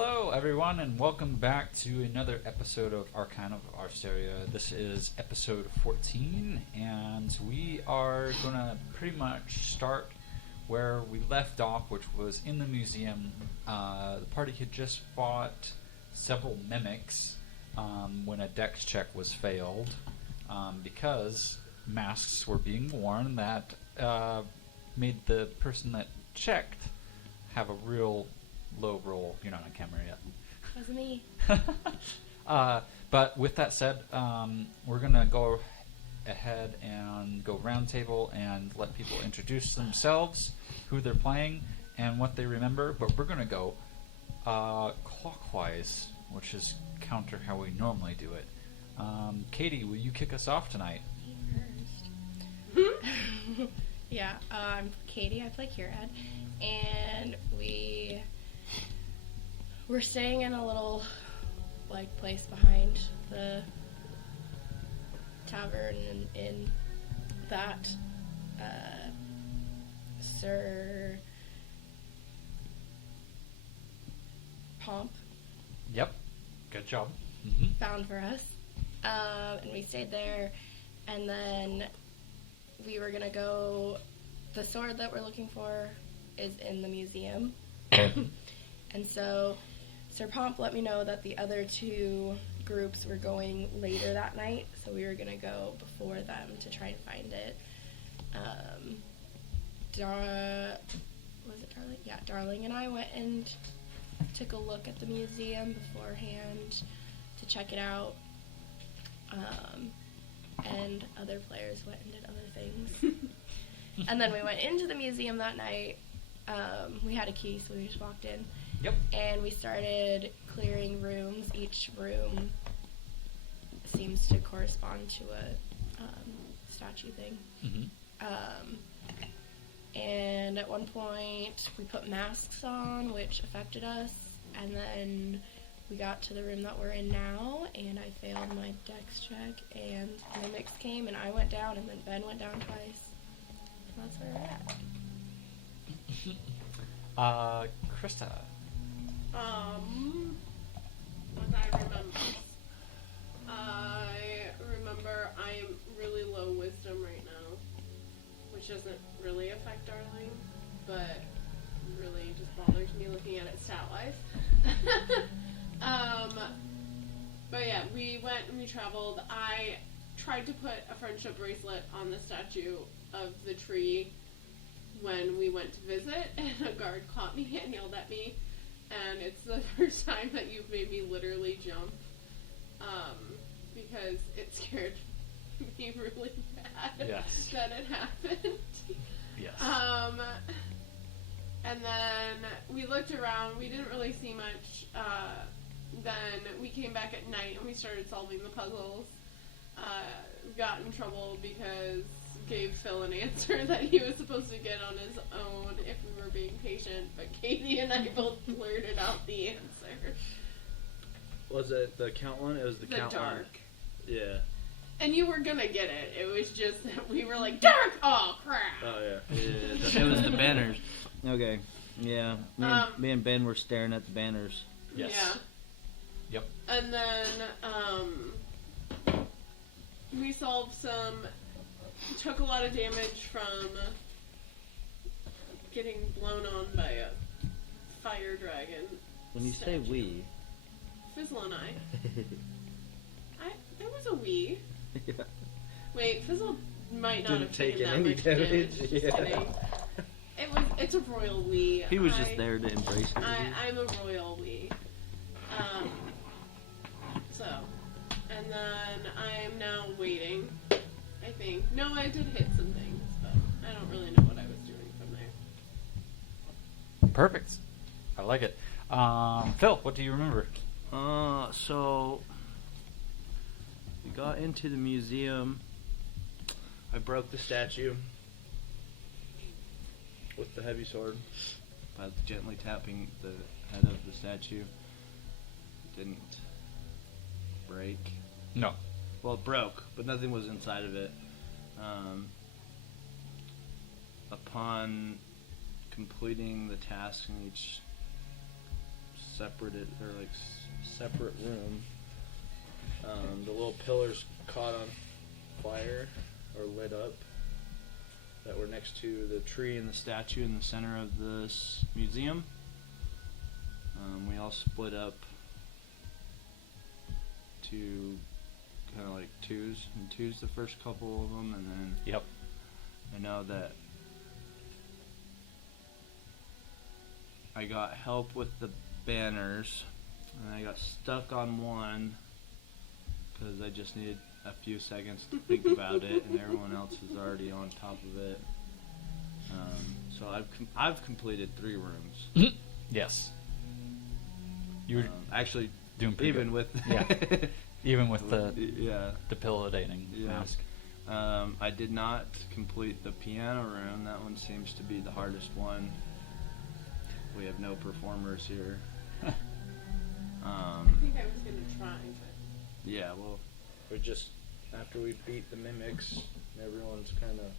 Hello, everyone, and welcome back to another episode of Arcana of Arctaria. This is episode 14, and we are going to pretty much start where we left off, which was in the museum. The party had just fought several mimics when a dex check was failed because masks were being worn that made the person that checked have a real low roll. You're not on camera yet. Wasn't me. But with that said, we're going to go ahead and go round table and let people introduce themselves, who they're playing, and what they remember. But we're going to go clockwise, which is counter how we normally do it. Katie, will you kick us off tonight? First. Yeah, I'm Katie. I play Gerald, and we're staying in a little place behind the tavern in that Sir Pomph. Yep. Good job. Found for us. And we stayed there, and then we were gonna go. The sword that we're looking for is in the museum. And so Sir Pomph let me know that the other two groups were going later that night, so we were gonna go before them to try and find it. Was it Darling? Yeah, Darling and I went and took a look at the museum beforehand to check it out. And other players went and did other things. And then we went into the museum that night. We had a key, so we just walked in. Yep. And we started clearing rooms. Each room seems to correspond to a statue thing. And at one point, we put masks on, which affected us. And then we got to the room that we're in now, and I failed my dex check, and mimics came, and I went down, and then Ben went down twice. And that's where we're at. Krista. What I remember I am really low wisdom right now, which doesn't really affect Darling, but really just bothers me looking at it stat-wise. But yeah, we went and we traveled. I tried to put a friendship bracelet on the statue of the tree when we went to visit, and a guard caught me and yelled at me, and it's the first time that you've made me literally jump, because it scared me really bad that it happened. Yes. And then we looked around, we didn't really see much. Then we came back at night and we started solving the puzzles. Got in trouble because gave Phil an answer that he was supposed to get on his own if we were being patient, but Katie and I both blurted out the answer. Was it the count one? It was the count dark one. Yeah. And you were gonna get it. It was just that we were like, dark! Oh, crap! Oh, yeah. It was the banners. Okay. Yeah. Me and Ben were staring at the banners. Yes. Yeah. Yep. And then, we solved took a lot of damage from getting blown on by a fire dragon. When you say we. Fizzle and I. There was a we. Yeah. Wait, Fizzle might not Didn't have take taken that any much damage. Just Yeah. kidding. It's a royal we. He was just there to embrace her. I'm a royal we. And then I am now waiting, I think. No, I did hit some things, but I don't really know what I was doing from there. Perfect. I like it. Phil, what do you remember? So we got into the museum. I broke the statue with the heavy sword By gently tapping the head of the statue. It didn't break. No. Well, it broke, but nothing was inside of it. Upon completing the task in each separate room. The little pillars caught on fire or lit up that were next to the tree and the statue in the center of this museum. We all split up to kind of like twos the first couple of them, and then Yep. I know that I got help with the banners, and I got stuck on one because I just needed a few seconds to think about it, and everyone else is already on top of it. So I've completed 3 rooms. Yes. You were actually doing pretty even good. with Yeah. Even with the yeah. debilitating Yeah. mask. I did not complete the piano room. That one seems to be the hardest one. We have no performers here. I think I was gonna try, but Yeah, well, we're just after we beat the mimics, everyone's kind of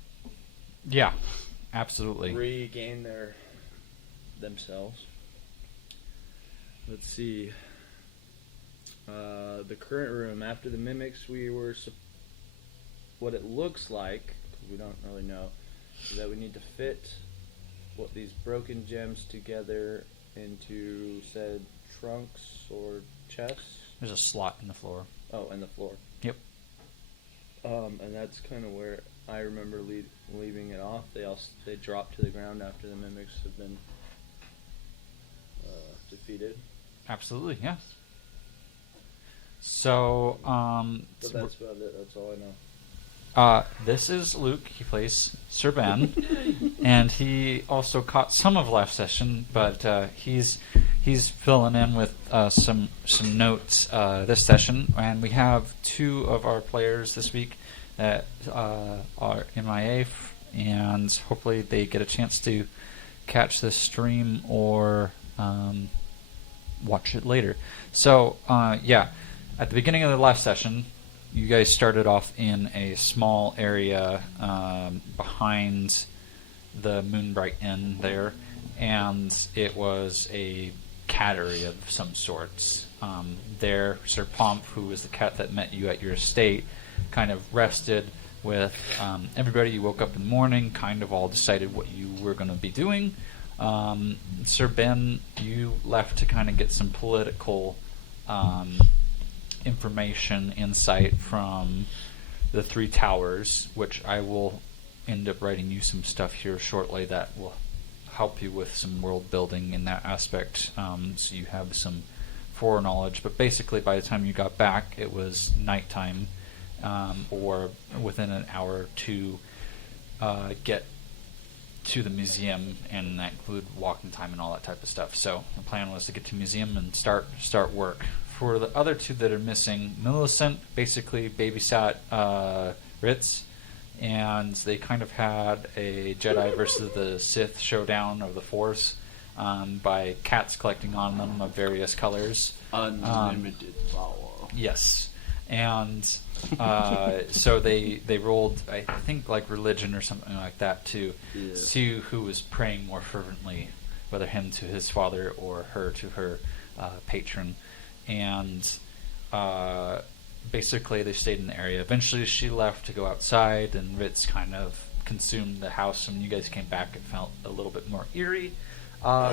Yeah, absolutely. regain themselves. Let's see. The current room after the mimics, we were what it looks like, 'cause we don't really know, is that we need to fit what these broken gems together into said trunks or chests. There's a slot in the floor. Oh, and the floor. Yep. And that's kind of where I remember leaving it off. They drop to the ground after the mimics have been defeated. Absolutely, yes. So, But that's about it. That's all I know. This is Luke. He plays Sir Ben, and he also caught some of last session, but he's filling in with some notes this session. And we have 2 of our players this week that are MIA, and hopefully they get a chance to catch this stream or watch it later. So yeah, at the beginning of the last session, you guys started off in a small area behind the Moonbright Inn there, and it was a cattery of some sorts. There, Sir Pomph, who was the cat that met you at your estate, kind of rested with everybody. You woke up in the morning, kind of all decided what you were going to be doing. Sir Ben, you left to kind of get some political information, insight from the 3 towers, which I will end up writing you some stuff here shortly that will help you with some world building in that aspect, so you have some foreknowledge. But basically, by the time you got back, it was nighttime, or within an hour to get to the museum, and that included walking time and all that type of stuff. So the plan was to get to the museum and start work. For the other 2 that are missing, Millicent basically babysat Ritz, and they kind of had a Jedi versus the Sith showdown of the Force by cats collecting on them of various colors. Unlimited power. Yes. And so they rolled, I think, like religion or something like that to see who was praying more fervently, whether him to his father or her to her patron. And basically they stayed in the area. Eventually she left to go outside, and Ritz kind of consumed the house. And when you guys came back, it felt a little bit more eerie.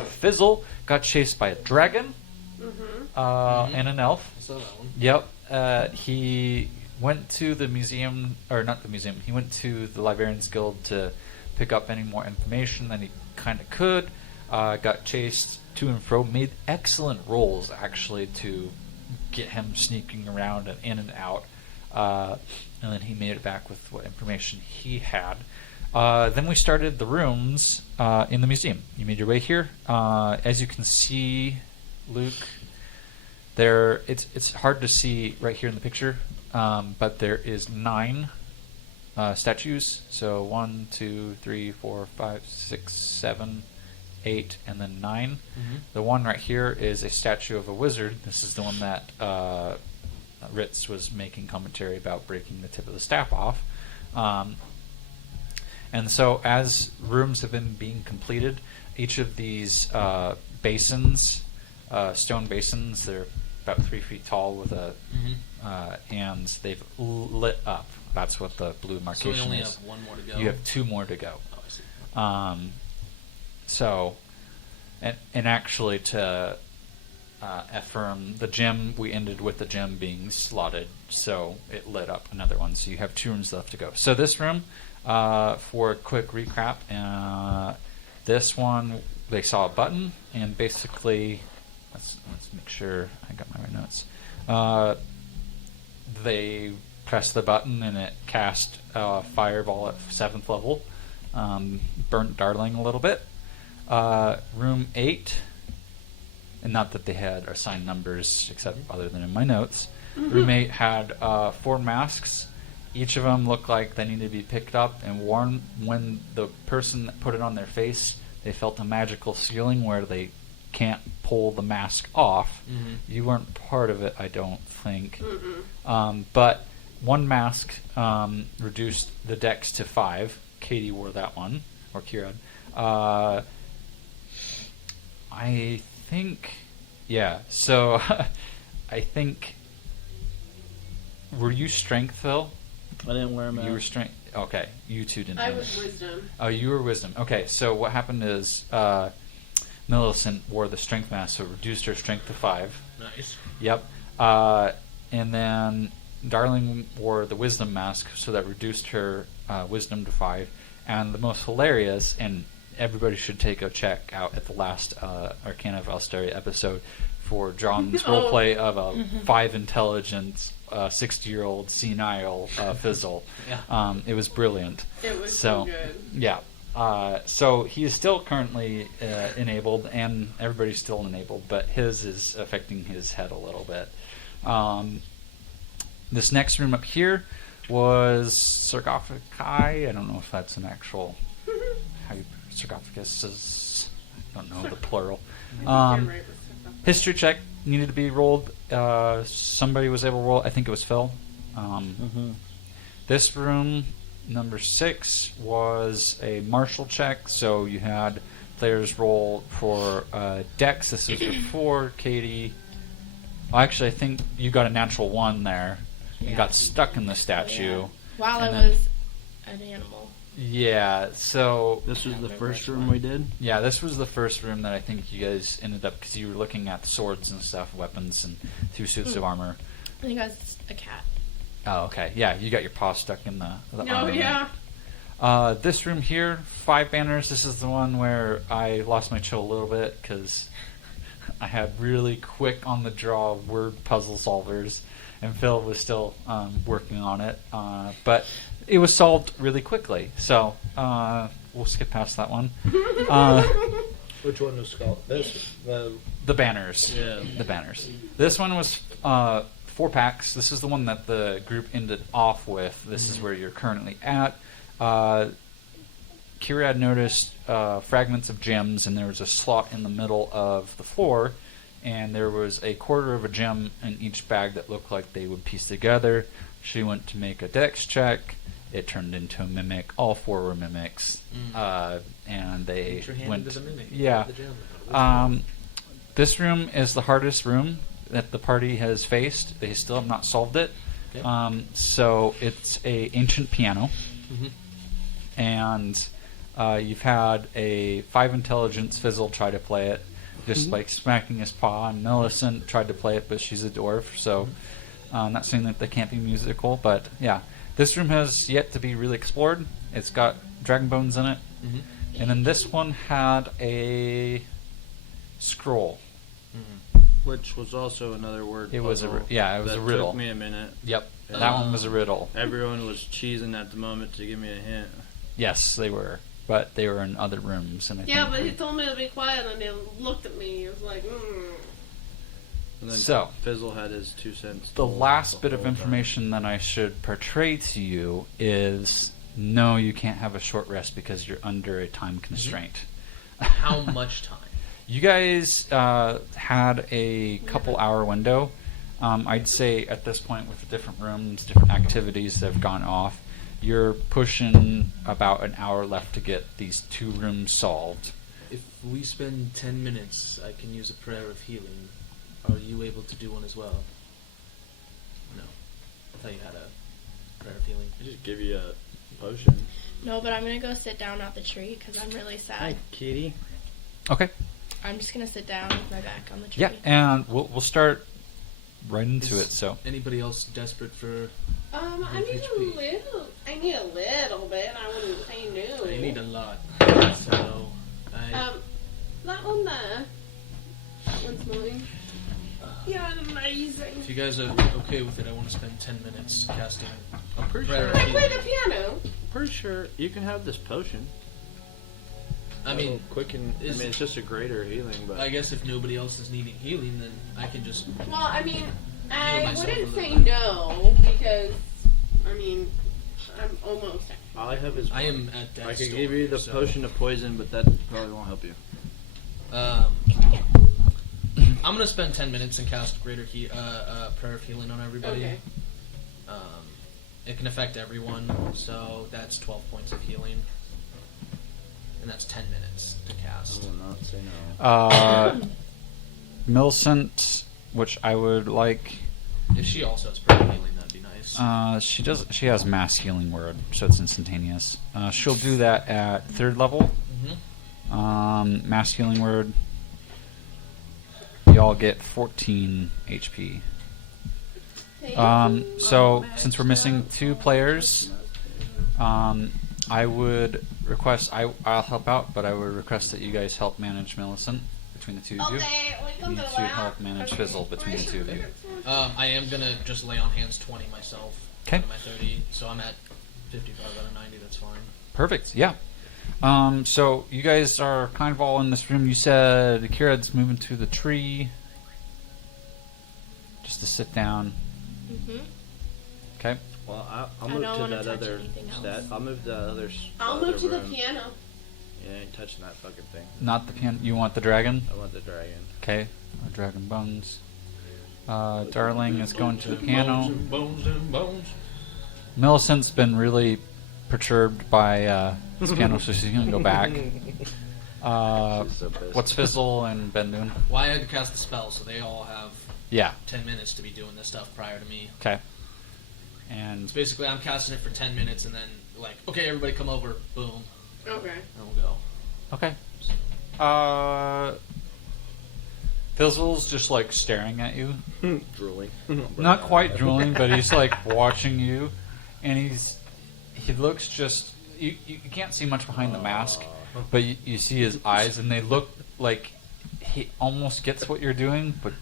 Fizzle got chased by a dragon and an elf. I saw that one. Yep. He went to the museum, or not the museum, he went to the Librarians Guild to pick up any more information than he kind of could. Got chased to and fro, made excellent rolls, actually, to get him sneaking around and in and out. And then he made it back with what information he had. Then we started the rooms in the museum. You made your way here. As you can see, Luke, there it's hard to see right here in the picture, but there is 9 statues. So 1, 2, 3, 4, 5, 6, 7, 8, and then 9. Mm-hmm. The one right here is a statue of a wizard. This is the one that Ritz was making commentary about breaking the tip of the staff off. And so as rooms have been being completed, each of these basins stone basins. They're about 3 feet tall with a, and they've lit up. That's what the blue markation is. So we only have one more to go? You have 2 more to go. Oh, I see. So, and actually to affirm the gym, we ended with the gym being slotted, so it lit up another one. So you have 2 rooms left to go. So this room, for a quick recap, this one, they saw a button, and basically, let's make sure I got my right notes. They pressed the button, and it cast a fireball at 7th level, burnt Darling a little bit. Room 8, and not that they had assigned numbers, except other than in my notes. Room 8 had 4 masks. Each of them looked like they needed to be picked up and worn. When the person put it on their face, they felt a magical ceiling where they can't pull the mask off. You weren't part of it, I don't think. But one mask reduced the dex to 5. Katie wore that one, or Kira. I think, yeah. So I think, were you strength, Phil? I didn't wear them out. You were strength. Okay, you two didn't. I have was it. wisdom. Oh, you were wisdom. Okay, so what happened is Millicent wore the strength mask, so it reduced her strength to 5. Nice. Yep. And then Darling wore the wisdom mask, so that reduced her wisdom to 5. And the most hilarious, and everybody should take a check out at the last Arcana of Alstaria episode for John's roleplay of a 5 intelligence, 60-year-old senile Fizzle. Yeah. It was brilliant. It was so good. Yeah. So he is still currently enabled, and everybody's still enabled, but his is affecting his head a little bit. This next room up here was sarcophagi. I don't know if that's an actual sarcophagus is. I don't know the plural. History check needed to be rolled. Somebody was able to roll. I think it was Phil. This room, number 6, was a martial check. So you had players roll for Dex. This was before Katie. Well, actually, I think you got a natural 1 there. You got stuck in the statue. Yeah. While I then- was an animal. Yeah, so... This was the first room we did? Yeah, this was the first room that I think you guys ended up... Because you were looking at swords and stuff, weapons, and 2 suits of armor. I think I was a cat. Oh, okay. Yeah, you got your paw stuck in the Oh, armor. yeah. This room here, 5 banners. This is the one where I lost my chill a little bit, because I had really quick on-the-draw word puzzle solvers, and Phil was still working on it. But it was solved really quickly, so we'll skip past that one. Which one was called? This? The banners. Yeah. The banners. This one was 4 packs. This is the one that the group ended off with. This is where you're currently at. Kira had noticed fragments of gems, and there was a slot in the middle of the floor, and there was a quarter of a gem in each bag that looked like they would piece together. She went to make a dex check. It turned into a mimic. All 4 were mimics, and they Put your hand went. into the mimic. Yeah. The gem. This room is the hardest room that the party has faced. They still have not solved it. Okay. So it's a ancient piano, and you've had a 5 intelligence Fizzle try to play it, just like smacking his paw. And Millicent tried to play it, but she's a dwarf, so not saying that they can't be musical, but yeah. This room has yet to be really explored. It's got dragon bones in it. And then this one had a scroll. Which was also another word It was a puzzle it was that a riddle. took me a minute. Yep, that one was a riddle. Everyone was cheesing at the moment to give me a hint. Yes, they were, but they were in other rooms. And I Yeah, think but he told me to be quiet, and they looked at me. He was like, And then So, Fizzle had his 2 cents. the told last the bit of whole time. information that I should portray to you is no, you can't have a short rest because you're under a time constraint. How much time? You guys had a couple-hour window. I'd say at this point, with the different rooms, different activities that have gone off, you're pushing about an hour left to get these 2 rooms solved. if we spend 10 minutes, I can use a prayer of healing. Are you able to do one as well? No. I thought you had a prayer of healing. I just give you a potion. No, but I'm gonna go sit down at the tree because I'm really sad. Hi, kitty. Okay. I'm just gonna sit down with my back on the tree. Yeah, and we'll start right into it. So Anybody else desperate for? I need a little bit. I wouldn't say no. I need a lot. So that one there. That one's mine. You're amazing. if you guys are okay with it, I want to spend 10 minutes casting. I'm pretty Prayer sure. of Can I play healing. the piano? Pretty sure you can have this potion. I mean, quicken. I is- mean, it's just a greater healing, but I guess if nobody else is needing healing, then I can just. Well, I mean, I myself wouldn't a say little bit. no because, I mean, I'm almost. all I have is. I am at that. I could store, give you the so, potion of poison, but that probably won't help you. I'm gonna spend 10 minutes and cast greater prayer of healing on everybody. Okay. It can affect everyone, so that's 12 points of healing, and that's 10 minutes to I cast. will not say no. Millicent, which I would like. If she also has prayer of healing, that'd be nice. She does. She has mass healing word, so it's instantaneous. She'll do that at 3rd level. Mm-hmm. Mass healing word. Y'all get 14 HP. So since we're missing 2 players, I would request. I'll help out, but I would request that you guys help manage Millicent between the 2 of you. You need to help manage Fizzle between the 2 of you. I am gonna just lay on hands 20 myself. 'Kay. Out of my 30, so I'm at 55 out of 90. That's fine. Perfect. Yeah. So you guys are kind of all in this room. You said Kirad's moving to the tree, just to sit down. Mm-hmm. Okay. Well, I'll I move don't to wanna that touch other anything else. stat. I'll move to the other. I'll other move to the room. piano. Yeah, I ain't touching that fucking thing. Not the piano. You want the dragon? I want the dragon. Okay. Dragon bones. Darling is going to the piano. Bones and bones. Millicent's been really perturbed by this piano, so she's gonna go back. She's so pissed. What's Fizzle and Ben doing? Well, I had to cast the spell, so they all have Yeah. 10 minutes to be doing this stuff prior to me. Okay. And It's basically I'm casting it for 10 minutes, and then like, okay, everybody come over, boom, Okay. and we'll go. okay. Fizzle's just like staring at you. drooling? Not quite drooling, but he's like watching you, and he looks just. You can't see much behind the mask, but you see his eyes, and they look like he almost gets what you're doing, but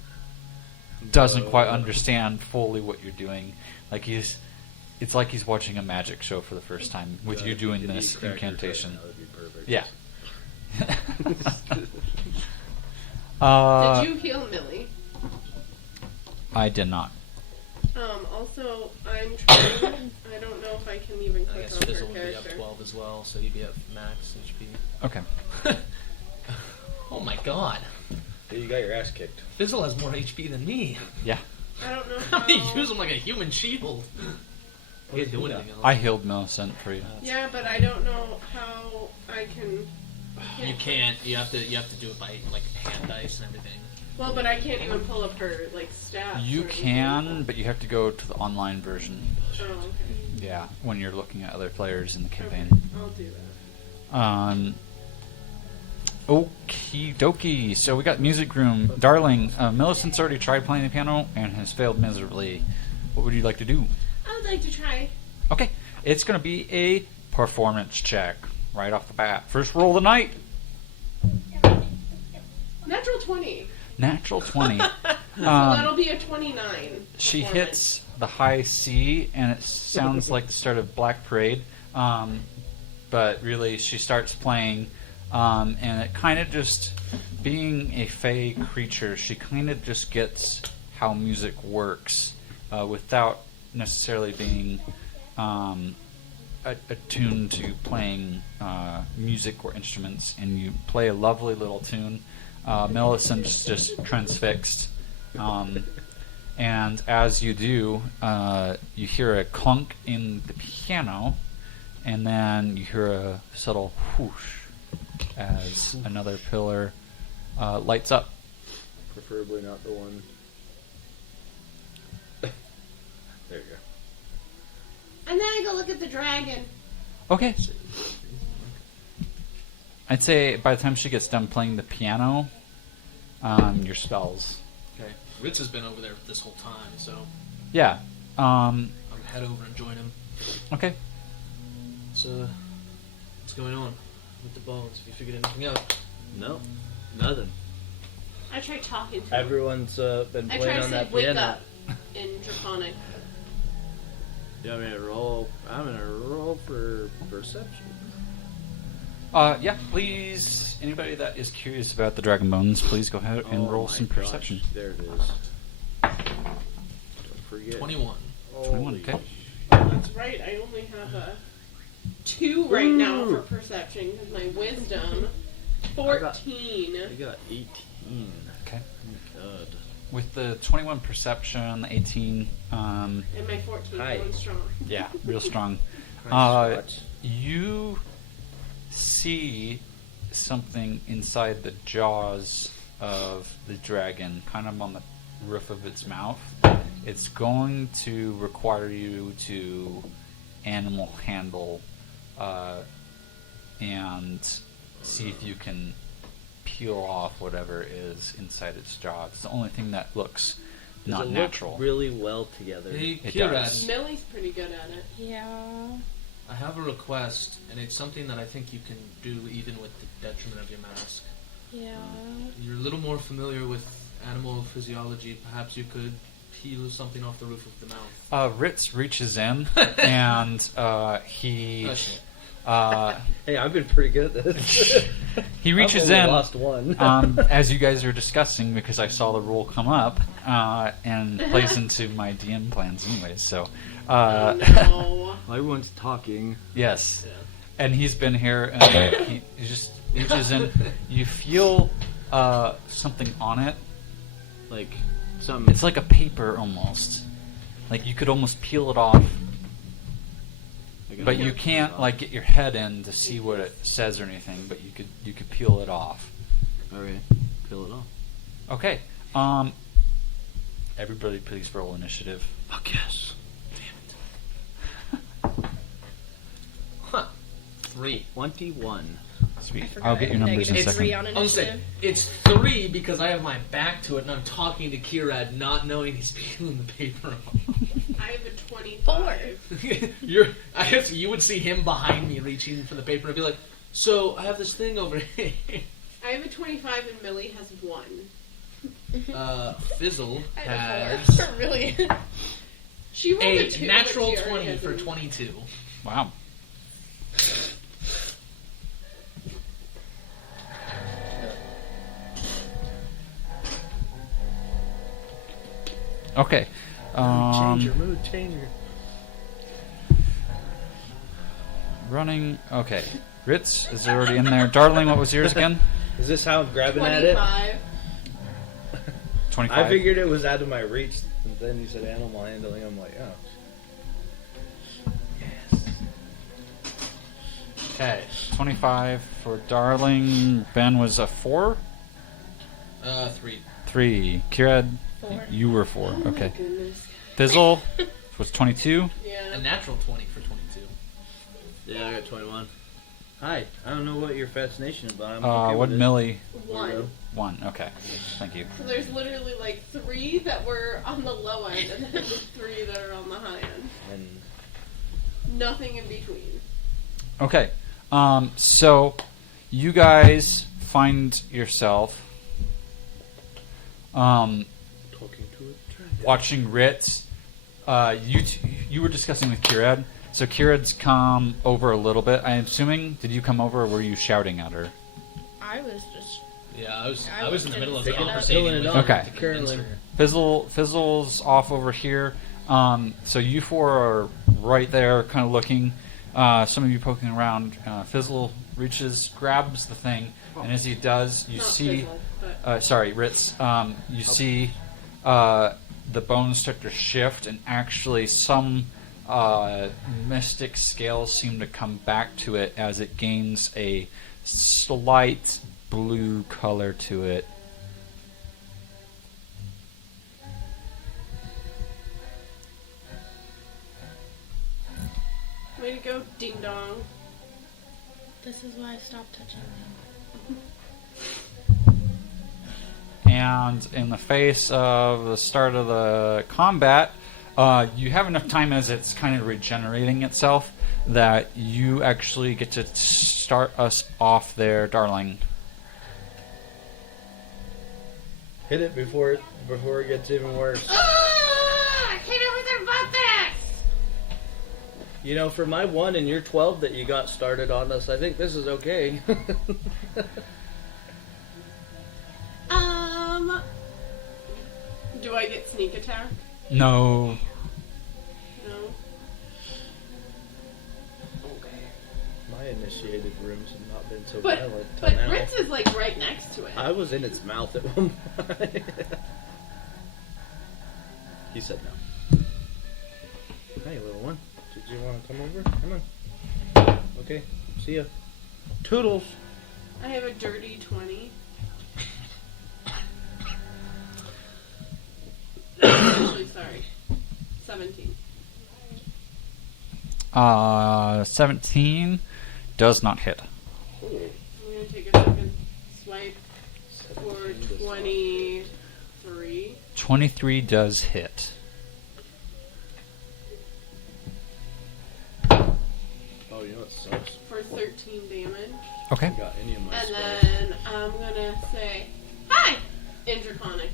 doesn't quite understand fully what you're doing. Like it's like he's watching a magic show for the first time with God, you if doing could this eat crackers incantation. right now, that'd be perfect. Yeah. Did you heal Millie? I did not. Also, I'm trying. I don't know if I can even I click guess on her Fizzle would be up character. 12 as well, so he'd be at max HP. Okay. Oh my god, Dude, you got your ass kicked. Fizzle has more HP than me. Yeah. I don't know I how. use him like a human shield. He didn't do anything else. I healed Millicent for you. Yeah, but I don't know how I can. You can't. You have to do it by like hand dice and everything. Well, but I can't even pull up her like stats. You or anything. can, but you have to go to the online version. Oh, okay. Yeah, when you're looking at other players in the campaign. Okay, I'll do that. Okie dokie. So we got music room. Darling, Millicent's already tried playing the piano and has failed miserably. What would you like to do? I would like to try. Okay, it's going to be a performance check right off the bat. First roll of the night. Natural 20. Natural 20. So that'll be a 29. She performance. hits the high C, and it sounds like the start of Black Parade. But really, she starts playing, and it kind of just, being a fey creature, she kind of just gets how music works without necessarily being attuned to playing music or instruments. And you play a lovely little tune. Millicent's just transfixed. And as you do, you hear a clunk in the piano, and then you hear a subtle whoosh as another pillar lights up. Preferably not the one. There you go. And then I go look at the dragon. Okay. I'd say by the time she gets done playing the piano, your spells. Okay. Ritz has been over there this whole time, so Yeah. I'll head over and join him. Okay. So, what's going on with the bones? Have you figured anything out? No, nothing. I try talking to him. Everyone's been I playing try to on say, that wake piano. up in Draconic. You want me to roll? I'm gonna roll for perception. Yeah, please. Anybody that is curious about the dragon bones, please go ahead and roll my some gosh, perception. There it is. Don't forget. 21. 21, okay. That's right, I only have a 2 right now for perception because my wisdom, 14. I got 18. Okay. God. With the 21 perception, the 18, And my 14 Hi. going strong. yeah, real strong. Nice. You see something inside the jaws of the dragon, kind of on the roof of its mouth. It's going to require you to animal handle and see if you can peel off whatever is inside its jaws. It's the only thing that looks Does not it natural. look really well together? Hey, It Kieran, does. Millie's pretty good at it. Yeah. I have a request, and it's something that I think you can do even with the detriment of your mask. Yeah. You're a little more familiar with animal physiology. Perhaps you could peel something off the roof of the mouth. Ritz reaches in and he Oh, shit. Hey, I've been pretty good at this. he reaches I've only in lost one. as you guys are discussing, because I saw the roll come up and plays into my DM plans anyways. So No. Well, everyone's talking. yes, Yeah. and he's been here and he just reaches in. You feel something on it. Like some. It's like a paper almost. Like you could almost peel it off, but you can't like get your head in to see what it says or anything. But you could peel it off. Okay, peel it off. Okay. Everybody, please roll initiative. Fuck yes. Huh. 3. 21. Sweet. Forgot I'll I get your had numbers in a negative 3 second. on I'm saying initiative. it's 3 because I have my back to it and I'm talking to Kirad, not knowing he's peeling the paper off. I have a 25. I guess you would see him behind me reaching for the paper and be like, "So I have this thing over here." I have a 25 and Millie has 1. Fizzle I has have a 4. Really? She rolled a 2, a natural but she already 20 has for an- 22. Wow. Okay. Mood changer. Running. Okay. Ritz is already in there. Darling, what was yours again? Is this how I'm grabbing at it? 25. 25. I figured it was out of my reach, and then you said animal handling. I'm like, oh. Yes. Okay. 25 for Darling. Ben was a 4? 3. 3. Kira, 4. you were 4. Oh my Okay. goodness. Fizzle was 22. Yeah. A natural 20 for 22. Yeah, I got 21. Hi. I don't know what your fascination is, but I'm What with it. Millie? 1. 1. Okay. Thank you. So there's literally like 3 that were on the low end and then there's 3 that are on the high end. And Nothing in between. Okay. So you guys find yourself talking to a dragon. watching Ritz. You were discussing with Kirad. So Kirad's come over a little bit. I'm assuming. Did you come over, or were you shouting at her? I was just. Yeah, I I was in the middle of the picking it up. conversation. Filling it with up. her Okay. to convince Currently. her. Fizzle's off over here. So you four are right there, kind of looking. Some of you poking around. Fizzle reaches, grabs the thing, and as he does, you Not see. Fizzle, but Sorry, Ritz. You see the bones start to shift, and actually some mystic scales seem to come back to it as it gains a slight blue color to it. Way to go, ding dong. This is why I stopped touching them. And in the face of the start of the combat, you have enough time as it's kind of regenerating itself that you actually get to start us off there, darling. Hit it before it gets even worse. Ah! Hit it with their butt backs! You know, for my 1 and your 12 that you got started on us, I think this is okay. Do I get sneak attack? No. No. Okay. My initiated rooms have not been so But violent till now. Ritz is like right next to it. I was in its mouth at one point. He said no. Hey, little one. Did you want to come over? Come on. Okay. See ya. Toodles. I have a dirty 20. Actually, sorry. 17. 17 does not hit. I'm gonna take a second swipe for 23. 23 does hit. Oh, you know what sucks? For 13 damage. Okay. I got any of my And spells. then I'm gonna say, hi! In Draconic.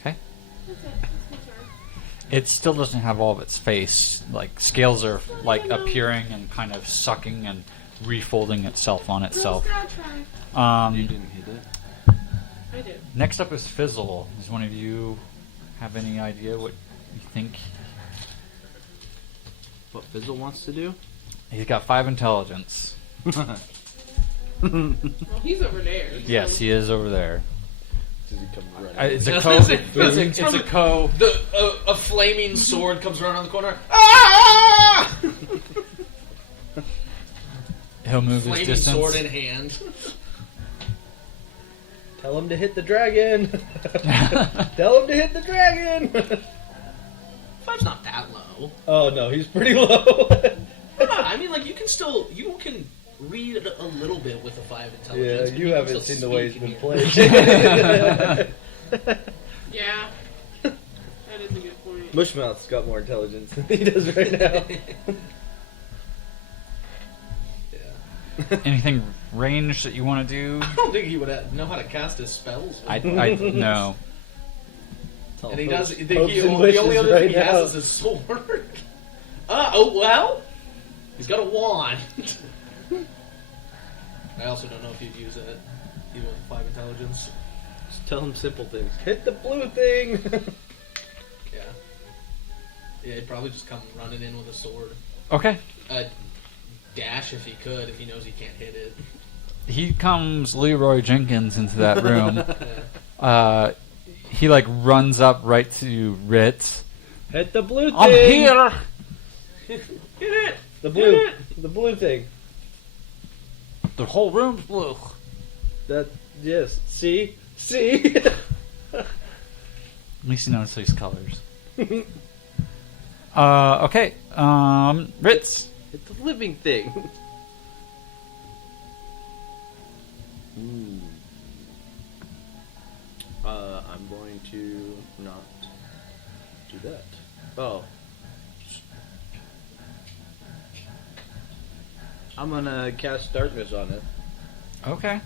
Okay. That's it. That's my turn. It still doesn't have all of its face. Like, scales are, like, appearing and kind of sucking and refolding itself on itself. Girl Scout try. You didn't hit it. I did. Next up is Fizzle. Does one of you have any idea what you think? What Fizzle wants to do? He's got 5 intelligence. Well, he's over there. So. Yes, he is over there. Does he come running? It's a It's co. a- It's a co. A flaming sword comes around on the corner. Ah! He'll move his Flaming distance. sword in hand. Tell him to hit the dragon. Tell him to hit the dragon. 5's not that low. Oh no, he's pretty low. I mean, like, you can read a little bit with a 5 Yeah, intelligence. but you can haven't still seen the way he's speak been in playing. Yeah. That is a good point. Mushmouth's got more intelligence than he does right now. Yeah. Anything range that you want to do? I don't think he would know how to cast his spells. I no. And he does. The Hopes and only wishes other right thing he now. has is his sword. Oh well. He's got a wand. I also don't know if he'd use it, even with 5 intelligence. Just tell him simple things. Hit the blue thing. Yeah. Yeah, he'd probably just come running in with a sword. Okay. Dash if he could, if he knows he can't hit it. He comes Leroy Jenkins into that room. He like runs up right to Ritz. Hit the blue thing. I'm here. Hit it! The blue. Hit it! The blue thing. The whole room's blue. That. Yes. See. See. At least he knows these colors. Okay. Ritz. Hit the living thing. Ooh. I'm going to not do that. Oh. I'm gonna cast darkness on it. Okay.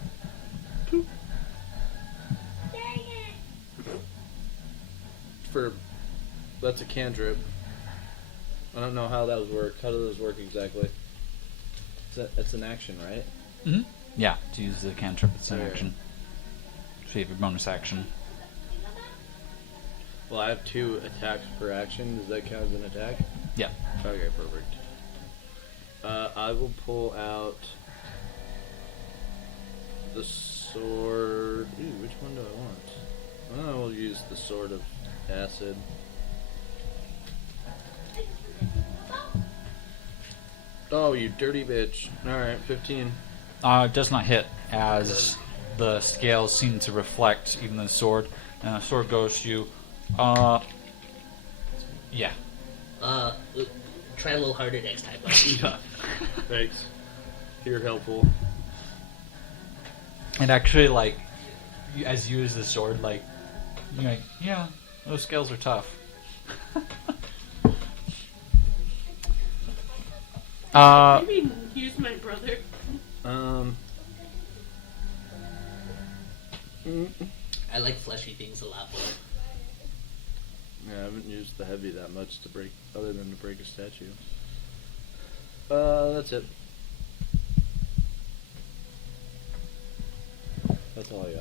That's a cantrip. I don't know how those work. How do those work exactly? It's an action, right? Mm-hmm. Yeah, to use the cantrip, it's an Alright. action. So you have your bonus action. Well, I have 2 attacks per action. Does that count as an attack? Yeah. Okay, perfect. I will pull out the sword. Ooh, which one do I want? I will use the sword of acid. Oh, you dirty bitch. Alright, 15. It does not hit, as the scales seem to reflect even the sword. And the sword goes to you. Yeah. Try a little harder next time. Yeah. Thanks. You're helpful. And actually, like, as you use the sword, like, you're like, yeah, those scales are tough. Maybe use my brother. I like fleshy things a lot more. Yeah, I haven't used the heavy that much to break, other than to break a statue. That's it. That's all I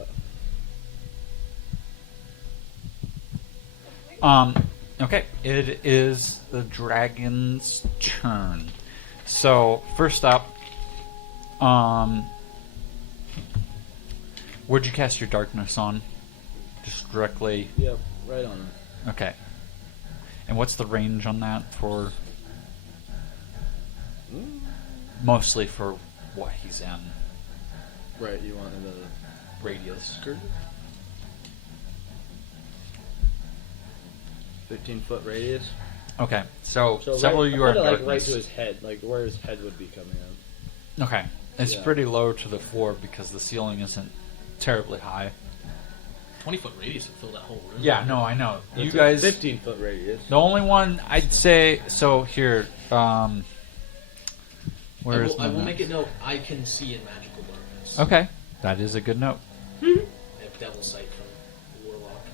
got. Okay, it is the dragon's turn. So, first up, where'd you cast your darkness on? Just directly? Yep, right on him. Okay. And what's the range on that for? Mostly for what he's in. Right, you wanted a Radius. skirt? 15-foot radius. Okay, so So several right, of you are in like darkness. right to his head, like where his head would be coming out. Okay, it's Yeah. pretty low to the floor because the ceiling isn't terribly high. 20-foot radius would fill that whole room. Yeah, no, I know. You It's a guys, 15-foot radius. the only one I'd say. So here, where is I will my make map? it note, I can see in magical darkness. Okay, that is a good note. I have devil sight from Warlock.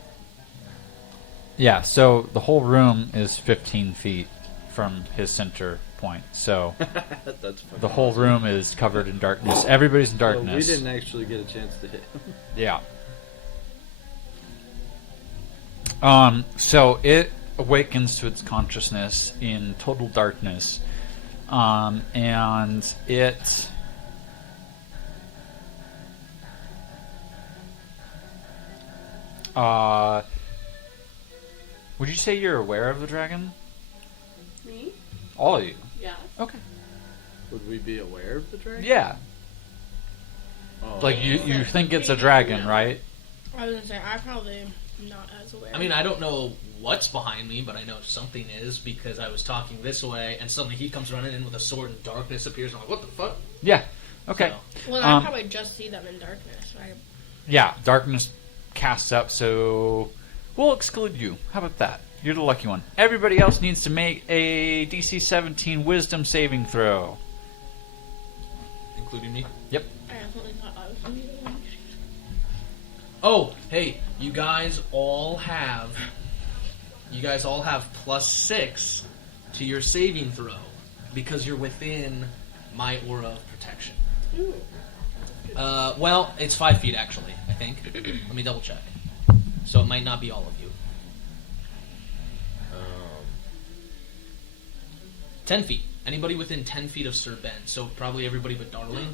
Yeah, so the whole room is 15 feet from his center point. So That's fucking the whole awesome. room is covered in darkness. Everybody's in So we darkness. didn't actually get a chance to hit him. Yeah. So it awakens to its consciousness in total darkness. And it would you say you're aware of the dragon? Me? All of you. Yeah. Okay. Would we be aware of the dragon? Yeah. Oh. Like you think it's a dragon, right? I was gonna say, I'm probably not as aware. I mean, I don't know what's behind me, but I know something is because I was talking this way, and suddenly he comes running in with a sword, and darkness appears, and I'm like, what the fuck? Yeah. Okay. So, Well, I probably just see them in darkness. Right? Yeah, darkness casts up, so we'll exclude you. How about that? You're the lucky one. Everybody else needs to make a DC 17 Wisdom saving throw. including me. Yep. I definitely thought I was gonna be the one. Oh, hey, you guys all have +6 to your saving throw because you're within my aura of protection. Ooh. Well, it's 5 feet actually, I think. Let me double check. So it might not be all of you. 10 feet. Anybody within 10 feet of Sir Ben. So probably everybody but Darling,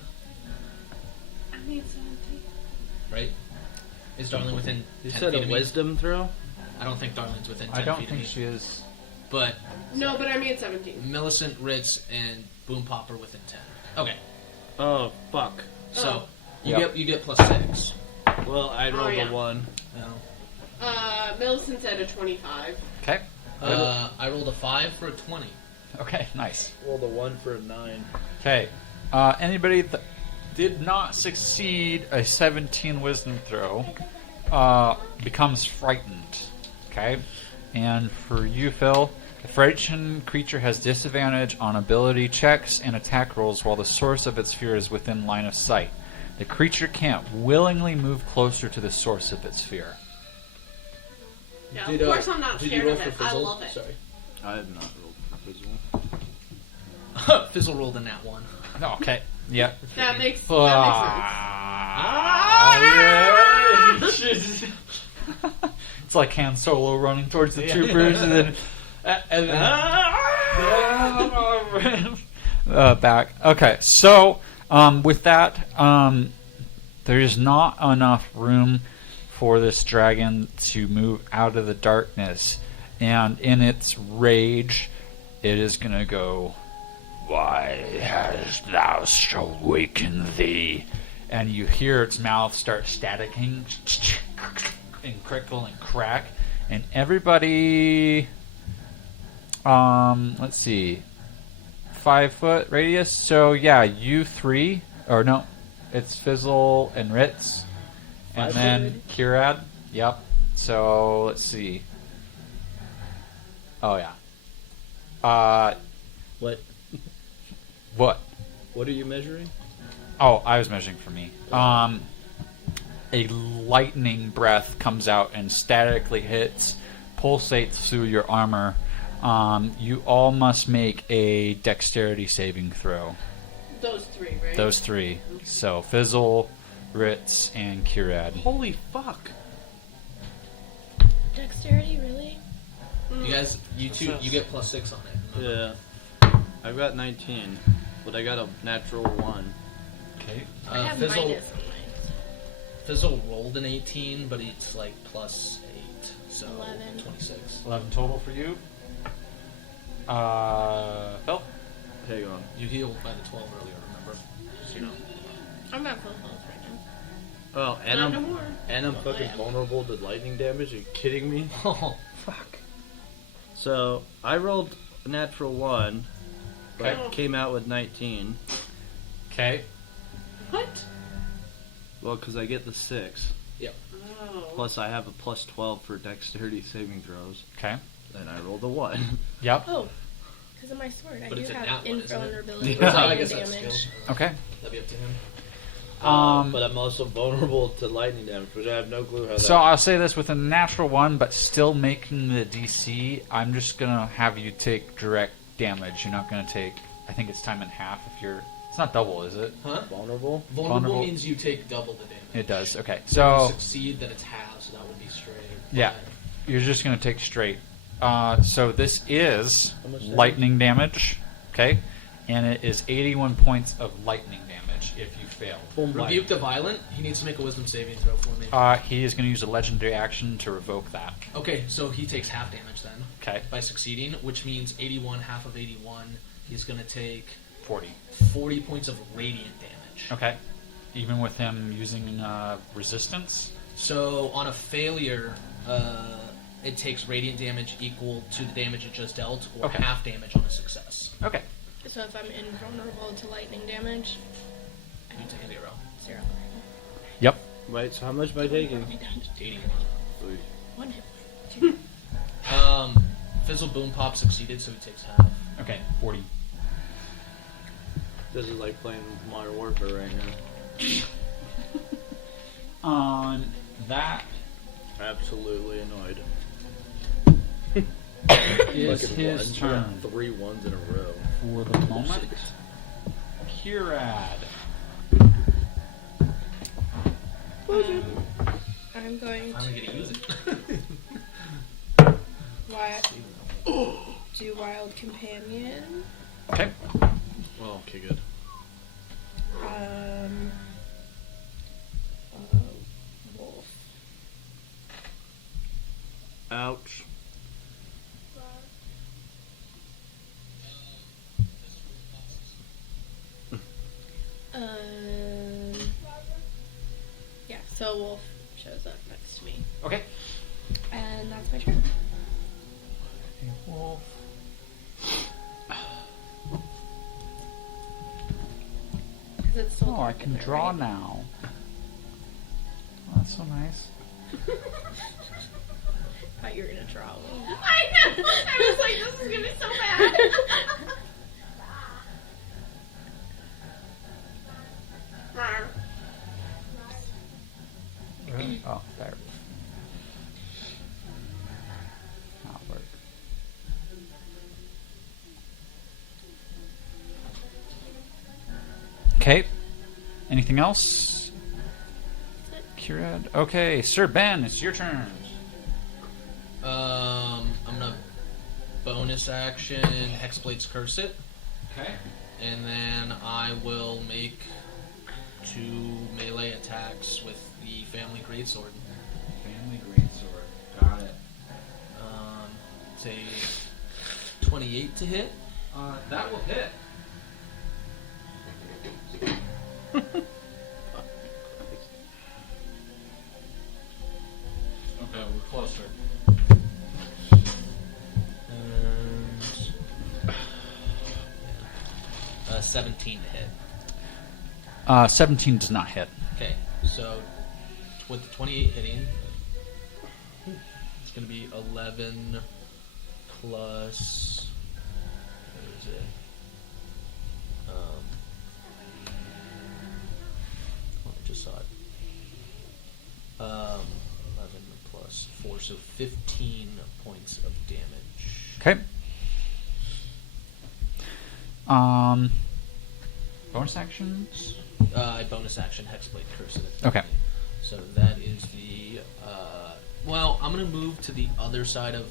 I need 17. right? Is Darling within You 10 said feet a of me? wisdom throw? I don't think Darling's within 10 I don't feet of think me. she is. But No, but I made 17. Millicent, Ritz, and Boom Pop are within 10. Okay. Oh, fuck. So you Yep. get +6. Well, I rolled yeah. a 1. No. Millicent said a 25. Okay. I rolled a 5 for a 20. Okay, nice. Rolled a 1 for a 9. Okay. Anybody that did not succeed a 17 Wisdom throw becomes frightened. Okay? And for you, Phil, the frightened creature has disadvantage on ability checks and attack rolls while the source of its fear is within line of sight. The creature can't willingly move closer to the source of its fear. Yeah, of course I'm not Did you scared roll of for it. I fizzle? love it. Sorry. I have not rolled for Fizzle. Fizzle rolled a nat 1. Oh, okay. Yeah. That makes sense. It's like Han Solo running towards the troopers and then back. Okay, so with that, there is not enough room for this dragon to move out of the darkness, and in its rage, it is gonna go Why hast thou awakened thee? And you hear its mouth start staticking and crickle and crack. And everybody, let's see, 5 foot radius. So yeah, you three, or no, it's Fizzle and Ritz, and then Kirad. Yep. So let's see. Oh yeah. What? What? What are you measuring? Oh, I was measuring for me. A lightning breath comes out and statically hits, pulsates through your armor. You all must make a dexterity saving throw. Those three, right? Those three. So Fizzle, Ritz, and Kirad. Holy fuck! Dexterity, really? You guys, you two, you get +6 on it. remember? Yeah. I've got 19, but I got a natural 1. Okay. I have Fizzle, minus on mine. Fizzle rolled an 18, but it's like +8, so 11. 26. 11 total for you. Phil? Hang on. You healed by the 12 earlier, remember? So you know. I'm not full health right now. Oh, and Not no I'm more. fucking vulnerable to lightning damage. Are you kidding me? Oh, Fuck. So I rolled a natural 1, but Okay. came out with 19. Okay. What? Well, because I get the 6. Oh. Plus I have a +12 for dexterity saving throws. Okay. And I rolled a 1. Yep. Oh, because of my sword. I But do it's a have nat one, isn't it? invulnerability to Yeah. I lightning guess that's damage. skill. Okay. That'd be up to him. But I'm also vulnerable to lightning damage, which I have no clue how that... So I'll say this, with a natural 1, but still making the DC, I'm just gonna have you take direct damage. You're not gonna take. I think it's time in half if you're. It's not double, is it? Huh? Vulnerable? Vulnerable means you take double the damage. It does. Okay. If you So succeed, then it's half, so that would be straight. yeah, But you're just gonna take straight. So this is How much lightning damage. Okay, and it is 81 points of lightning damage if you fail. Rebuke the Violent, he needs to make a wisdom saving throw for me. He is going to use a legendary action to revoke that. Okay, so he takes half damage then Okay, by succeeding, which means 81, half of 81, he's going to take 40. 40 points of radiant damage. Okay, even with him using resistance. So on a failure, it takes radiant damage equal to the damage it just dealt, or Okay. half damage on a success. Okay, So if I'm invulnerable to lightning damage, You take 0. 0. yep. Wait, so how much am I taking? 81. 1 hit. Fizzle Boom Pop succeeded, so he takes half. Okay, 40. This is like playing Modern Warfare right now. On that Absolutely annoyed. is Fucking his ones. turn. 3 1s in a row. For the moment, Kirad. I'm going Finally get to use it. do Wild Companion. Okay. Oh, okay, good. Wolf. Ouch. Yeah, so Wolf shows up next to me. Okay. And that's my turn. Wolf. Because it's still Oh, I dark can in there, draw right? now. Oh, that's so nice. Thought you were gonna draw a wolf. I know! I was like, this is gonna be so bad. Oh, there. Not work. Okay. Anything else? Kirad? Okay, Sir Ben, it's your turn. I'm gonna bonus action Hexblade's Curse it, Okay. and then I will make 2 melee attacks with the Family Greatsword. Family Greatsword. Got it. It's a 28 to hit. That will hit. Okay, we're closer. And 17 to hit. 17 does not hit. Okay, so with the 28 hitting, it's going to be 11 plus. What is it? I just saw it. 11 plus 4, so 15 points of damage. Okay. Bonus actions? Bonus action, Hexblade Curse. Okay. So that is the. Well, I'm gonna move to the other side of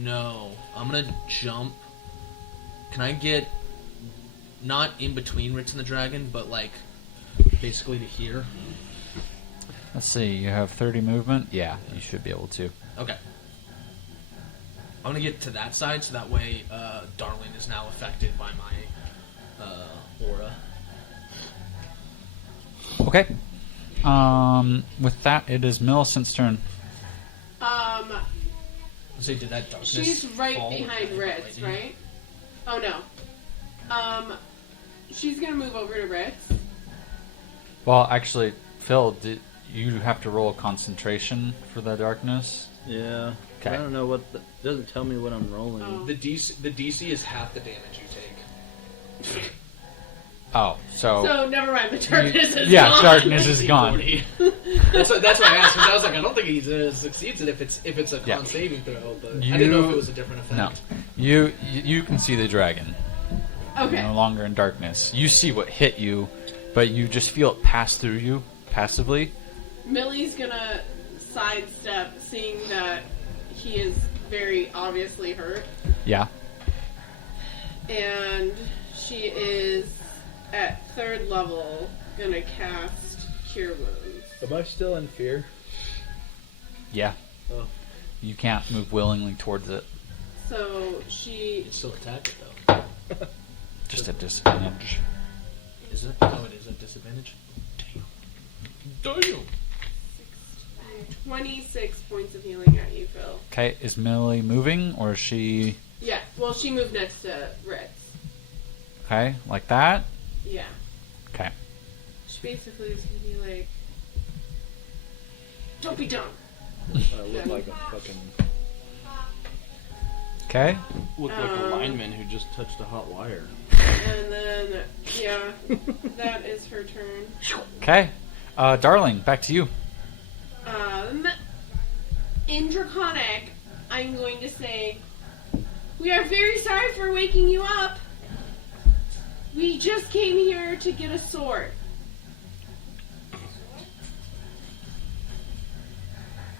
no, I'm gonna jump. Can I get not in between Ritz and the Dragon, but like basically to here? Let's see, you have 30 movement? Yeah, you should be able to. Okay. I'm gonna get to that side, so that way Darling is now affected by my aura. Okay. With that, it is Millicent's turn. So did that darkness She's right fall behind with Ritz, lightning? right? Oh no. She's gonna move over to Ritz. Well, actually, Phil, you have to roll concentration for the darkness. Yeah. Okay. I don't know what. It doesn't tell me what I'm rolling. Oh. The DC is half the damage you take. Oh, So never mind. The darkness is yeah, gone. darkness is gone. that's why I asked. Because I was like, I don't think he succeeds it if it's a con Yeah. saving throw. But I didn't know if it was a different effect. No, you can see the dragon. Okay. No longer in darkness. You see what hit you, but you just feel it pass through you passively. Millie's gonna sidestep, seeing that he is very obviously hurt, Yeah. and she is at 3rd level gonna cast Cure Wounds. Am I still in fear? Yeah. Oh. You can't move willingly towards it. So You she can still attack it though. Just at disadvantage. Is it? Oh, it is a disadvantage. Damn. 26 points of healing at you, Phil. Okay, is Millie moving or is she Yeah. Well, she moved next to Ritz. okay like that? Yeah. Okay. She basically is gonna be like, "Don't be dumb." I look like a fucking. Okay. Look like a lineman who just touched a hot wire. And then, yeah, that is her turn. Okay. Darling, back to you. In Draconic, I'm going to say, "We are very sorry for waking you up. We just came here to get a sword."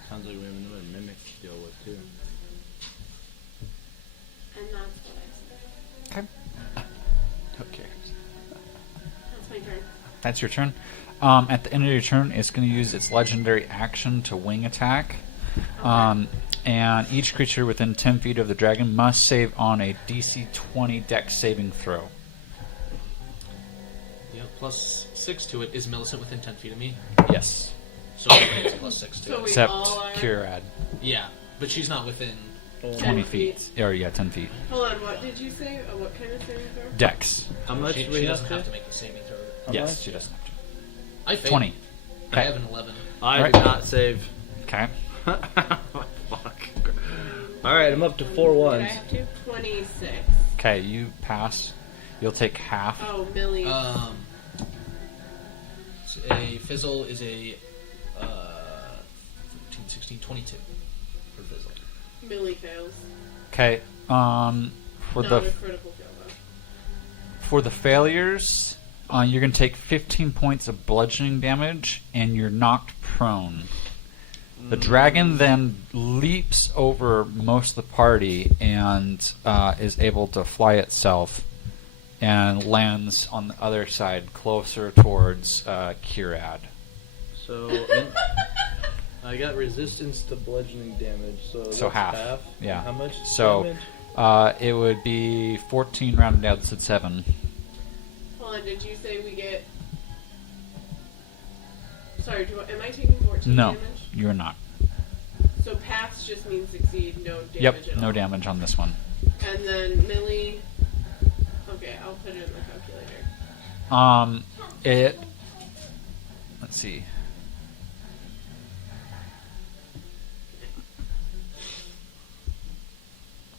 Sounds like we have another mimic to deal with too. And that's what I said. Okay. Okay. That's my turn. That's your turn. At the end of your turn, it's going to use its legendary action to wing attack. And each creature within 10 feet of the dragon must save on a DC 20 Dex saving throw. Yeah, plus 6 to it. Is Millicent within 10 feet of me? Yes. So it's plus 6 to So it. we Except all are. Curad. Yeah, but she's not within. 20 feet. Or, yeah, 10 feet. Hold on, what did you say? What kind of saving throw? Dex. How much She do we doesn't have have to? to make the saving throw. How Yes, much? she doesn't have to. I failed. 20. I have an 11. I Right. did not save. Okay. Fuck. Alright, I'm up to 4 Did I ones. have to? 26. Okay, you pass. You'll take half. Oh, Millie. A fizzle is a 15, 16, 22 for fizzle. Millie fails. Okay. For Not the a critical fail, though. for the failures, you're going to take 15 points of bludgeoning damage, and you're knocked prone. The dragon then leaps over most of the party and is able to fly itself and lands on the other side, closer towards Curad. So I got resistance to bludgeoning damage. So So that's half, yeah. How much So damage? it would be 14 rounded out to 7. Hold on, did you say we get... Sorry, am I taking 14 No, damage? you're not. So pass just means succeed, no damage Yep, at all. no damage on this one. And then melee... Okay, I'll put it in the calculator. It... Let's see.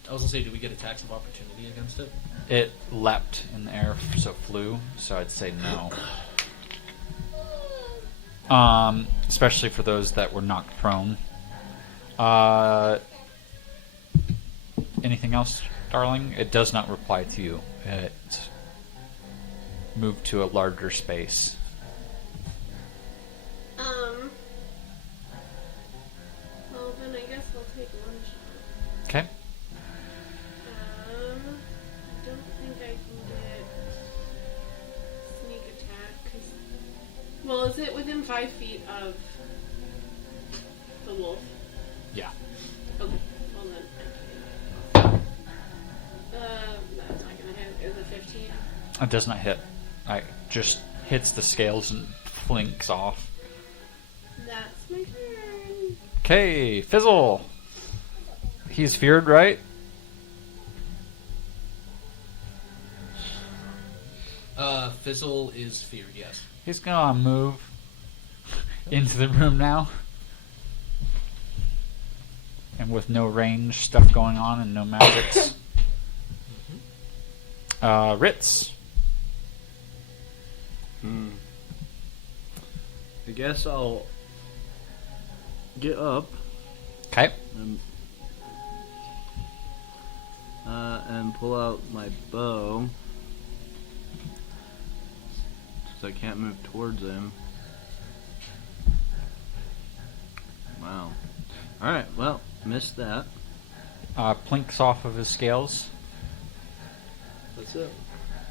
I was gonna say, do we get attacks of opportunity against it? It leapt in the air, so flew, so I'd say no. Especially for those that were knocked prone. Anything else, darling? It does not reply to you. It moved to a larger space. Well, then I guess I'll take one shot. Okay. I don't think I can get sneak attack, 'cause... Well, is it within 5 feet of the wolf? Yeah. Okay, well then I can. That's not gonna hit. Is it 15? It does not hit. It just hits the scales and flinks off. That's my turn. Okay, Fizzle. He's feared, right? Fizzle is feared, yes. He's gonna move into the room now. And with no range stuff going on and no magics. Ritz. I guess I'll get up Okay. and pull out my bow. Since I can't move towards him. Wow. Alright, well, missed that. Plinks off of his scales. That's it.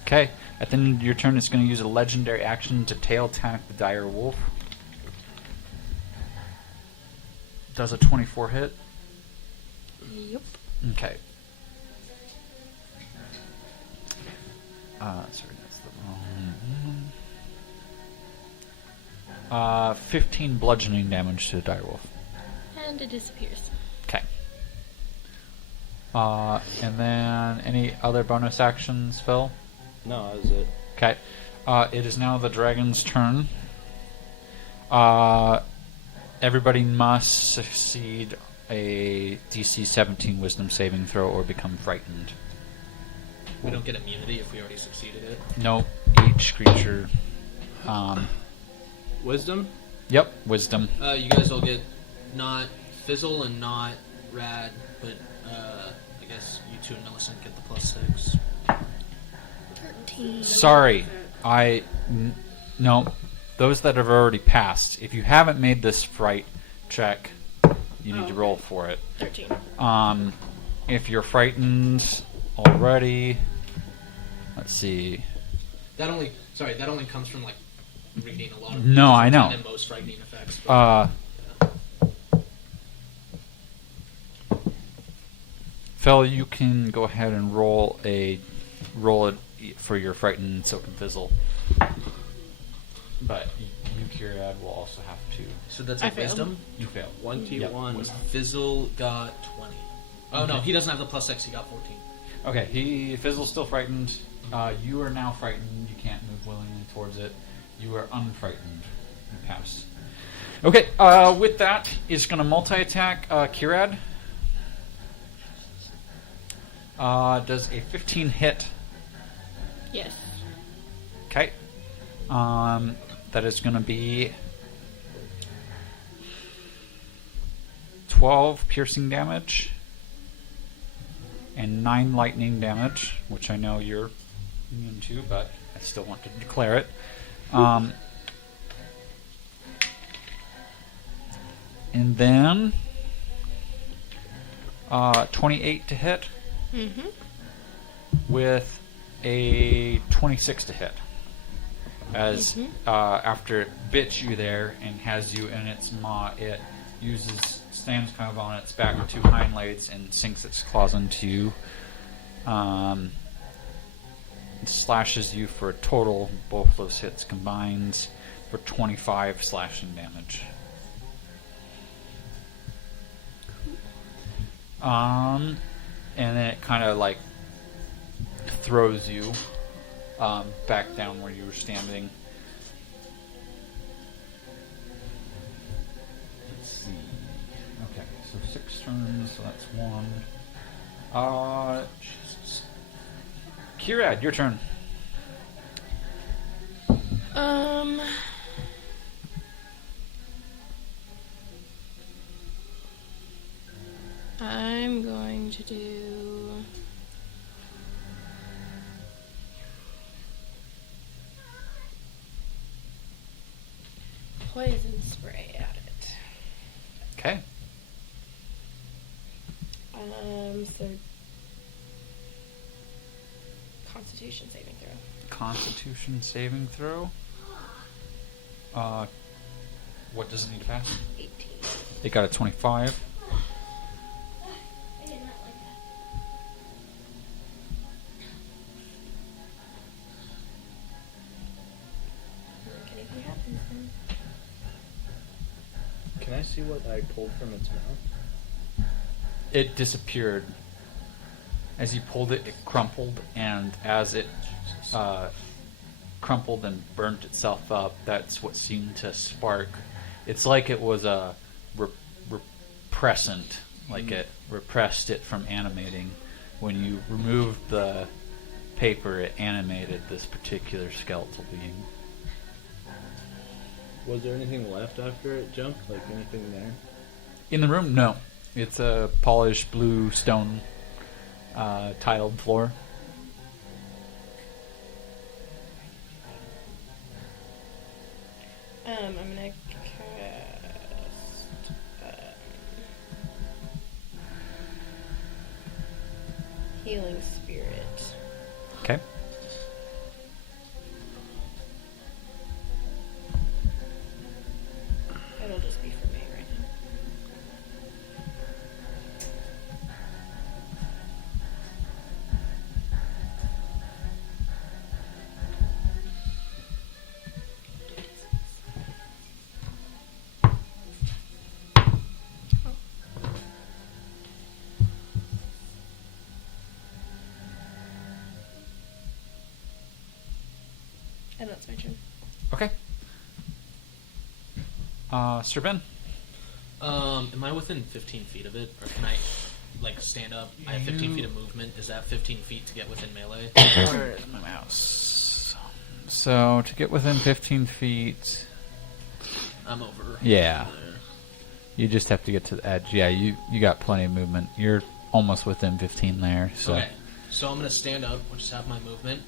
Okay. At the end of your turn, it's going to use a legendary action to tail attack the dire wolf. Does a 24 hit? Yep. Okay. Sorry, that's the wrong one. 15 bludgeoning damage to the dire wolf. And it disappears. Okay. And then any other bonus actions, Phil? No, that was it. Okay. It is now the dragon's turn. Everybody must succeed a DC 17 wisdom saving throw or become frightened. We don't get immunity if we already succeeded it. Nope. Each creature. Wisdom? Yep. Wisdom. You guys all get not Fizzle and not Rad, but I guess you two and Millicent get the +6. 13. Sorry. No. Those that have already passed. If you haven't made this fright check, you need to roll for it. 13. If you're frightened already, let's see. That only comes from like reading a lot of No, I know. and most frightening effects. But, Phil, you can go ahead and roll it for your frightened silk and fizzle. But you, Kiriad, will also have to. so that's I a failed. wisdom. You fail. 1T1. Yep. Fizzle got 20. Oh no, Okay. he doesn't have the +6. He got 14. Okay, Fizzle's still frightened. You are now frightened. You can't move willingly towards it. You are unfrightened. You pass. Okay, with that, it's going to multi-attack Kirad. Does a 15 hit? Yes. Okay. That is going to be 12 piercing damage and 9 lightning damage, which I know you're immune to, but I still want to declare it. And then 28 to hit Mm-hmm. with a 26 to hit. As after it bits you there and has you in its maw, it stands kind of on its back with 2 hind legs and sinks its claws into you. It slashes you for a total, both those hits combined, for 25 slashing damage. And then it kind of like throws you back down where you were standing. Let's see. Okay, so 6 turns, so that's 1. Jesus. Kirad, your turn. I'm going to do poison spray at it. Okay. So Constitution saving throw. Constitution saving throw. What does it need to pass? 18. It got a 25. I did not like that. Look, anything happens then. Can I see what I pulled from its mouth? It disappeared. As you pulled it, it crumpled, and as it crumpled and burnt itself up, that's what seemed to spark. It's like it was a repressant, like it repressed it from animating. When you removed the paper, it animated this particular skeletal being. Was there anything left after it jumped? Like anything there? In the room, no. It's a polished blue stone tiled floor. I'm gonna cast Healing Spirit. Okay. It'll just be for me right now. And that's my turn. Okay. Sir Ben? Am I within 15 feet of it? Or can I, like, stand up? I have 15 feet of movement. Is that 15 feet to get within melee? Where is my mouse? So, to get within 15 feet... I'm over. Yeah. there. You just have to get to the edge. Yeah, you got plenty of movement. You're almost within 15 there. So. Okay. So I'm going to stand up, which is half my movement.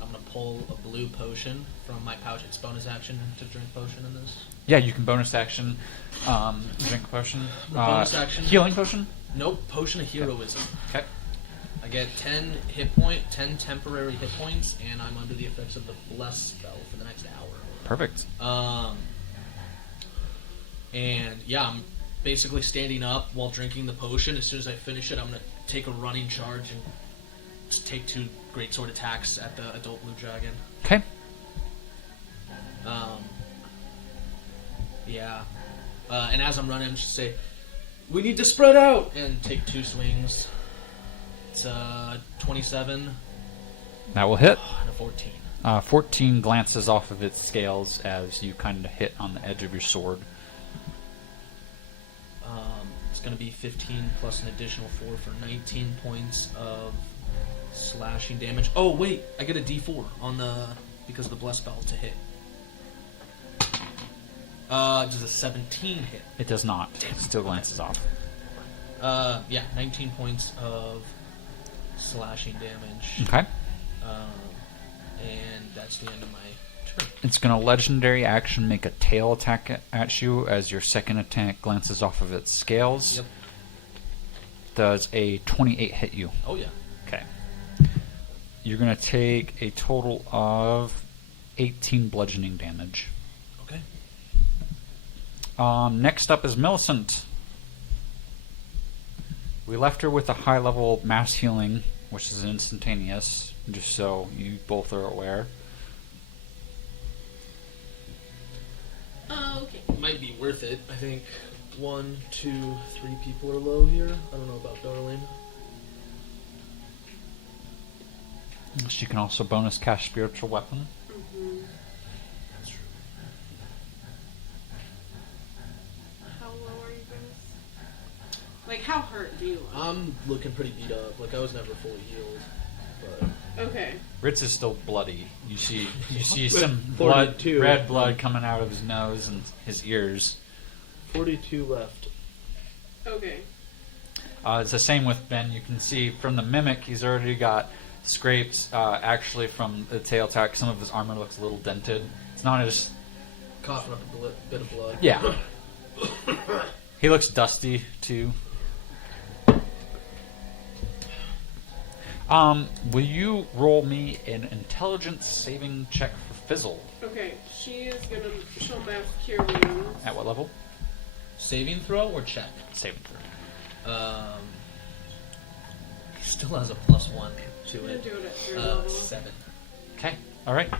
I'm going to pull a blue potion from my pouch. It's bonus action to drink potion in this. Yeah, you can bonus action, drink a potion. Bonus action. Healing potion? Nope, potion of heroism. Okay. I get 10 10 temporary hit points, and I'm under the effects of the bless spell for the next hour. Perfect. And yeah, I'm basically standing up while drinking the potion. As soon as I finish it, I'm going to take a running charge and just take 2 greatsword attacks at the adult blue dragon. Okay. Yeah. And as I'm running, I'm just say, "We need to spread out!" and take 2 swings. It's 27 That will hit. and a 14. 14 glances off of its scales as you kind of hit on the edge of your sword. It's going to be 15 plus an additional 4 for 19 points of slashing damage. Oh, wait, I get a d4 on because of the bless spell to hit. Does a 17 hit? It does not. It still glances off. Yeah, 19 points of slashing damage. Okay. And that's the end of my turn. It's going to legendary action make a tail attack at you as your second attack glances off of its scales. Yep. Does a 28 hit you? Oh, yeah. Okay. You're going to take a total of 18 bludgeoning damage. Okay. Next up is Millicent. We left her with a high level mass healing which is instantaneous, just so you both are aware. Okay. Might be worth it. I think 1, 2, 3 people are low here. I don't know about Darling. She can also bonus cast spiritual weapon. Mm-hmm. That's true. How low are you guys? Like, how hurt do you look? I'm looking pretty beat up. Like, I was never fully healed. But Okay. Ritz is still bloody. You see some blood, 42. red blood coming out of his nose and his ears. 42 left. Okay. It's the same with Ben. You can see from the mimic, he's already got scrapes. Actually, from the tail attack, some of his armor looks a little dented. It's not as... coughing up a bit of blood. Yeah. He looks dusty, too. Will you roll me an intelligence saving check for Fizzle? Okay. She'll mass cure wounds. At what level? Saving throw or check? Saving throw. He still has a +1 to I'm gonna it. do it at 3rd level. 7. Okay, alright.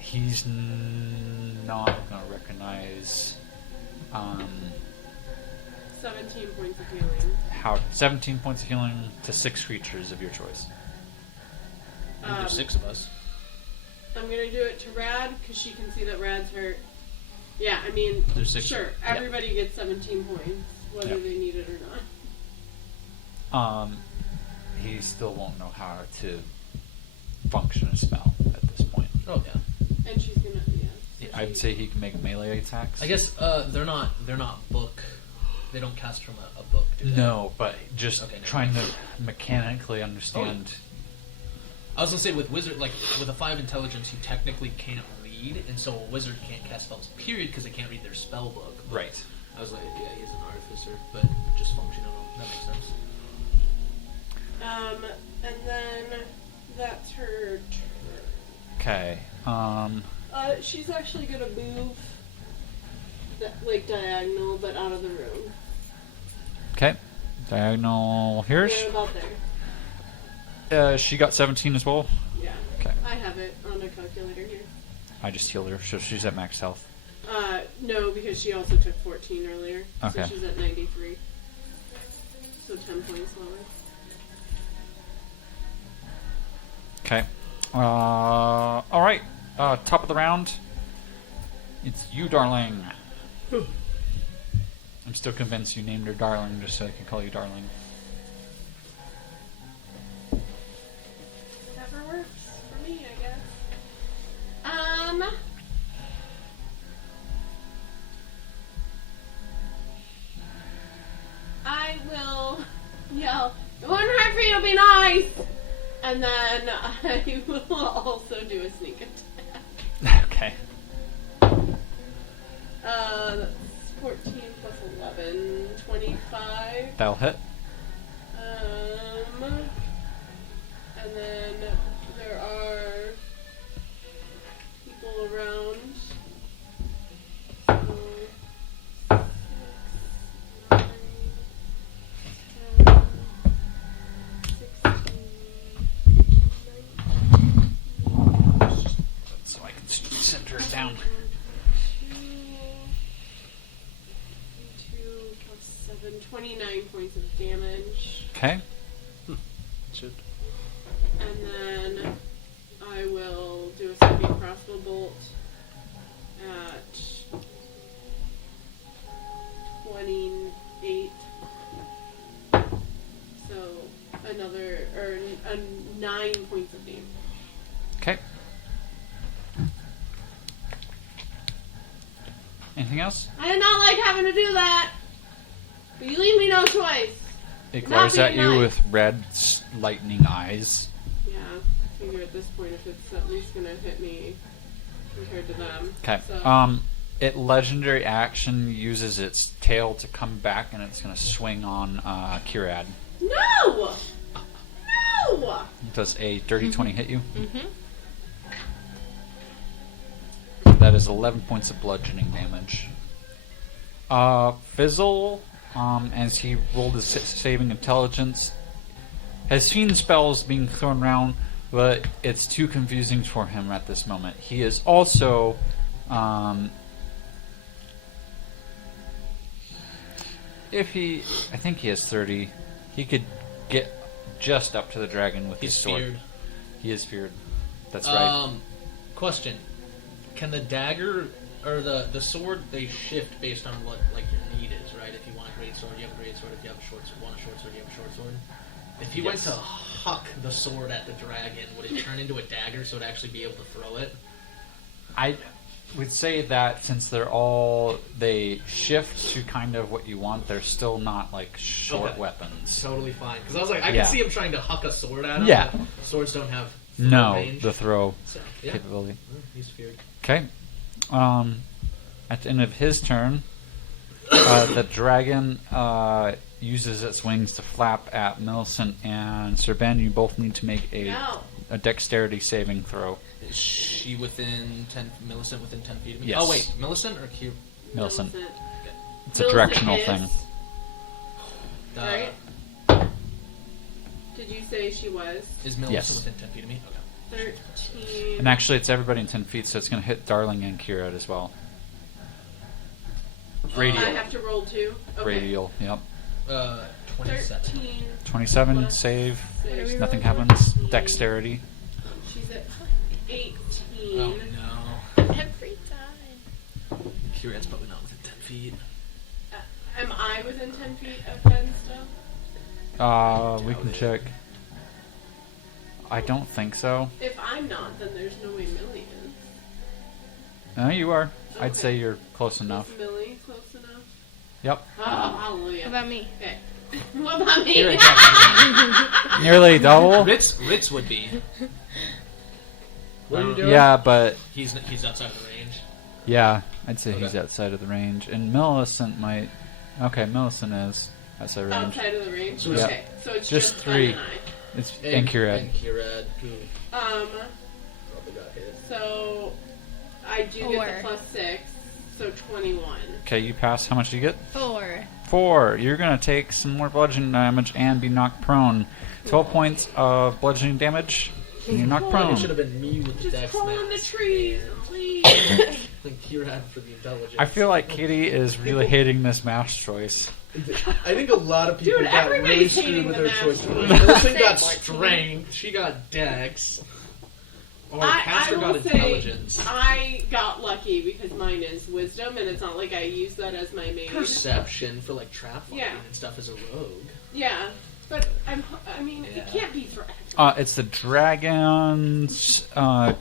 He's not going to recognize 17 points of healing. how 17 points of healing to 6 creatures of your choice. There's 6 of us. I'm gonna do it to Rad because she can see that Rad's hurt. Yeah, I mean, There's 6. sure, everybody gets 17 points, whether Yep. they need it or not. He still won't know how to function a spell at this point. Oh yeah. And she's gonna, so I'd say he can make melee attacks. I guess they're not book. They don't cast from a book, do they? No, but just Okay, never trying to mechanically understand. I was gonna say with wizard, like with a 5 intelligence, you technically can't read, and so a wizard can't cast spells. Period, because they can't read their spell book. But Right. I was like, yeah, he's an artificer, but just functional. That makes sense. And then that's her turn. Okay. She's actually gonna move, diagonal, but out of the room. Okay. Diagonal here. Yeah, about there. She got 17 as well. Yeah. Okay. I have it on a calculator here. I just healed her, so she's at max health. No, because she also took 14 earlier. Okay. So she's at 93. So 10 points lower. Okay. Alright. Top of the round. It's you, darling. I'm still convinced you named her Darling just so I can call you Darling. Whatever works for me, I guess. I will yell, "It wouldn't hurt for you to be nice!" And then I will also do a sneak attack. Okay. That's 14 plus 11, 25. That'll hit. And then there are people around. So I can send her down. 2 plus 7, 29 points of damage. Okay. Should. And then I will do a second crossbow bolt at 28. So another, or 9 points of damage. Okay. Anything else? I did not like having to do that, but you leave me no choice. It Not glares at being you nice. with red lightning eyes. Yeah, I figure at this point if it's at least gonna hit me compared to them. Okay. So, It legendary action uses its tail to come back, and it's going to swing on Kirad. No! No! Does a dirty 20 hit you? Mm-hmm. That is 11 points of bludgeoning damage. Fizzle, as he rolled his saving intelligence, has seen spells being thrown around, but it's too confusing for him at this moment. He is also, I think he has 30. He could get just up to the dragon with his He's sword. feared. He is feared. That's right. Question: can the dagger or the sword, they shift based on what like your need is, right? If you want a great sword, you have a great sword. If you have a short sword, want a short sword, you have a short sword. If he went to huck the sword at the dragon, would it turn into a dagger so it'd actually be able to throw it? I would say that since they shift to kind of what you want, they're still not like short Okay. weapons. Totally fine. Because I was like, I Yeah. can see him trying to huck a sword at him. Yeah. but swords don't have throw No, range. the throw So, yeah. capability. He's feared. Okay. At the end of his turn, the dragon uses its wings to flap at Millicent and Sir Ben. You both need to make No. a dexterity saving throw. Is she within 10... Millicent within 10 feet of me? Yes. Oh, wait. Millicent or Q? Millicent. Millicent. It's a Millicent directional is, thing. Right? Did you say she was? Is Millicent Yes. within 10 feet of me? Okay. 13. And actually, it's everybody in 10 feet, so it's going to hit Darling and Kira as well. Radial. I have to roll 2. Okay. Radial, yep. 27. 13. 27, plus save. six. What are we Nothing rolling? happens. Dexterity. She's at 18. Oh, no. Every time. Kira's probably not within 10 feet. Am I within 10 feet of Ben still? We can check. I don't think so. If I'm not, then there's no way Millie is. No, you are. I'd Okay. say you're close enough. Is Millie close enough? Yep. Oh, hallelujah. What about me? Okay. What about me? Kira definitely. Nearly double. Ritz would be. What are you doing? Yeah, but He's outside of the range. yeah, I'd say Okay. he's outside of the range. And Millicent might. Okay, Millicent is outside of range. Outside of the range? So it's- Okay, so it's just just, 3. Ben It's and Kira. And Kira, who and I. probably got hit. So I do get 4. the plus 6, so 21. Okay, you pass. How much do you get? 4. 4. You're gonna take some more bludgeoning damage and be knocked prone. 12 points of bludgeoning damage. And you're knocked It prone. should have been me with the Just dex crawl in the max. trees, please. Like Kira for the intelligence. I feel like Kitty is really hating this mouse choice. I think a lot of people Dude, got really everybody's screwed hating with the their math. choices. Millicent got Say 14. strength. She got dex. Or I Pastor got will say intelligence. I got lucky because mine is wisdom, and it's not like I use that as my main. Perception for like trap walking Yeah. and stuff as a rogue. Yeah, but I mean, Yeah. it can't be threat. It's the dragon's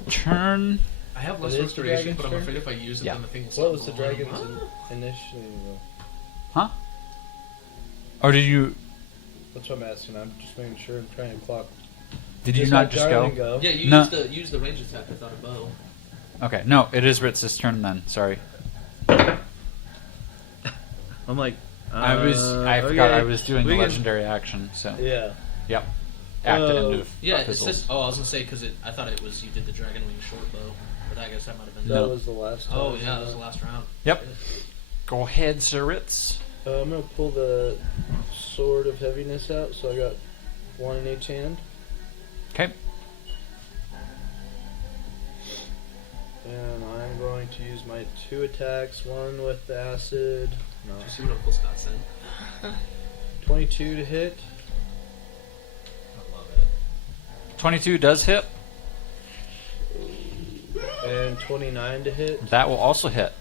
turn. I have less It is the restoration, dragon's but I'm turn? afraid if I use it, Yeah. then the thing will What stop was the blowing. dragon's initially? Huh? Or did you That's what I'm asking. I'm just making sure. I'm trying to clock. did you Just not let just Darling go? Yeah, you No. use the range attack. I thought a bow. Okay, no, it is Ritz's turn then. Sorry. I'm like, I forgot I was doing We a can- legendary action, so Yeah. yep. Act end of Yeah, it fizzles. says. Oh, I was gonna say because I thought it was you did the dragon wing short bow, but I guess that might have been. That No. was the last time. Oh yeah, that was the last round. Yep. Go ahead, Sir Ritz. I'm gonna pull the sword of heaviness out, so I got one in each hand. Okay. And I'm going to use my 2 attacks, one with the acid. No. Did you see what Uncle Scott said? 22 to hit. I love it. 22 does hit. And 29 to hit. That will also hit.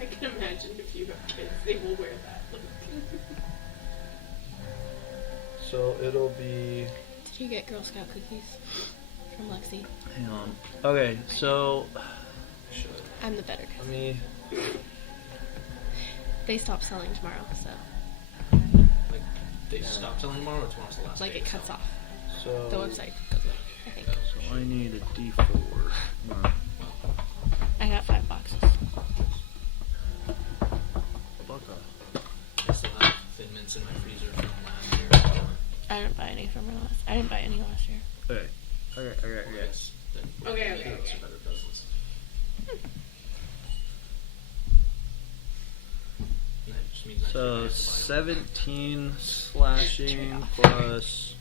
I can imagine if you have kids, they will wear that. So it'll be. Did you get Girl Scout cookies from Lexi? Hang on. Okay, so I'm the better let cousin. me. They stop selling tomorrow, so Like they stop selling tomorrow, or tomorrow's the last like day it of cuts selling? off. So The website goes away. I think. So I need a D4. No. I got 5 boxes. Fuck off. I still have Thin Mints in my freezer from last year. I didn't buy any from last. I didn't buy any last year. Okay. Okay. Yes. Okay. Those are better cousins. And that just means I So have to buy 17 slashing plus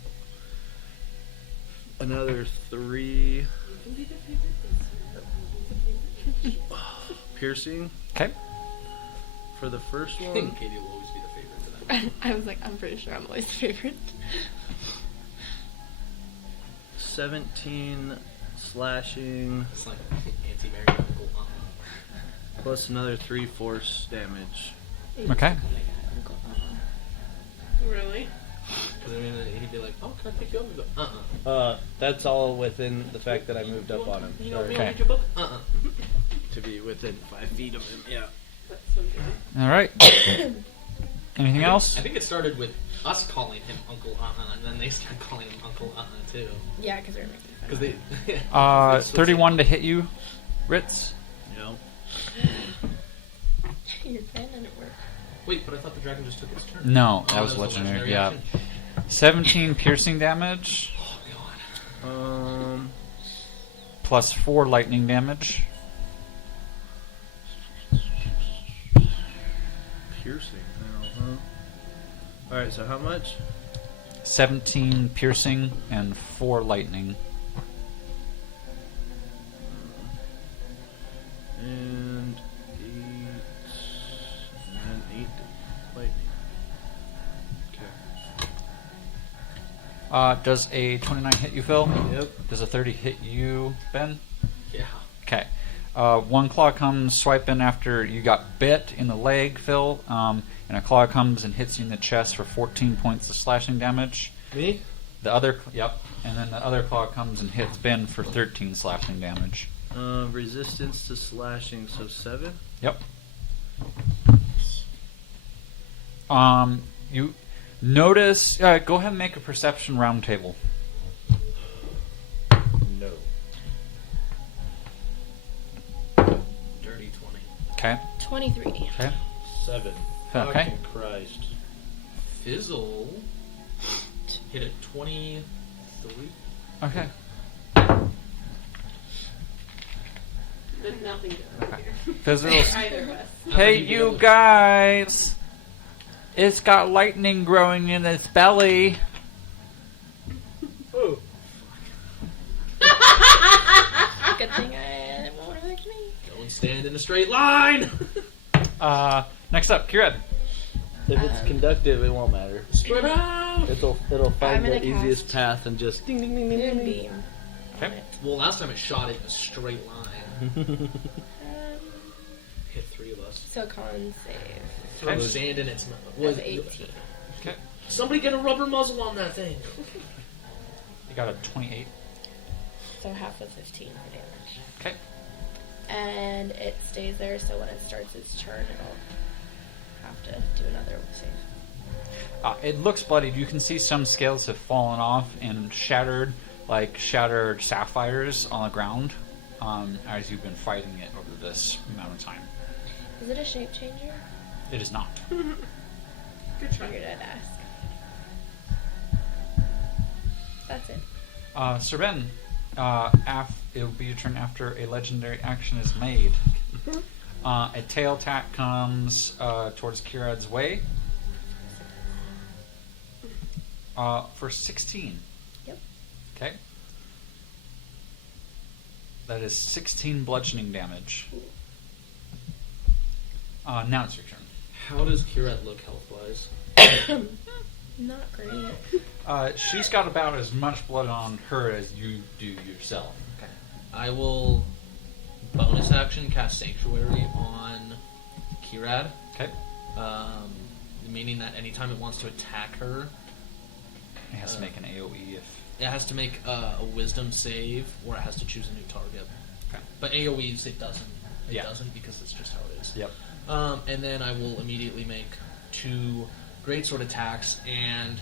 another 3 piercing Okay. for the first I one. think Katie will always be the favorite for that. I was like, I'm pretty sure I'm always the favorite. 17 slashing It's like anti-Mary Uncle. plus another 3 force damage. Okay. Really? Because I mean, he'd be like, "Oh, can I pick you up?" And go, That's all within the fact that I moved up on him. You So want me to Okay. read your book? to be within 5 feet of him. Yeah. That's so good. All right. Anything else? I think it started with us calling him Uncle and then they started calling him Uncle too. Yeah, because we're making fun. Because they. 31 to hit you, Ritz. Yep. Your plan didn't work. Wait, but I thought the dragon just took its turn. No, that Oh, was a legendary. Yeah. action. 17 piercing damage Oh god. plus 4 lightning damage. Piercing now, huh? Alright, so how much? 17 piercing and 4 lightning. And 8 lightning. Okay. Does a 29 hit you, Phil? Yep. Does a 30 hit you, Ben? Yeah. Okay. One claw comes swiping after you got bit in the leg, Phil, and a claw comes and hits you in the chest for 14 points of slashing damage. Me? The other, yep, and then the other claw comes and hits Ben for 13 slashing damage. Resistance to slashing, so 7? Yep. You notice. Go ahead and make a perception round table. No. Dirty 20. Okay. 23. Okay. 7. Okay. Fucking Christ. Fizzle hit at 23. Okay. Then nothing good over here. Fizzles. Either of us. Hey, you guys! It's got lightning growing in its belly. Oh. Good thing it won't affect me. Go and stand in a straight line. Next up, Kieran. If it's conductive, it won't matter. Straight out. It'll find gonna the easiest cast path and just ding ding ding ding ding. Moonbeam. Okay. Well, last time it shot it in a straight line. Hit 3 of us. So con save Throw Okay. sand in its mouth. of 18. Okay. Somebody get a rubber muzzle on that thing. You got a 28. So half of 15 for damage. Okay. And it stays there, so when it starts its turn, it'll have to do another save. It looks bloodied. You can see some scales have fallen off and shattered, like shattered sapphires on the ground, as you've been fighting it over this amount of time. Is it a shape changer? It is not. Good try. Figured I'd ask. That's it. Sir Ben, it'll be your turn after a legendary action is made. A tail attack comes towards Kirad's way. For 16. Yep. Okay. That is 16 bludgeoning damage. Now it's your turn. How does Kirat look health-wise? Not great. She's got about as much blood on her as you do yourself. Okay. I will bonus action cast Sanctuary on Kirad, Okay. meaning that anytime it wants to attack her, It has to make an AoE if. it has to make a Wisdom save, or it has to choose a new target. Okay. But AoEs, it doesn't. It Yeah. doesn't because it's just how it is. Yep. And then I will immediately make 2 greatsword attacks, and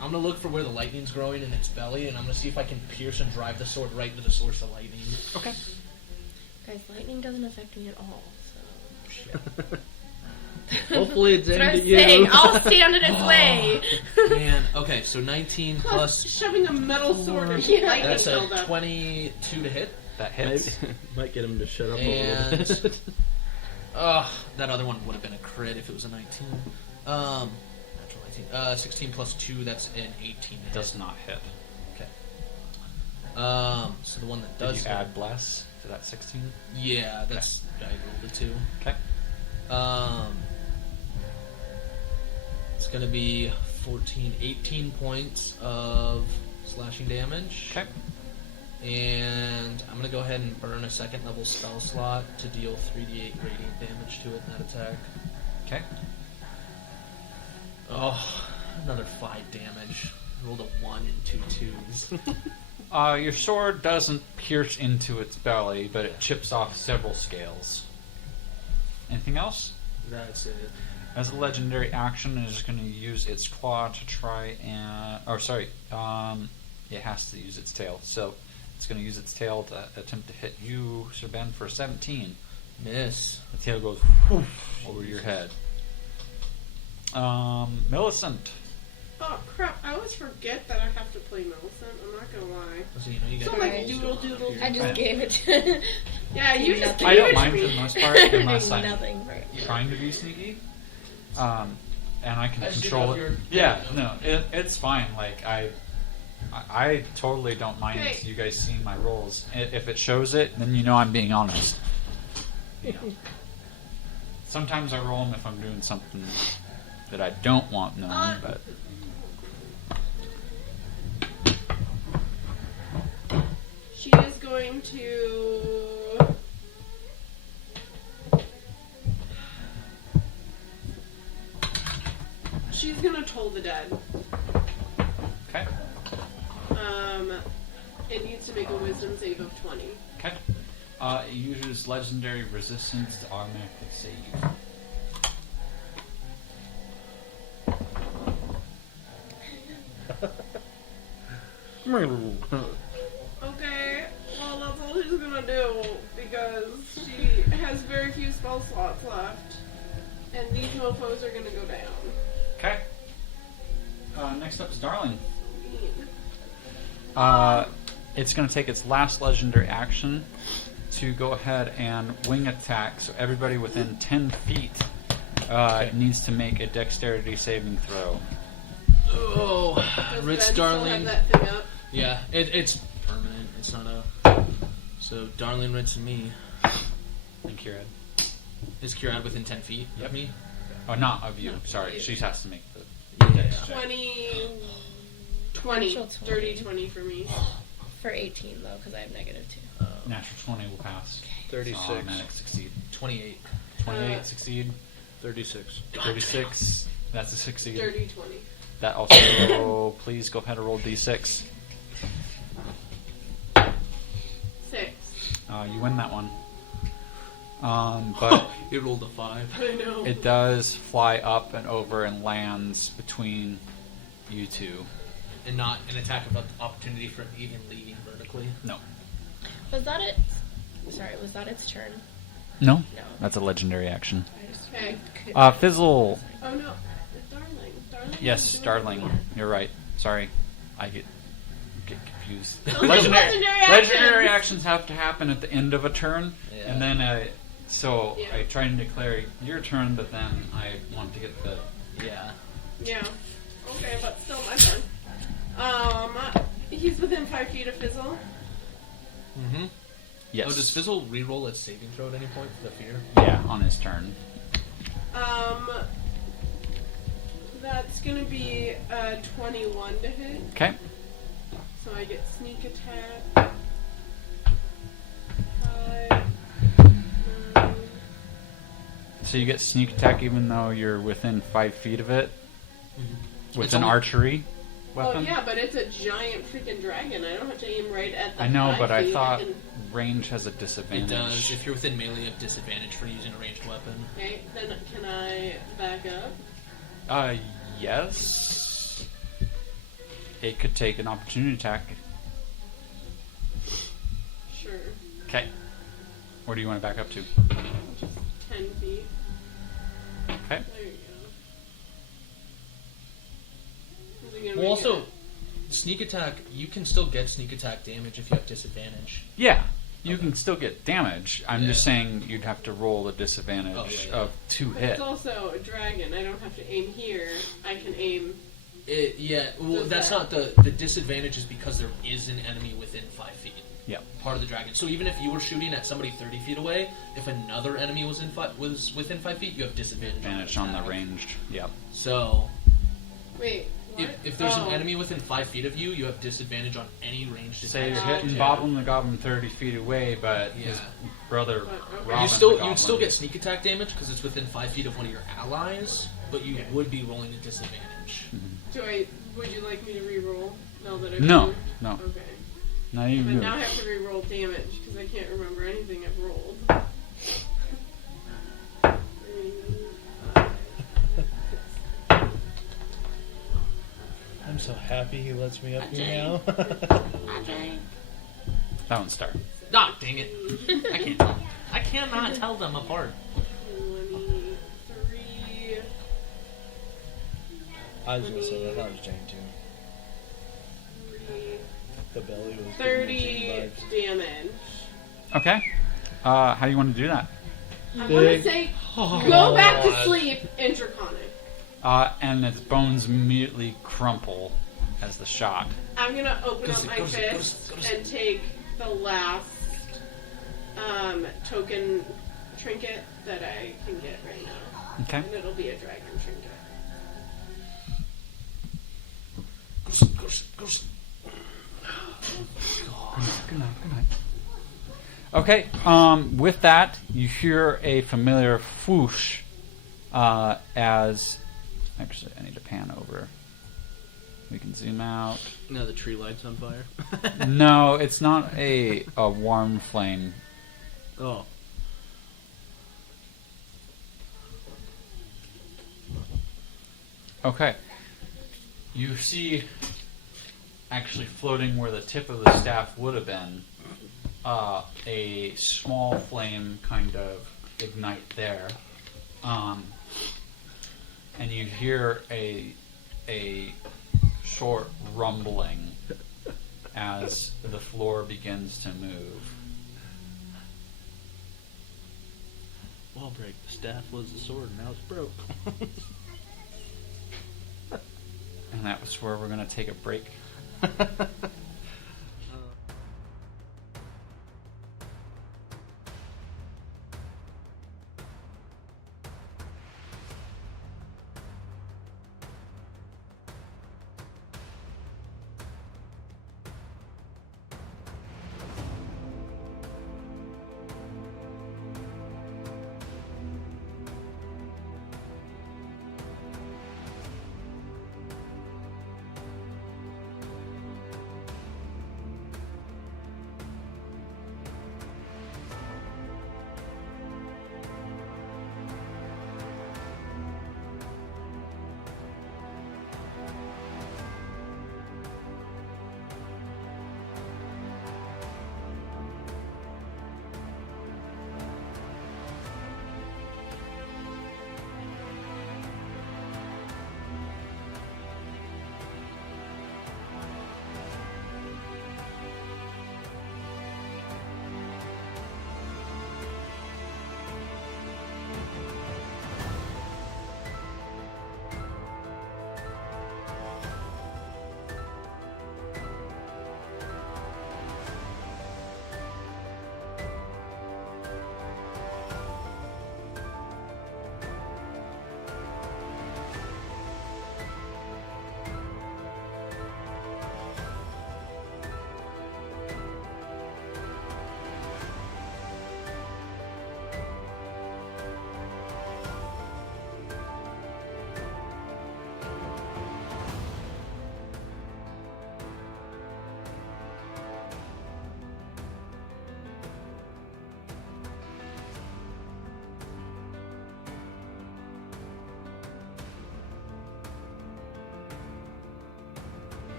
I'm gonna look for where the lightning's growing in its belly, and I'm gonna see if I can pierce and drive the sword right to the source of lightning. Okay. Guys, lightning doesn't affect me at all, so. Hopefully it's That's what I aimed was at you. saying. I'll stand in its way. Man, okay, so 19 Plus plus. shoving a metal sword in Yeah. lightning That's a buildup. 22 to hit. That Maybe, hits. might get him to shut up a And little bit. that other one would have been a crit if it was a 19. Natural 19. 16 plus 2, that's an 18 to hit. Does not hit. So the one that Did does you add bless to that 16? Yeah, that's I rolled a 2. Okay. It's gonna be 18 points of slashing damage. Okay. And I'm gonna go ahead and burn a 2nd level spell slot to deal 3d8 radiant damage to it in that attack. Okay. Oh, another 5 damage. Rolled a 1 and 2 2s. Your sword doesn't pierce into its belly, but it chips off several scales. Anything else? That's it. As a legendary action, it is going to use its claw to try and... it has to use its tail. So it's going to use its tail to attempt to hit you, Sir Ben, for 17. Miss. The tail goes over your head. Millicent. Oh crap! I always forget that I have to play Millicent. I'm not gonna lie. So you know you So got like doodle. I just gave it to Yeah, you just Nothing. I gave don't it mind to for me. the most part, unless I'm nothing for it. trying to be sneaky. And I can I just did control off it. your- Yeah, no, it's fine. Like I totally don't mind Okay. you guys seeing my rolls. If it shows it, then you know I'm being honest. You know. Sometimes I roll them if I'm doing something that I don't want known, but She is going to. She's gonna toll the dead. okay, It needs to make a wisdom save of 20. okay. It uses legendary resistance to automatically save. Okay, well that's all she's gonna do because she has very few spell slots left, and these mofos are gonna go down. Okay. Next up is Darling. Mean. It's going to take its last legendary action to go ahead and wing attack. So everybody within 10 feet needs to make a dexterity saving throw. Oh, Does Ritz Ben still Darling. have that thing up? Yeah, it's permanent. It's not a. So Darling, Ritz, and me. And Kieran. Is Kieran within 10 feet of me? Oh, not of you. No, Sorry, you. she has to make the Yeah. dex check. 20. Natural 20. Dirty 20 for me. For 18 though, because I have -2. Natural 20 will pass. 36. Automatic succeed. 28. 28 succeed. 36. 36. That's a succeed. Dirty 20. That also, please go ahead and roll d6. 6. You win that one. But You rolled a 5. I know. it does fly up and over and lands between you two. And not an attack of opportunity for even leading vertically. No. Was that it? Sorry, was that its turn? No? No. That's a legendary action. I just Okay. couldn't- Fizzle. Oh no. Darling. Darling. Yes, is doing Darling. something. You're right. Sorry. I get confused. Legendary legendary actions. actions have to happen at the end of a turn. Yeah. And then, so Yeah. I try and declare your turn, but then I want to get the... Yeah. Yeah. Okay, but still my turn. He's within 5 feet of Fizzle. Mm-hmm. Yes. Oh, does Fizzle re-roll its saving throw at any point for the fear? Yeah, on his turn. That's gonna be 21 to hit. Okay. So I get sneak attack. 5. 9. So you get sneak attack even though you're within 5 feet of it with It's an only- archery weapon? Oh yeah, but it's a giant freaking dragon. I don't have to aim right at the I know, 5 but I feet. thought can- range has a It disadvantage. does. If you're within melee, you have disadvantage for using a ranged weapon. Okay, then can I back up? Yes. It could take an opportunity attack. Sure. Okay. Where do you want to back up to? Just 10 feet. Okay. There you go. Is he gonna Well, make also, it? sneak attack, you can still get sneak attack damage if you have disadvantage. Yeah. You Okay. can still get damage. I'm just Yeah. saying you'd have to roll a disadvantage Oh, yeah, yeah. of 2 But hit. it's also a dragon. I don't have to aim here. I can aim Well, Does that's that- not the disadvantage is because there is an enemy within 5 feet. Yep. Part of the dragon. So even if you were shooting at somebody 30 feet away, if another enemy was within 5 feet, you have disadvantage. Advantage on on the attack. ranged. Yep. So Wait, what? if there's Oh. an enemy within 5 feet of you, you have disadvantage on any ranged Say attack. you're hitting Okay. Bottling the Goblin 30 feet away, but his Yeah. brother But, okay. Robin You the still Goblin. you'd still get sneak attack damage because it's within 5 feet of one of your allies, but you would be rolling a disadvantage. Would you like me to re-roll now that I've No, moved? no, Okay. not But even now I move. have to re-roll damage because I can't remember anything I've rolled. I'm so happy he lets me up here now. That one's star. Ah, dang it! I cannot tell them apart. 23. I was gonna say that was Jane too. 3, The belly was 30 giving me Jane damage. Okay. How do you want to do that? I want to Big- say, vibes. go back to sleep, Interconic. And its bones immediately crumple as the shot. I'm gonna open up my Goes- fist goes- and take the last token trinket that I can get right now. Okay. And it'll be a dragon trinket. Good night. Good night. Okay. With that, you hear a familiar whoosh. As actually, I need to pan over. We can zoom out. No, the tree light's on fire. No, it's not a warm flame. Oh. Okay. You see, actually floating where the tip of the staff would have been, a small flame kind of ignite there. And you hear a short rumbling as the floor begins to move. Wall break. The staff was the sword, and now it's broke. And that was where we're going to take a break.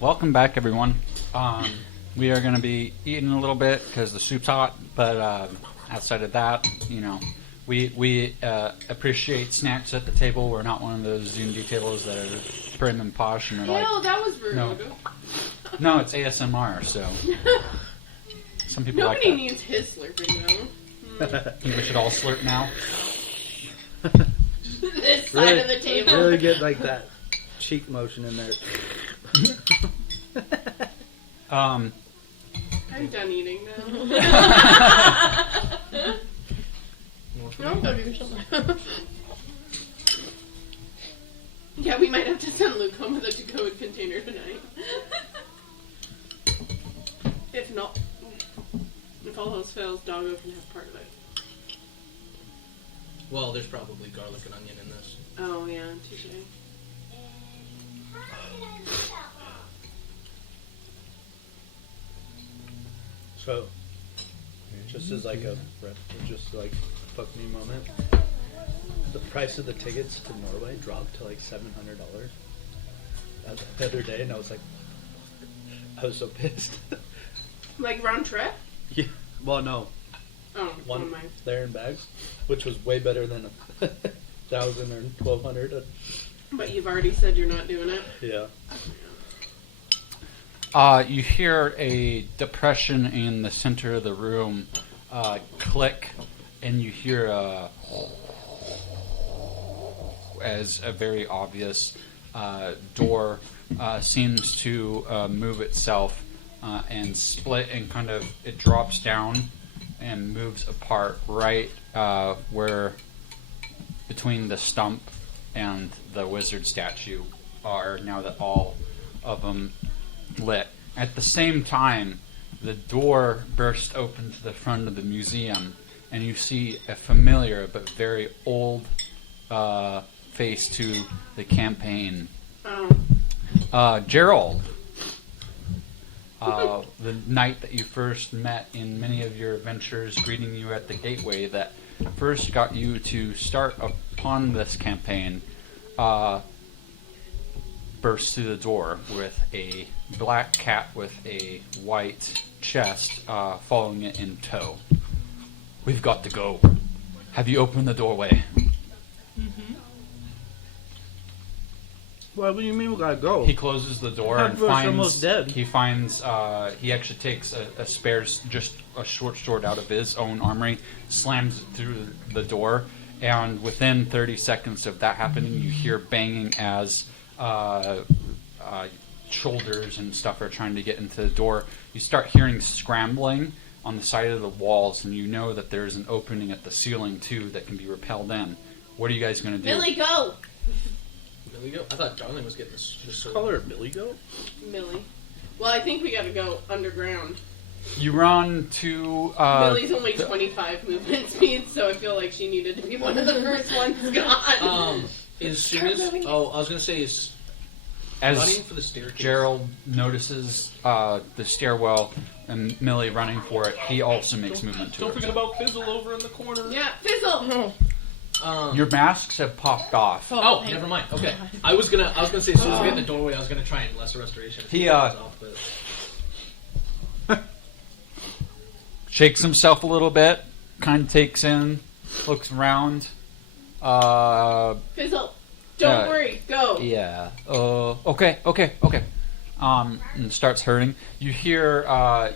Welcome back, everyone. We are going to be eating a little bit because the soup's hot, but outside of that, we appreciate snacks at the table. We're not one of those Zoom-D tables that are prim and posh and are like... No, that was rude. No, it's ASMR, so... Some people Nobody like that. needs his slurping, though. Think we should all slurp now? This side of the table. Really get like that cheek motion in there. I'm done eating now. No, go do something. Yeah, we might have to send Luke home with a to-go container tonight. If not, if all else fails, Doggo can have part of it. Well, there's probably garlic and onion in this. Oh, yeah, touche. So, just as like a fuck me moment, the price of the tickets to Norway dropped to like $700 the other day, and I was so pissed. Like round trip? Yeah. Well, no, Oh, one never mind. there in bags, which was way better than $1,000 or $1,200. But you've already said you're not doing it. Yeah. You hear a depression in the center of the room click, and you hear as a very obvious door seems to move itself and split, and kind of it drops down and moves apart right where between the stump and the wizard statue are, now that all of them lit. At the same time, the door bursts open to the front of the museum, and you see a familiar but very old face to the campaign. Gerald, the knight that you first met in many of your adventures, greeting you at the gateway that first got you to start upon this campaign, bursts through the door with a black cat with a white chest following it in tow. We've got to go. Have you opened the doorway? Mm-hmm. What do you mean we gotta go? He closes the door and We're finds. almost dead. He finds. He actually takes a spare, just a short sword out of his own armory, slams it through the door, and within 30 seconds of that happening, you hear banging as shoulders and stuff are trying to get into the door. You start hearing scrambling on the side of the walls, and you know that there's an opening at the ceiling too that can be repelled in. What are you guys going to do? Millie, go! Millie go? I thought Darling was getting this. Call her Billy Goat? Millie. Well, I think we gotta go underground. You run to. Millie's only 25 movement speed, so I feel like she needed to be one of the first ones gone. As soon as I was gonna say is running As for the staircase. Gerald notices the stairwell and Millie running for it, he also makes movement to Don't it. forget about Fizzle over in the corner. Yeah, Fizzle! Your masks have popped off. Oh, never mind. Okay, I was gonna say as soon as we get in the doorway, I was gonna try and lesser restoration. He, Off, but... Shakes himself a little bit, kind of takes in, looks around. Fizzle! Don't worry, go! Yeah. Okay. And starts hurting. You hear,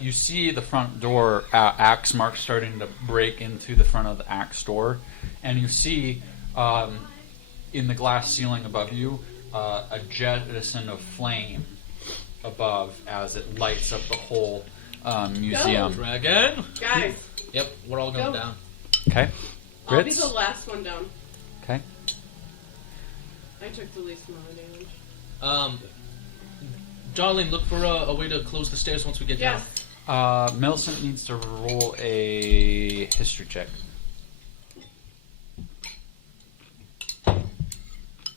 you see the front door axe mark starting to break into the front of the axe door, and you see in the glass ceiling above you a jettison of flame above as it lights up the whole museum. Dragon. Guys, Yep, we're all going Go. down. Okay. I'll be Ritz? the last one down. Okay. I took the least amount of damage. Darling, look for a way to close the stairs once we get Yes. down. Millicent needs to roll a history check.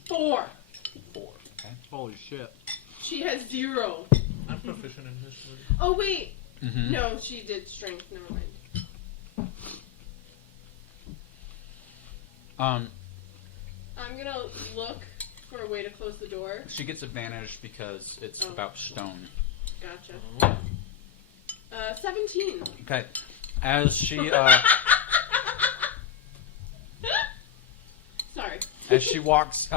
4. 4. Okay. Holy shit. She has 0. I'm proficient in history. Oh, wait. Mm-hmm. No, she did strength. Never mind. I'm gonna look for a way to close the door? She gets advantage because it's about stone. Gotcha. 17. Okay. As she Sorry. as she walks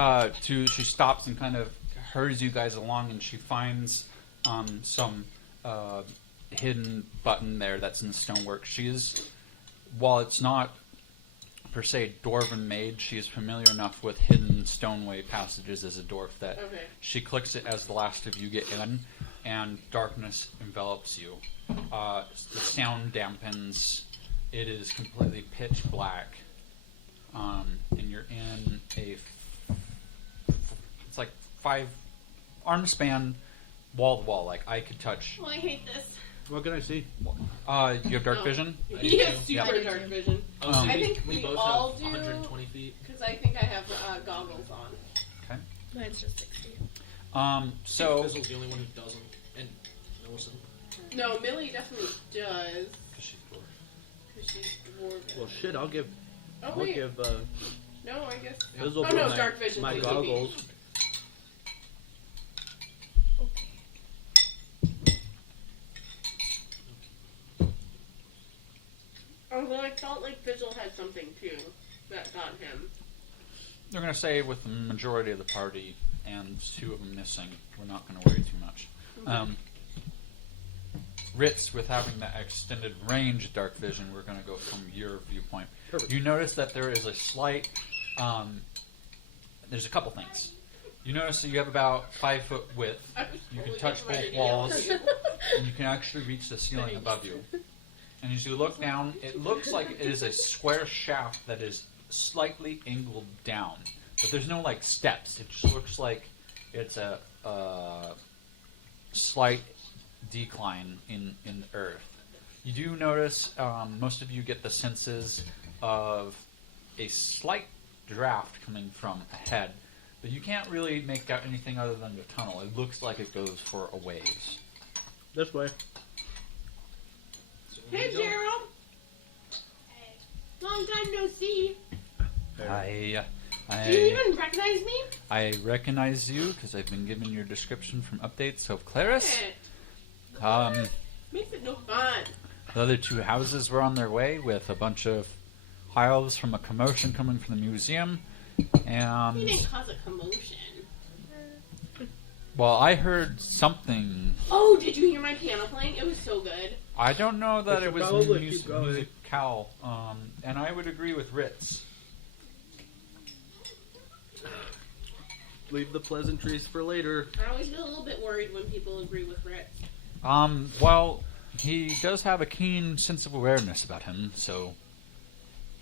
she stops and kind of hurries you guys along, and she finds some hidden button there that's in the stonework. She is, while it's not per se dwarven made, she is familiar enough with hidden stoneway passages as a dwarf that she clicks it as the last of you get in, and darkness envelops you. The sound dampens. It is completely pitch black, and you're in it's like 5 arm span, wall to wall. Like I could touch. Well, I hate this. What can I see? You have dark vision. He has super dark vision. I think we both all have do. 120 feet. Because I think I have goggles on. Okay. Mine's just 60. So Fizzle's the only one who doesn't, and Millicent. No, Millie definitely does. because she's dwarf. Because she's dwarven. Well, shit, I'll give. Oh, I'll wait. give No, I guess. Fizzle Oh, no, my, dark vision. my please. goggles. Although I felt like Fizzle had something too that got him. They're going to say with the majority of the party and 2 of them missing, we're not going to worry too much. Ritz, with having that extended range of dark vision, we're going to go from your viewpoint. Perfect. You notice that there is a slight... there's a couple things. You notice that you have about 5 foot width. You can touch both walls, and you can actually reach the ceiling above you. And as you look down, it looks like it is a square shaft that is slightly angled down. But there's no, like, steps. It just looks like it's a slight decline in the earth. You do notice, most of you get the senses of a slight draft coming from ahead. But you can't really make out anything other than the tunnel. It looks like it goes for a ways. This way. Hey, Gerald. Hey. Long time no see. Do you even recognize me? I recognize you because I've been given your description from updates of Claris. Shit. Makes it no fun. The other 2 houses were on their way with a bunch of high elves from a commotion coming from the museum. He And, didn't cause a commotion. well, I heard something. Oh, did you hear my piano playing? It was so good. I don't know that We it should was probably keep going. musical. And I would agree with Ritz. Leave the pleasantries for later. I always get a little bit worried when people agree with Ritz. Well, he does have a keen sense of awareness about him, so...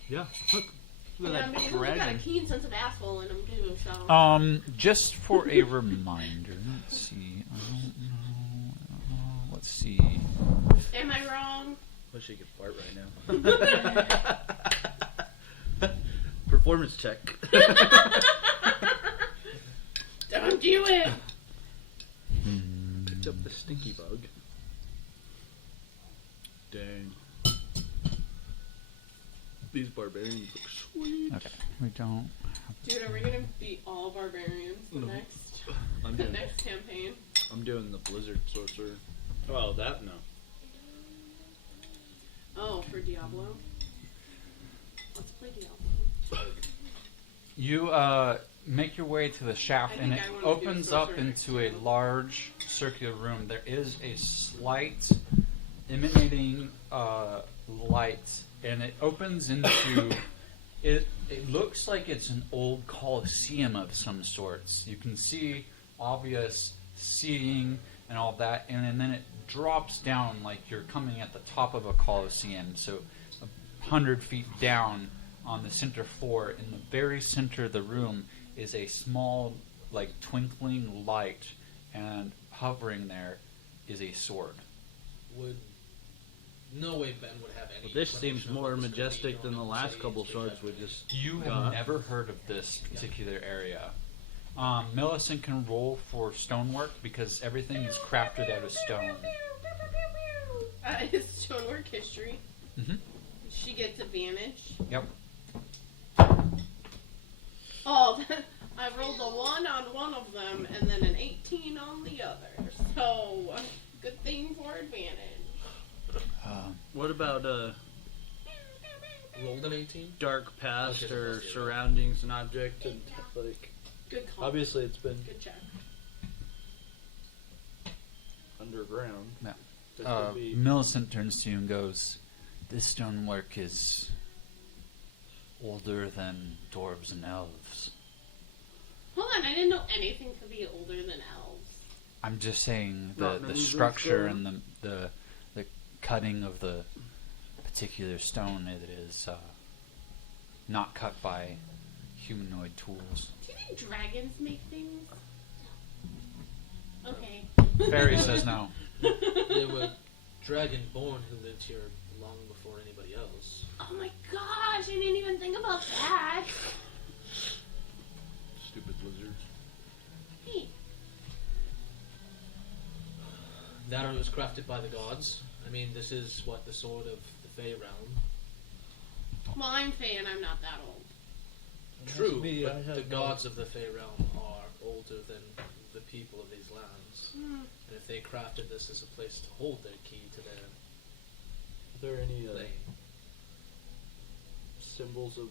Yeah. Look. Look Yeah, at but that he's also got a dragon. keen sense of asshole in him too, so... Just for a reminder, let's see. I don't know. Let's see. Am I wrong? Wish he could fart right now. Performance check. Don't do it! Picked up the stinky bug. Dang. These barbarians look sweet. Okay, we don't. Dude, are we gonna beat all barbarians the next campaign? I'm doing the blizzard sorcerer. Well, that no. Oh, for Diablo? Let's play Diablo. You make your way to the shaft, I and think it I wanna do opens a up sorcerer next into a time. large circular room. There is a slight emanating light, and it opens into. It looks like it's an old coliseum of some sorts. You can see obvious seating and all that, and then it drops down like you're coming at the top of a coliseum. So 100 feet down on the center floor, in the very center of the room, is a small, like, twinkling light, and hovering there is a sword. No way Ben would have any. Well, this seems inclination of more what this could majestic be. than the Don't last say couple it's swords big we just You have got. never heard of this particular area. Millicent can roll for stonework because everything is crafted out of stone. It's stonework history. Mm-hmm. She gets advantage. Yep. Oh, I rolled rolled a 1 on one of them and then an 18 on the other. So, good thing for advantage. What about Rolled an 18? dark past Okay, or plus zero. surroundings an object? And like, Good call. obviously it's been Good check. underground. Yeah. There could be Millicent turns to you and goes, "This stonework is older than dwarves and elves." Hold on, I didn't know anything could be older than elves. I'm just saying Not the many structure roots and the cutting of the particular stone, it is not cut by humanoid tools. Do you think dragons make things? Okay. Fairy says no. There were dragonborn who lived here long before anybody else. Oh my gosh, I didn't even think about that. Stupid lizards. Hey, That or it was crafted by the gods. I mean, this is what the sword of the Fey realm. well, I'm Faye and I'm not that old. True, me, I but have the no- gods of the Fey realm are older than the people of these lands. Hmm. And if they crafted this as a place to hold their key to their Are there any plane, symbols of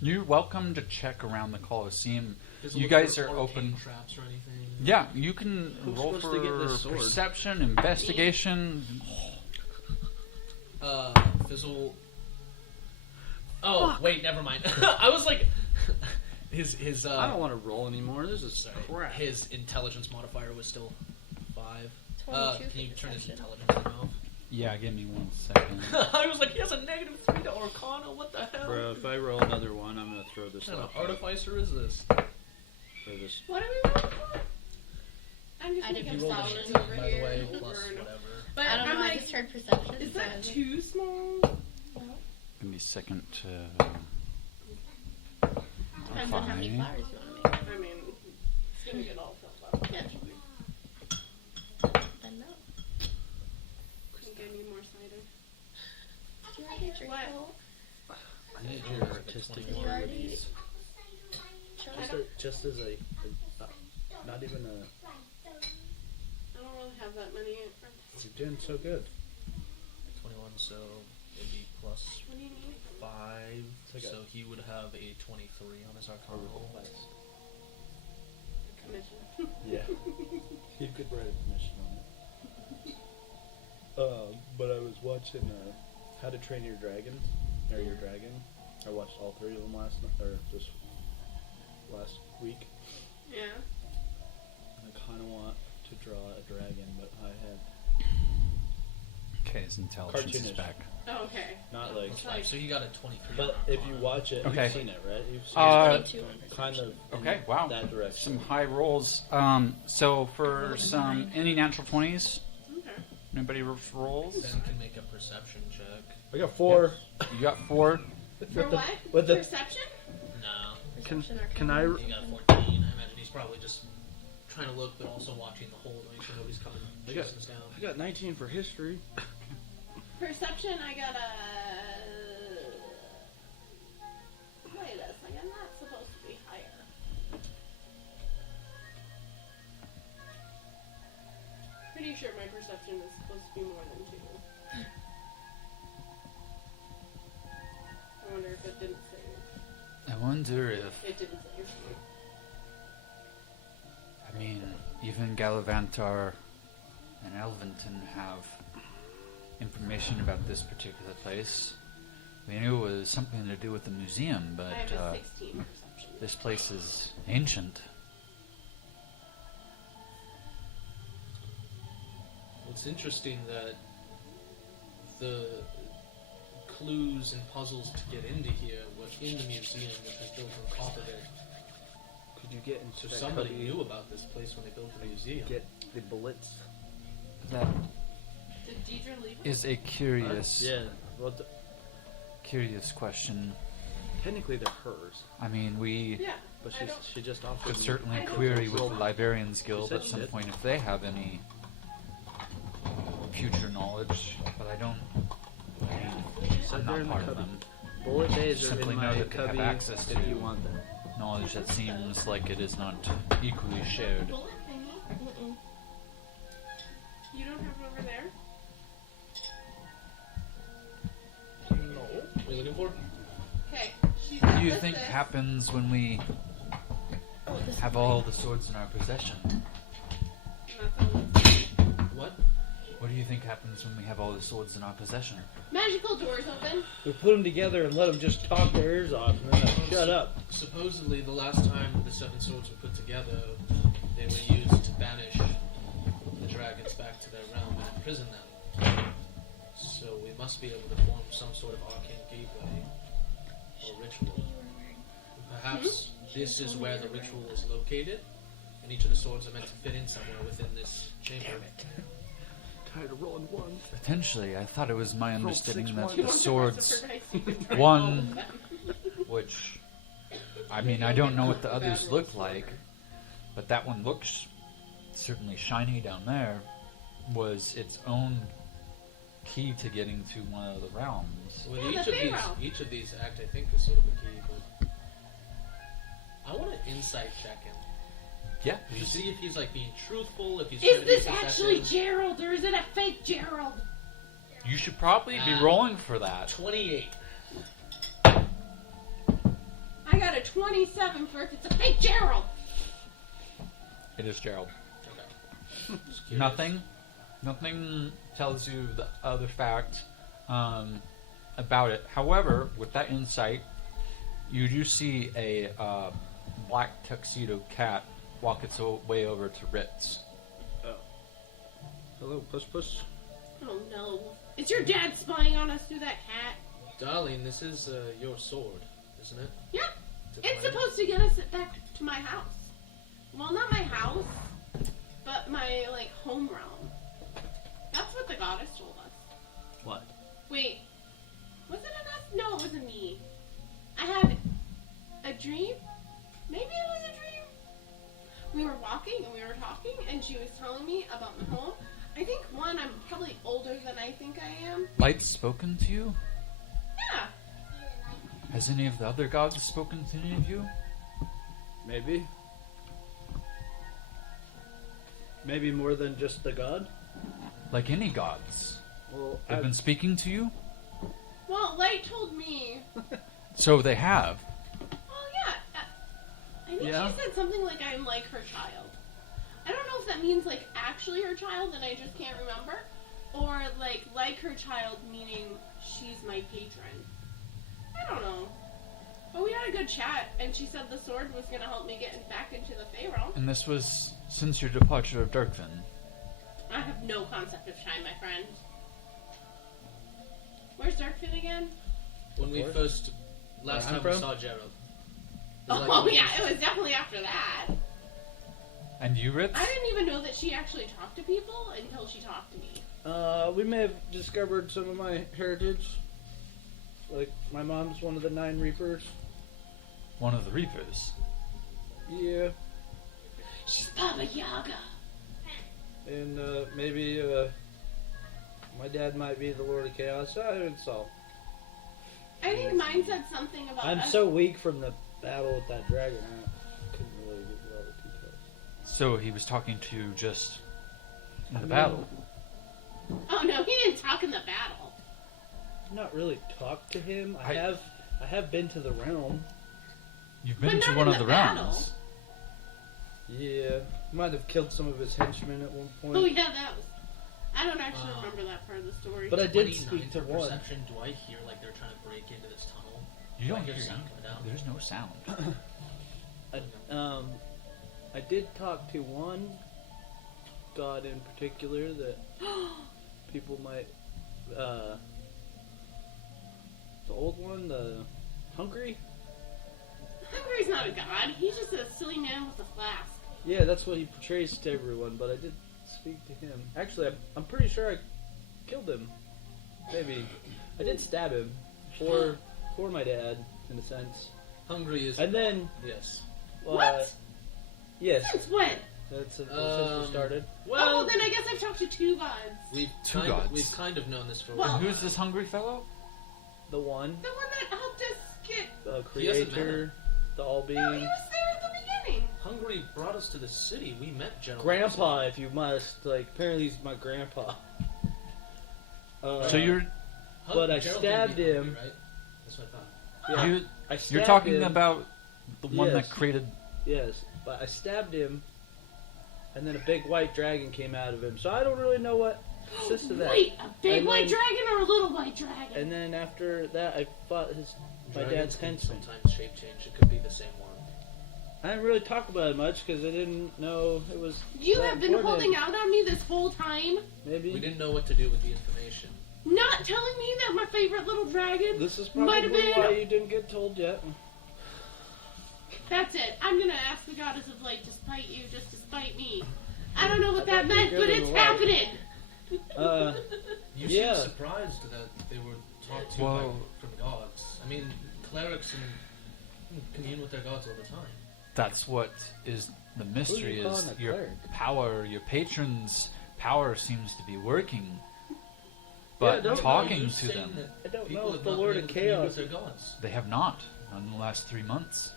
You're welcome to check around the Colosseum. does it You look guys for are arcane open. traps or anything? Yeah, you can Who's roll supposed to get for this sword? perception, investigation. Fizzle. Oh, wait, never mind. I was like, his I don't want to roll anymore. This is sorry, crap. his intelligence modifier was still 5. 22 Can you for turn his perception. intelligence off? Yeah, give me 1 second. I was like, he has a -3 to Arcana. What the hell? Bro, if I roll another one, I'm gonna throw this What kind off. of artificer is this? Throw this. What are we rolling for? I'm just I didn't making You rolled a flowers 19, over by the here. way, and plus over and- whatever. But I don't I'm know, I like, just heard perception. is so I that was like, too small? no. Give me a second to Depends on how many Fine. flowers you want to make. I mean, it's gonna get all filled up. Yeah. Actually. Then no. I think I need more cider. Did you already drink What? the whole? I need your artistic Did you already abilities. show I us? don't- Just as not even a. I don't really have that many. You're doing so good. 21, so maybe plus What do you need? 5. It's like So he would have a 23 on his Arcana roll. Commission. Yeah. You could write a commission on it. But I was watching How to Train Your Dragon, or Your Dragon. I watched all 3 of them last night, or just last week. Yeah. I kind of want to draw a dragon, but I had Okay, his intelligence is Cartoonish. back. Oh, okay. not like. It's like, So you got a 23 But on if Arcana. you watch it, Okay. you've seen it, right? You've seen Uh, it 22 on kind of in Okay, wow. that direction. Some high rolls. So for some any natural 20s, okay. anybody rolls? Ben can make a perception check. I got 4. You got 4. For what? with the- Perception? No. Perception can Arcana. I- He got a 14. I imagine he's probably just trying to look, but also watching the hole to make sure nobody's coming I got- chasing us down. I got 19 for history. Perception, I got a. Wait a second, that's supposed to be higher. Pretty sure my perception is supposed to be more than 2. I wonder if it didn't save. I wonder if, It didn't save. I mean, even Gallivantar and Elventon have information about this particular place. We knew it was something to do with the museum, I but have a 16 perception. this place is ancient. It's interesting that the clues and puzzles to get into here were in the museum, which was built on top of it. Could you get into So that somebody cubby, knew about this place when they built the museum. Get the bullets. That Did Deidre leave us? is a curious, Yeah. Well, curious question. Technically, they're hers, I mean, we Yeah. but I don't- she just offered. could me- certainly I don't query think with so. the Librarians Guild said at she some did. point if they have any future knowledge, but I don't. I mean, So I'm they're not in the part of cubby. them. Bullet bays are Simply in know my that they have cubby access if to- you want them. knowledge that seems like it is not equally shared. Bullet thingy? Mm-mm. You don't have it over there? No. What are you looking for? Okay. What do you think happens when we Oh, this have is all mine. the swords in our possession? What? What do you think happens when we have all the swords in our possession? Magical doors open. We put them together and let them just talk their ears off, and then shut up. Supposedly, the last time the 7 swords were put together, they were used to banish the dragons back to their realm and imprison them. So we must be able to form some sort of arcane gateway or ritual. Perhaps this is where the ritual is located, and each of the swords are meant to fit in somewhere within this chamber. Tired of rolling ones. Potentially, I thought it was my understanding that You the want to swords, roll for dice, you can try one- all of them. which, I mean, I don't know what the others look like, but that one looks certainly shiny down there, was its own key to getting to one of the realms. With Yeah, the each of these act, I think, is sort of a key, but I want to insight check him. Yeah, To see if he's like being truthful, if he's Is trying to be this actually deceptive. Gerald or is it a fake Gerald? you should probably be rolling for that. 28. I got a 27 for if it's a fake Gerald. It is Gerald. Okay. Just curious. Nothing tells you the other fact about it. However, with that insight, you do see a black tuxedo cat walk its way over to Ritz. Hello, Puss Puss. Oh no. Is your dad spying on us through that cat? Darling, this is your sword, isn't it? Yeah. To It's claim? supposed to get us back to my house. Well, not my house, but my, like, home realm. That's what the goddess told us. What? Wait. Was it an us? No, it wasn't me. I had a dream? Maybe it was a dream? We were walking and we were talking and she was telling me about my home. I think, one, I'm probably older than I think I am. Light's spoken to you? Yeah. Has any of the other gods spoken to any of you? Maybe. Maybe more than just the god? Like any gods? Well, They've been speaking to you? Well, Light told me. So they have. Oh, yeah. I think Yeah. she said something like I'm like her child. I don't know if that means like actually her child and I just can't remember, or like her child meaning she's my patron. I don't know. But we had a good chat, and she said the sword was gonna help me get back into the Fey realm. And this was since your departure of Darkvin. I have no concept of time, my friend. Where's Darkfin again? When we Where? first, last Where I'm time we from? saw Gerald. It was Oh like- yeah, it was definitely after that. And you, Ritz? I didn't even know that she actually talked to people until she talked to me. We may have discovered some of my heritage. Like, my mom's one of the 9 Reapers. One of the Reapers. Yeah. She's Baba Yaga. And, maybe, my dad might be the Lord of Chaos. I haven't saw. I think mine said something about I'm us. so weak from the battle with that dragon, I couldn't really get all the details. So he was talking to you just in the mean- battle. Oh no, he didn't talk in the battle. Not really talked to him. I I- have been to the realm. You've But been not to in one of the the battle. realms. Yeah. Might have killed some of his henchmen at one point. Oh yeah, that was. I don't actually Wow. remember that part of the story. But I did 29 speak to for one. perception. Do I hear like they're trying to break into this tunnel? You Do I don't hear hear sound coming down? There's no sound. I did talk to one god in particular that people might, the old one, the Hungry? Hungry's not a god. He's just a silly man with a flask. Yeah, that's what he portrays to everyone, but I did speak to him. Actually, I'm pretty sure I killed him. Maybe. I did stab him. For my dad, in a sense. Hungry is. And then, Yes. What? yes, Since when? that's since we started. Well, then I guess I've talked to 2 gods. We've Two kind gods. Of, we've kind of known this for a Well- while. And who's this hungry fellow? The one, The one that helped us get. He hasn't met creator. the all being. No, he was there at the beginning. Hungary brought us to the city. We met Gerald. Grandpa, if you must. Like, apparently he's my grandpa. So you're But I Gerald stabbed gave you him. Hungary, right? That's what I thought. Yeah, you I stabbed you're talking him. about the one Yes. that created. Yes, but I stabbed him, and then a big white dragon came out of him. So I don't really know what consists of that. Wait, a big And white then- dragon or a little white dragon? And then after that, I fought my dad's Dragons can henchman. sometimes shape change. It could be the same one. I didn't really talk about it much because I didn't know it was. You that have been important. holding out on me this whole time, Maybe. We didn't know what to do with the information. not telling me that my favorite little dragon. This is Might probably have been. why you didn't get told yet. That's it. I'm gonna ask the goddess of light to spite you just to spite me. I don't know what I that thought you meant, were but good it's in life. happening. You Yeah. seem surprised that they were talked to Well- from gods. I mean, clerics commune with their gods all the time. That's what is the mystery. Who are you Is calling a your cleric? power, your patron's power seems to be working, Yeah, but don't- talking You're to saying them, that I don't people know have if the not Lord been of able to commune Chaos. with their gods. they have not in the last 3 months.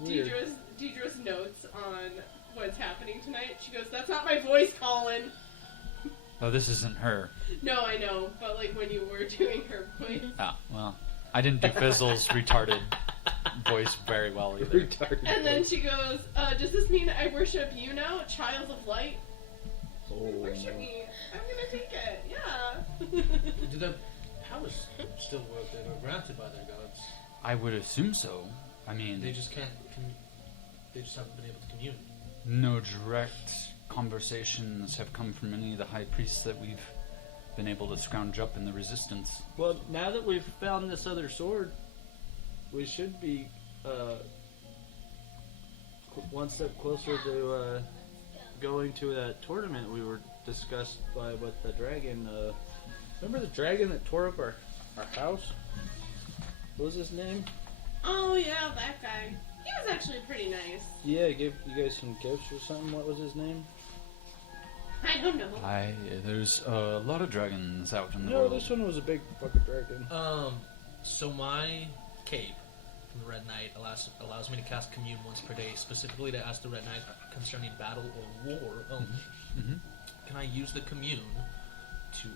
Weird. Deidre's notes on what's happening tonight. She goes, "That's not my voice, Colin." Oh, this isn't her. No, I know, but like when you were doing her voice. Ah, well, I didn't do Fizzle's retarded voice very well either. Retarded. And then she goes, "Does this mean I worship you now, child of light? Worship me. I'm gonna take it. Yeah." Do their powers still work? They were granted by their gods. I would assume so. I mean, They just can't. They just haven't been able to commune. no direct conversations have come from any of the high priests that we've been able to scrounge up in the resistance. Well, now that we've found this other sword, we should be one step closer to going to that tournament we were discussed by with the dragon. Remember the dragon that tore up our house? What was his name? Oh yeah, that guy. He was actually pretty nice. Yeah, he gave you guys some gifts or something. What was his name? I don't know. There's a lot of dragons out in the No, world. this one was a big fucking dragon. So my cape from the Red Knight allows me to cast Commune once per day, specifically to ask the Red Knight concerning battle or war. Mhm. Can I use the Commune to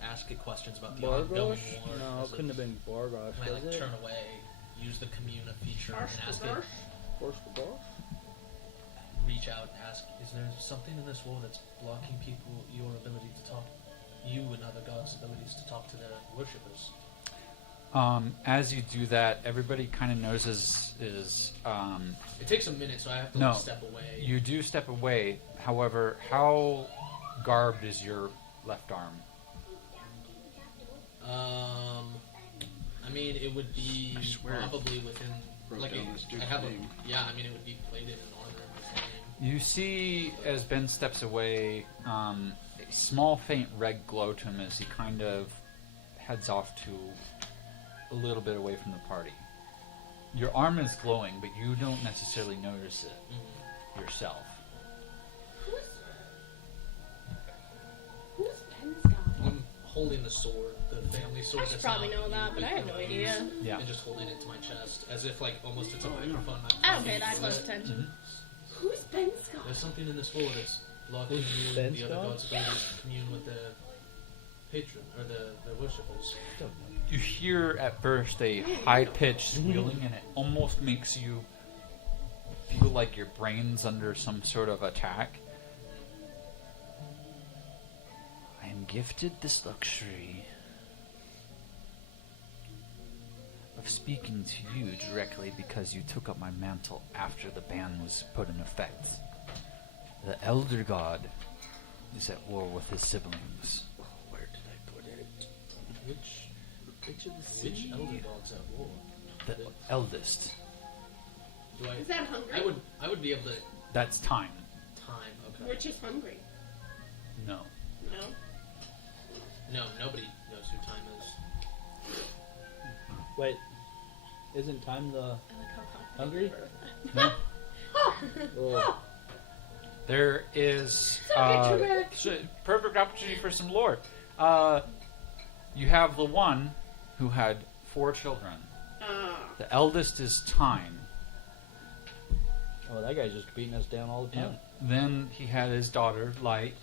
ask it questions about the Bargosh? ongoing war? No, it Is couldn't have been Bargosh, Can I was like it? turn away, use the Commune feature, and ask it? Force the Bargosh? Reach out and ask, is there something in this world that's blocking people, your ability to talk, you and other gods' abilities to talk to their worshippers? As you do that, everybody kind of notices It takes a minute, so I have to No. like, step away. you do step away. However, how garbed is your left arm? I mean, it would be I swear probably within wrote like down this dude's I have name. I mean, it would be plated in armor and his name. You see, as Ben steps away, a small, faint red glow to him as he kind of heads off to a little bit away from the party. Your arm is glowing, but you don't necessarily notice it yourself. Who's Ben's guy? I'm holding the sword, the family sword. I should that's probably not know that, but I have no used, idea. Yeah. And just holding it to my chest, as if like almost it's a microphone. I don't pay that close attention. Who's Ben's guy? There's something in this world that's blocking Who's you and Ben's the other God? gods' ability to commune with their patron or the worshippers. You hear at first a high-pitched squealing, and it almost makes you feel like your brain's under some sort of attack. I am gifted this luxury of speaking to you directly because you took up my mantle after the ban was put in effect. The Elder God is at war with his siblings. Where did I put it? Which of the Which elder gods at war? The eldest. Do I? Is that hungry? I would be able to That's time. time. Okay. We're just hungry. No. No. No, nobody knows who time is. Wait, isn't time the I like how hungry? No. Oh, There is So dramatic. perfect opportunity for some lore. You have the one who had 4 children. The eldest is Time. Oh, that guy's just beating us down all the time. Then he had his daughter, Light.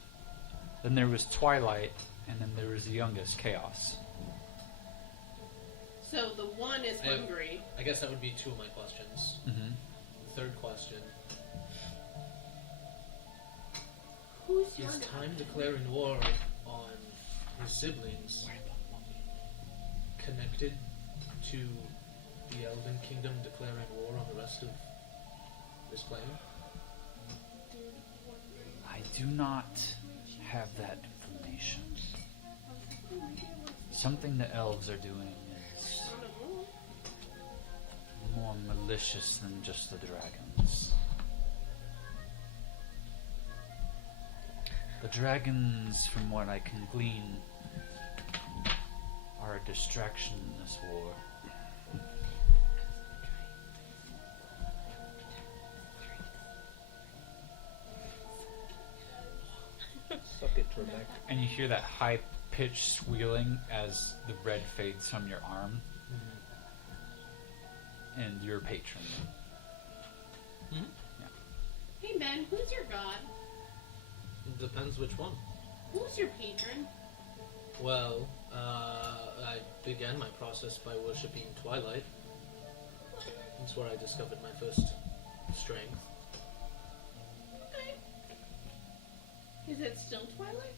Then there was Twilight, and then there was the youngest, Chaos. So the one is hungry. I guess that would be two of my questions. Mm-hmm. The third question: Who's your is god? Time declaring war on his siblings connected to the Elven Kingdom declaring war on the rest of this plane? I do not have that information. Something the elves are doing is more malicious than just the dragons. The dragons, from what I can glean, are a distraction in this war. Suck it, Trebek. And you hear that high-pitched squealing as the red fades from your arm. And your patron. Hey Ben, who's your god? Depends which one. Who's your patron? Well, I began my process by worshipping Twilight. That's where I discovered my first strength. Okay. Is it still Twilight?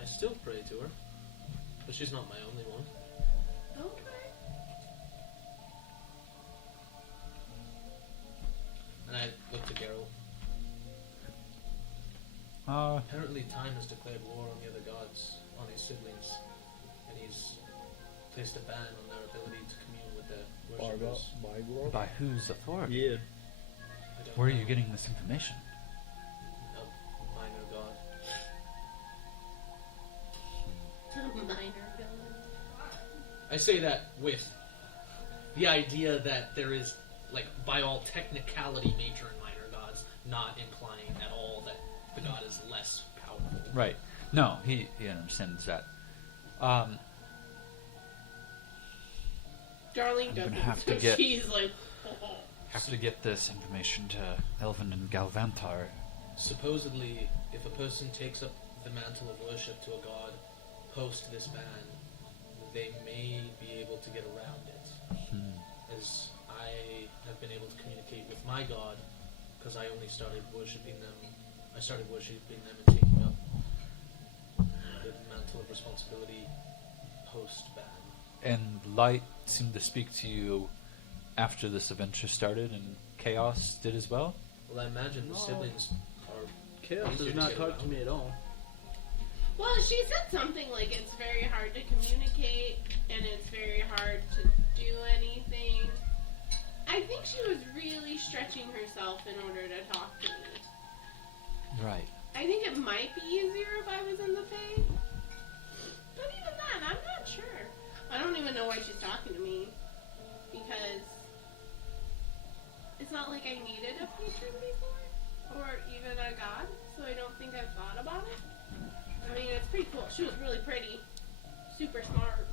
I still pray to her, but she's not my only one. Okay. And I look to Gerald. Apparently Time has declared war on the other gods, on his siblings, and he's placed a ban on their ability to commune with their worshippers. By whose authority? Yeah. I don't Where are know. you getting this information? A minor god. Minor villain. I say that with the idea that there is, like, by all technicality, major and minor gods, not implying at all that the god is less powerful. Right. No, he understands that. Darling I'm doesn't. gonna have so to get- she's like, Have to get this information to Elvin and Galvantar. Supposedly, if a person takes up the mantle of worship to a god post this ban, they may be able to get around it. As I have been able to communicate with my god, because I only started worshipping them. I started worshipping them and taking up the mantle of responsibility post ban. And Light seemed to speak to you after this adventure started, and Chaos did as well? Well, I imagine the No. siblings are. Chaos easier does to not get talk around. to me at all. well, she said something like it's very hard to communicate and it's very hard to do anything. I think she was really stretching herself in order to talk to me. Right. I think it might be easier if I was in the Fae. But even then, I'm not sure. I don't even know why she's talking to me. Because it's not like I needed a patron before. Or even a god. So I don't think I've thought about it. I mean, it's pretty cool. She was really pretty. Super smart.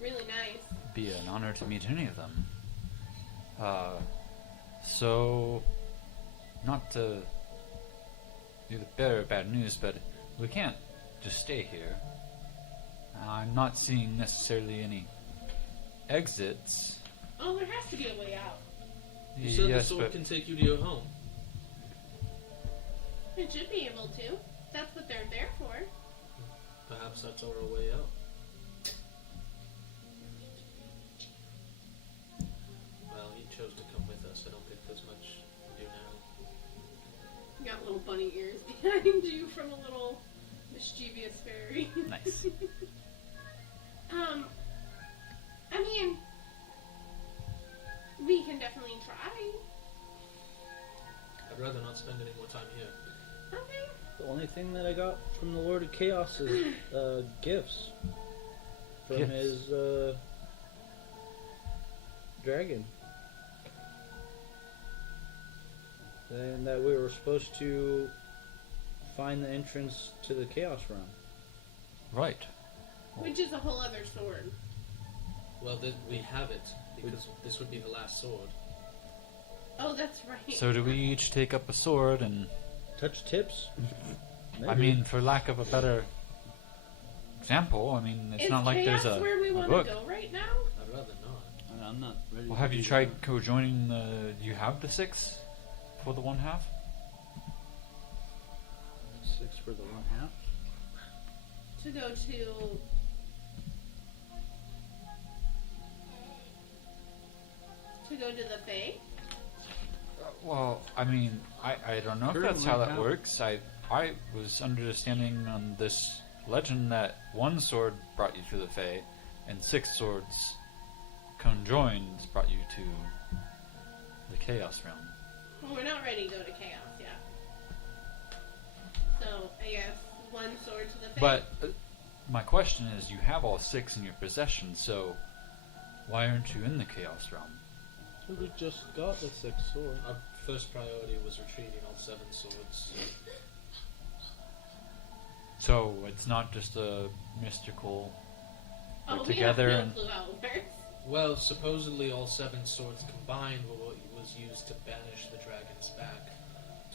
Really nice. Be an honor to meet any of them. So, not to do the bearer of bad news, but we can't just stay here. I'm not seeing necessarily any exits. Oh, there has to be a way out. You said Yes, the sword but can take you to your home. It should be able to. That's what they're there for. Perhaps that's our way out. Well, he chose to come with us. I don't think there's much to do now. You got little bunny ears behind you from a little mischievous fairy. nice. I mean, we can definitely try. I'd rather not spend any more time here. Okay. The only thing that I got from the Lord of Chaos is gifts from Gifts. his dragon, and that we were supposed to find the entrance to the Chaos Realm. Right. Which is a whole other sword. Well, we have it because this would be the last sword. Oh, that's right. So do we each take up a sword and... Touch tips? I mean, for lack of a better example, I mean, it's not like there's Chaos where we a want book. to go right now? I'd rather not. I'm not ready. Well, to have you do tried that. co-joining the... Do you have the 6 for the 1/2? 6 for the 1/2? To go to... To go to the Fae? Well, I mean, I don't know if that's Currently how that how? works. I was understanding on this legend that 1 sword brought you to the Fae, and 6 swords conjoined brought you to the Chaos Realm. Well, we're not ready to go to Chaos yet. So, I guess 1 sword to the Fae. But my question is, you have all 6 in your possession, so why aren't you in the Chaos Realm? We just got the 6th sword. Our first priority was retrieving all 7 swords. So it's not just a mystical... Oh, we're we together have and... no clue how it works. Well, supposedly all 7 swords combined were what was used to banish the dragons back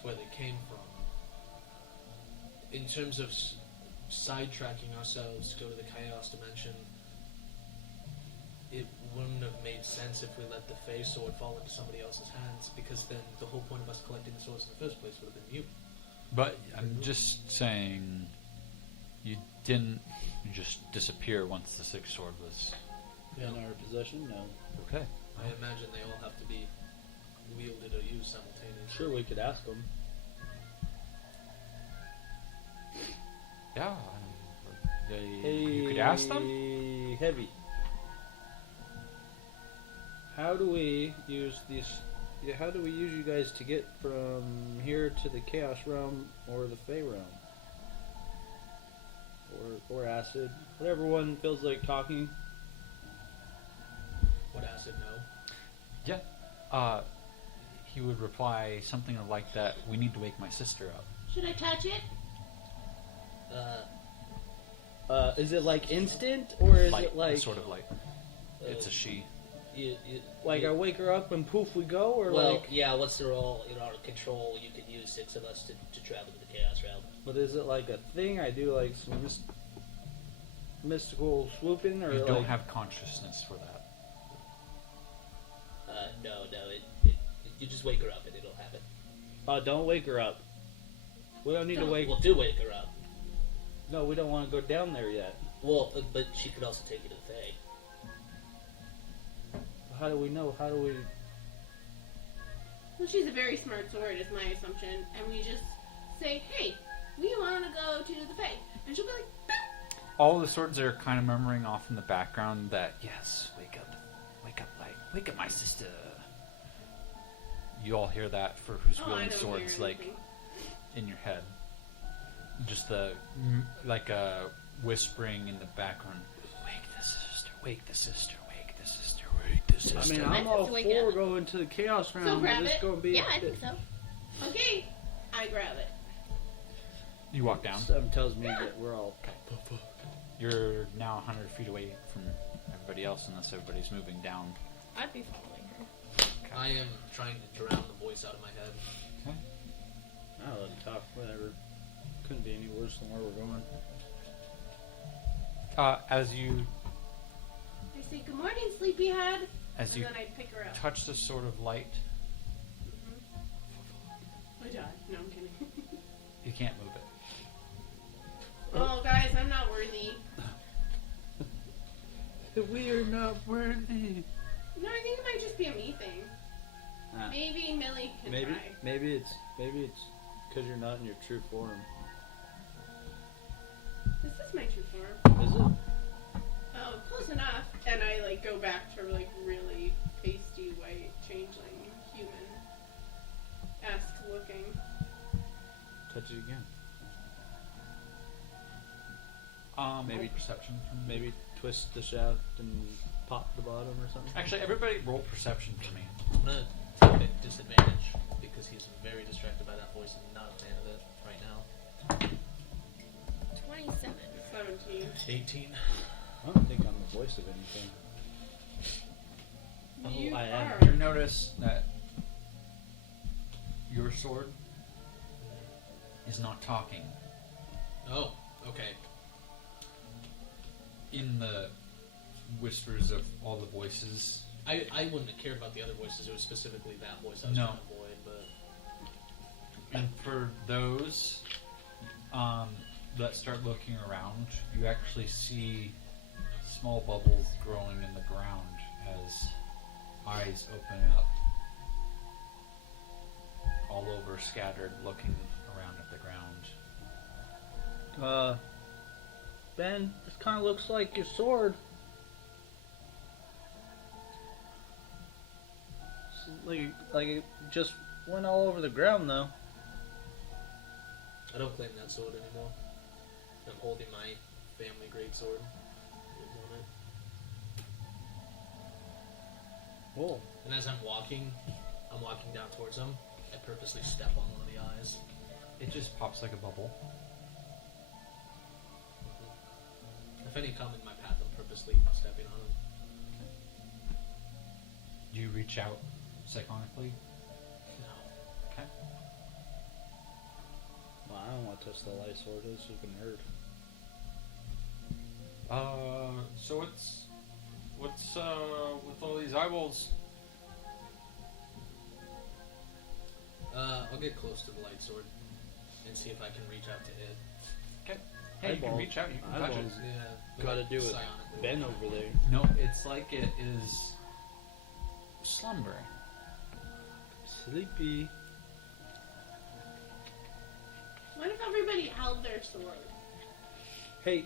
to where they came from. In terms of sidetracking ourselves to go to the Chaos Dimension, it wouldn't have made sense if we let the Fey sword fall into somebody else's hands, because then the whole point of us collecting the swords in the first place would have been mute. But I'm just saying, you didn't just disappear once the 6th sword was... In our possession? No. Okay. I imagine they all have to be wielded or used simultaneously. Sure, we could ask them. Yeah. You could ask them? Heavy. How do we use these? How do we use you guys to get from here to the Chaos Realm or the Fey Realm? Or Acid? Whatever one feels like talking. Would Acid know? Yeah. He would reply something like that, we need to wake my sister up. Should I touch it? Is it like instant or is Light, it like sort of light. It's a she. like I wake her up and poof we go, or Well, like? yeah, what's the role in our control? You could use 6 of us to travel to the Chaos Realm. But is it like a thing? I do like some mystical swooping, or You like, don't have consciousness for that. No, you just wake her up and it'll happen. Don't wake her up. We don't need to wake. Well, do wake her up. No, we don't want to go down there yet. Well, but she could also take you to the Fae. How do we know? How do we? Well, she's a very smart sword, is my assumption. And we just say, hey, we want to go to the Fae. And she'll be like, "Boop." All the swords are kind of murmuring off in the background that, yes, wake up, light, wake up my sister. You all hear that for who's Oh, I wielding don't swords, hear like, anything. in your head. Just the, like a whispering in the background. Wake the sister, wake the sister, wake the sister, wake the sister. I mean, I I'm all have to wake for up. going to the Chaos Realm. So but grab it's it. gonna be Yeah, I think so. Okay, I grab it. You walk down. Something tells me that we're all. You're now 100 feet away from everybody else unless everybody's moving down. I'd be following her. I am trying to drown the voice out of my head. Okay. I'll let him talk. Whatever. Couldn't be any worse than where we're going. As you I say, good morning, sleepyhead. as And you then I pick her up. touch the sort of light, I die. No, I'm kidding. you can't move it. Oh, guys, I'm not worthy. We are not worthy. No, I think it might just be a me thing. Ah. Maybe Millie can Maybe try. it's because you're not in your true form. This is my true form. Is it? Oh, close enough. And I like go back to like really pasty white changeling human-esque looking. Touch it again. Maybe perception. Maybe twist the shaft and pop the bottom or something. Actually, everybody roll perception for me. I'm gonna take a disadvantage because he's very distracted by that voice and not a fan of it right now. 27. 17. 18. I don't think I'm the voice of anything. You I am. are. You notice that your sword is not talking. Oh, okay. In the whispers of all the voices, I wouldn't have cared about the other voices. It was specifically that voice I was No. trying to avoid, but and for those that start looking around, you actually see small bubbles growing in the ground as eyes open up all over, scattered, looking around at the ground. Ben, this kind of looks like your sword. Like it just went all over the ground, though. I don't claim that sword anymore. I'm holding my family greatsword. Whoa. And as I'm walking down towards them. I purposely step on one of the eyes. It just pops like a bubble. If any come in my path, I'm purposely stepping on them. Do you reach out psychonically? No. Okay. Well, I don't want to touch the light sword. It's looking hurt. So what's with all these eyeballs? I'll get close to the light sword and see if I can reach out to it. Okay. Hey, you can Eyeball- reach out. You can touch it. eyeballs. Yeah. Got to do with psionically. Ben over there. No, it's like it is slumbering. Sleepy. What if everybody held their sword? Hey,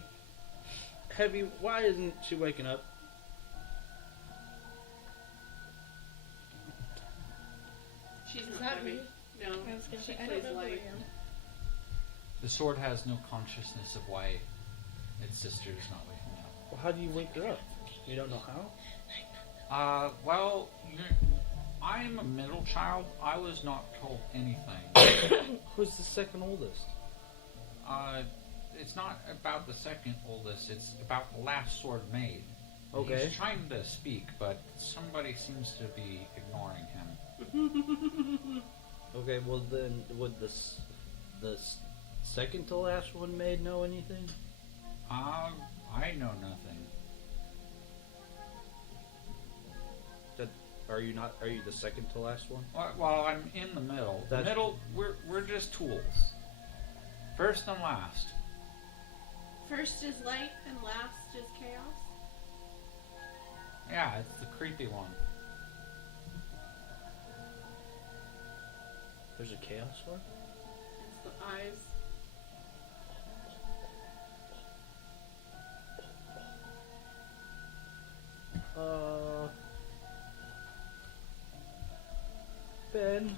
Heavy, why isn't she waking up? She's Is not that heavy. me? No, I was gonna she say, I plays don't know who I light. am. The sword has no consciousness of why its sister is not waking up. Well, how do you wake her up? You don't know how? Well, I'm a middle child. I was not told anything. Who's the second oldest? It's not about the second oldest. It's about the last sword made. Okay. He's trying to speak, but somebody seems to be ignoring him. Okay, well then, would the second to last one made know anything? I know nothing. Are you not? Are you the second to last one? Well, I'm in the middle. The That's- middle, we're just tools. First and last. First is light and last is chaos. Yeah, it's the creepy one. There's a chaos sword? It's the eyes. Ben,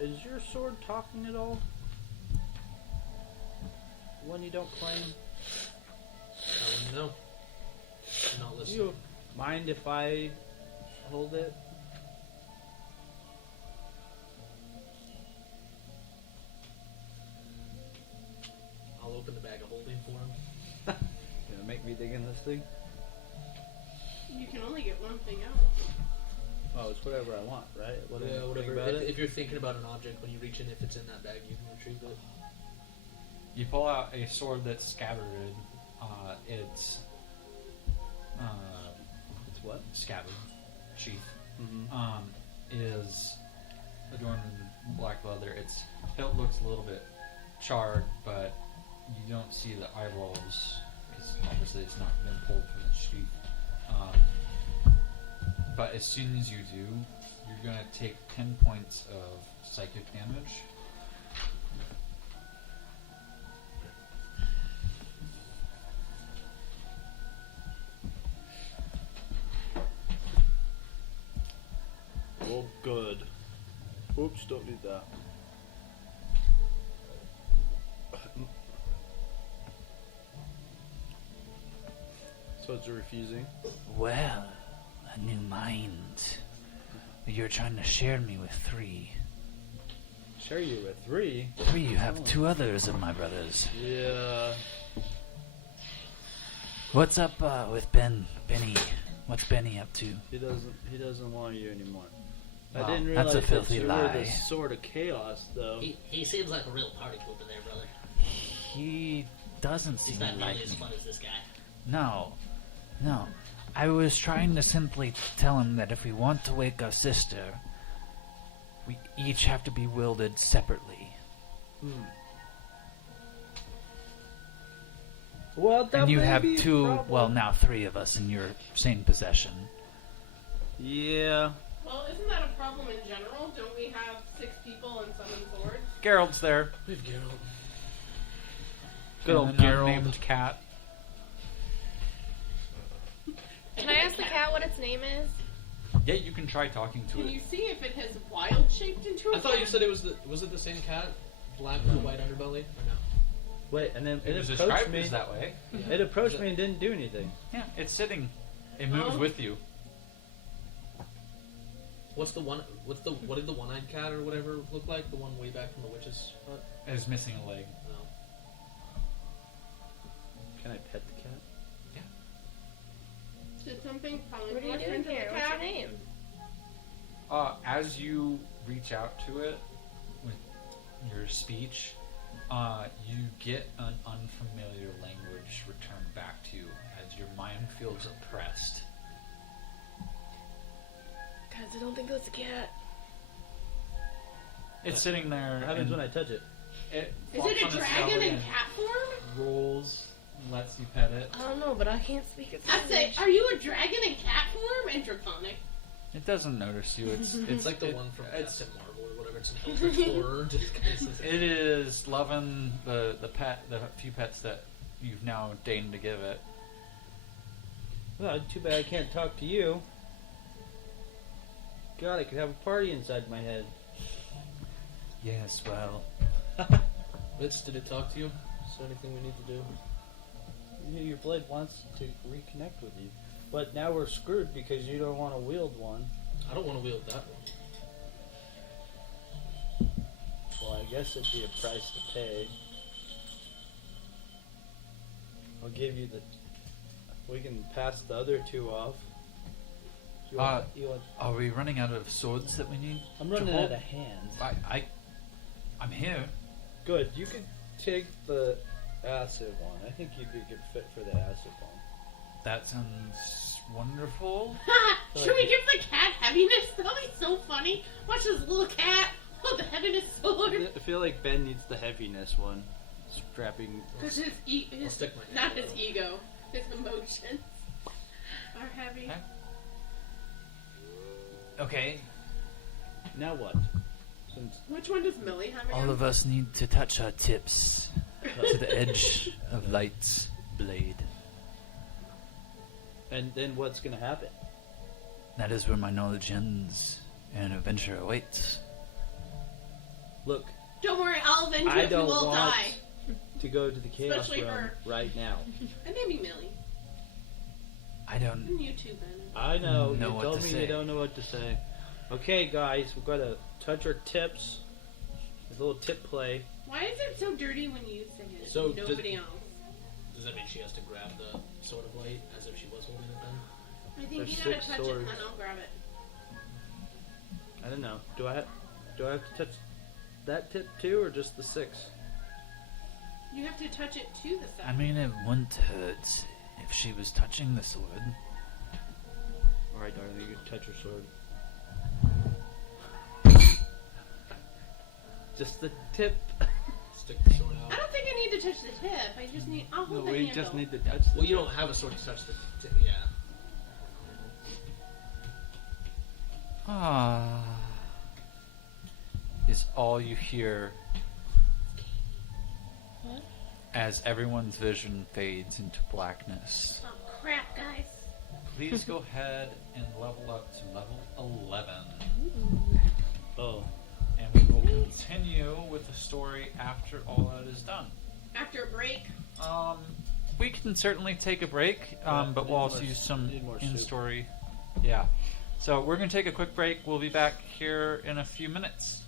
is your sword talking at all? One you don't claim? I wouldn't know. I'm not Do listening. you mind if I hold it? I'll open the bag of holding for him. Gonna make me dig in this thing? You can only get one thing out. Oh, it's whatever I want, right? Yeah, Think whatever. about it? If you're thinking about an object, when you reach in, if it's in that bag, you can retrieve it. You pull out a sword that's scabbarded. It's It's what? scabbard sheath. Mm-hmm. Is adorned in black leather. Its hilt looks a little bit charred, but you don't see the eyeballs because obviously it's not been pulled from the sheath. But as soon as you do, you're gonna take 10 points of psychic damage. Oh, good. Oops, don't need that. So it's refusing. Well, a new mind. You're trying to share me with 3. Share you with 3? 3, you have 2 others of my brothers. Yeah. What's up with Benny? What's Benny up to? He doesn't want you anymore. Wow, I didn't that's realize a filthy that you were lie. the Sword of Chaos, though. He seems like a real party pooper there, brother. He doesn't He's seem not like nearly as me. fun as this guy. No. I was trying to simply tell him that if we want to wake our sister, we each have to be wielded separately. Well, that And you may have be a two, problem. well, now 3 of us in your same possession. Yeah. Well, isn't that a problem in general? Don't we have 6 people and summon swords? Gerald's there. We have Gerald. Good old And an Gerald. unnamed cat. Can I ask the cat what its name is? Yeah, you can try talking to Can it. you see if it has wild shaped into a I thought you cat? said it was it the same cat? Black with a white underbelly? Or no? Wait, and then It it was approached described me. as that way. It approached me and didn't do anything. Yeah, it's sitting. It moves Oh. with you. What did the one-eyed cat or whatever look like? The one way back from the witch's hut? It's missing a leg. No. Can I pet the cat? Did something What are you polymorph doing into here? the What's your cat? name? As you reach out to it with your speech, you get an unfamiliar language returned back to you as your mind feels oppressed. Guys, I don't think that's a cat. It's sitting there. What happens and when I touch it? it Is flops it a on its dragon belly in and cat form? rolls and lets you pet it. I don't know, but I can't speak its I say, language. are you a dragon in cat form? And draconic. It doesn't notice you. It's It's like the it- one from it's Captain Marvel or whatever. It's an Eldritch Horror. Just kisses It is loving the few pets that you've now deigned to give it. Well, too bad I can't talk to you. God, I could have a party inside my head. Yes, well, Mitz, did it talk to you? Is there anything we need to do? Your blade wants to reconnect with you. But now we're screwed because you don't want to wield one. I don't want to wield that one. Well, I guess it'd be a price to pay. I'll give you the... We can pass the other 2 off. You want, Are we running out of swords that we need? I'm to running hold? out of hands. I'm here. Good. You could take the acid one. I think you'd be a good fit for the acid one. That sounds wonderful. Should we give the cat heaviness? That'll be so funny. Watch this little cat hold the heaviness sword. I feel like Ben needs the heaviness one. Strapping. Because his stick my not hand his out. ego, his emotions are heavy. Okay. okay. Now what? Since Which one does Millie have again? All of us need to touch our tips to the edge of Light's blade. and then what's gonna happen? That is where my knowledge ends and adventure awaits. Look, Don't worry, I'll avenge you I if you don't all want die. to go to the chaos Especially realm her. right now. And maybe Millie. I don't. And you too, Ben. I know. Know You what told to me say. you don't know what to say. Okay, guys, we've got to touch our tips. There's a little tip play. Why is it so dirty when you say it? So, Nobody else. Does that mean she has to grab the Sword of Light as if she was holding it then? I think There's you gotta 6 touch it swords. and then I'll grab it. I don't know. Do I have to touch that tip too, or just the 6? You have to touch it to the side. I mean, it wouldn't hurt if she was touching the sword. All right, darling, you can touch your sword. Just the tip. Stick the sword I out. don't think I need to touch the tip. I just need. I'll No, hold the we handle. just need to touch the Well, you don't have a sword to touch the tip. Yeah. Ah, is all you hear What? as everyone's vision fades into blackness. Oh crap, guys. Please go ahead and level up to level 11. Oh. And we will continue with the story after all that is done. After a break. We can certainly take a break, Yeah, but need we'll also more- use some need more soup. in-story. Yeah. So we're going to take a quick break. We'll be back here in a few minutes.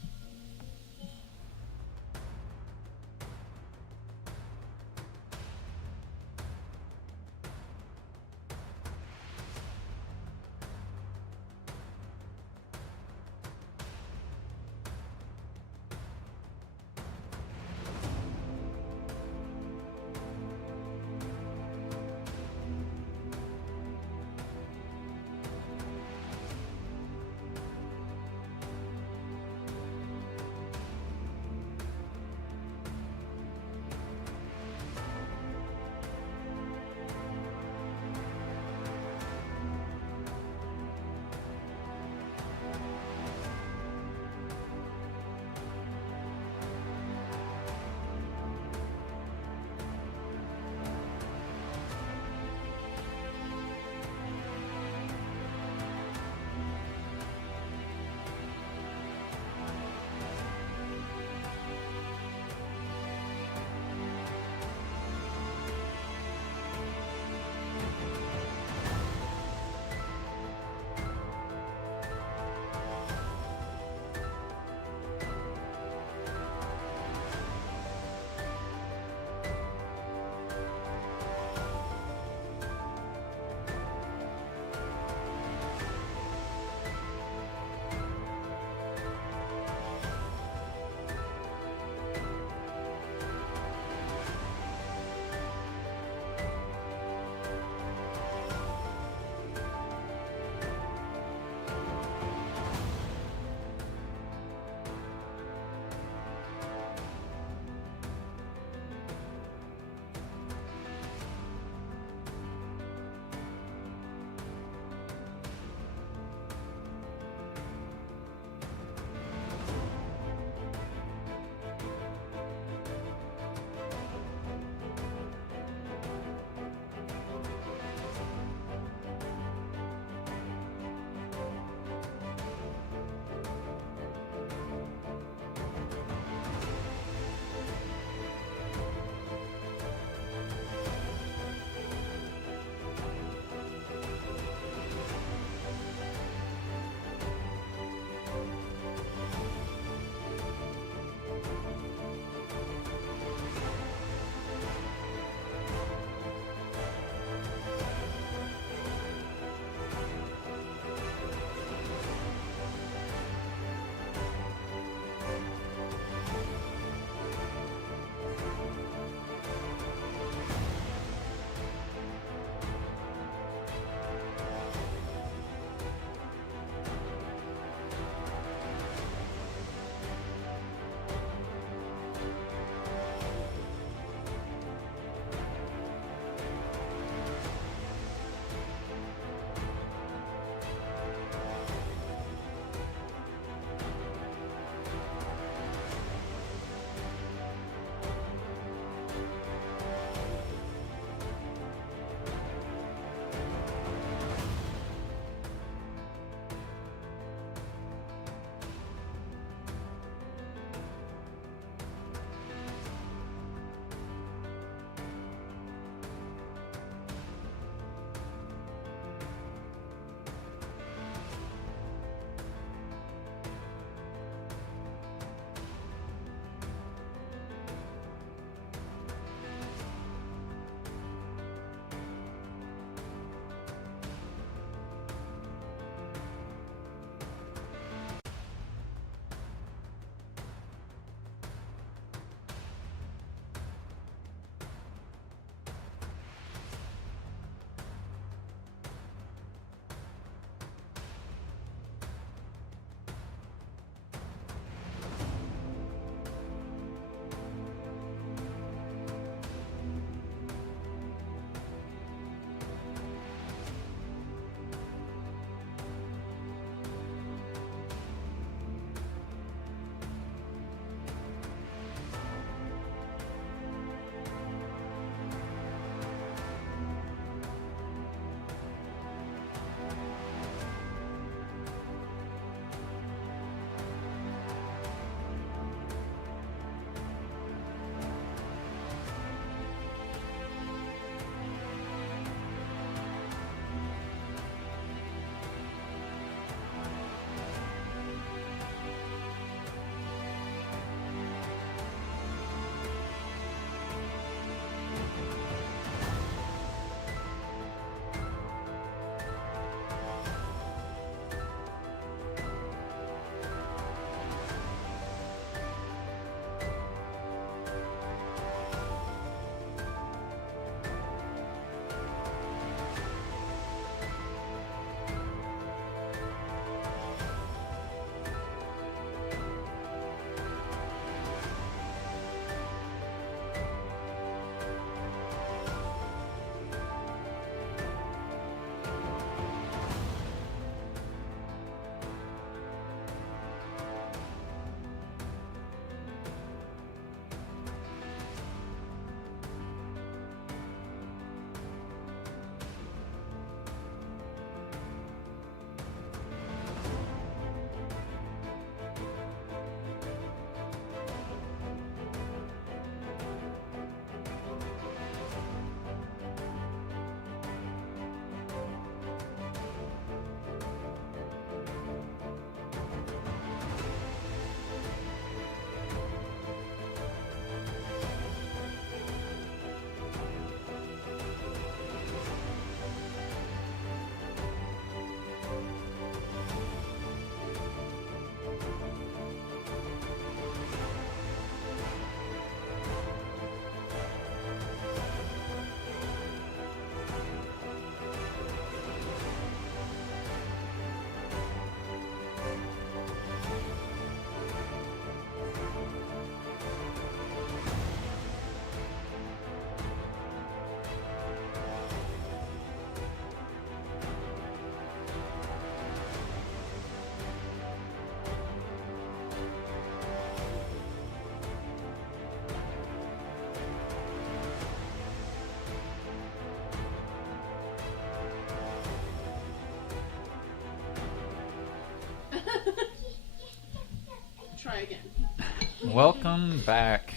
try again. Welcome back.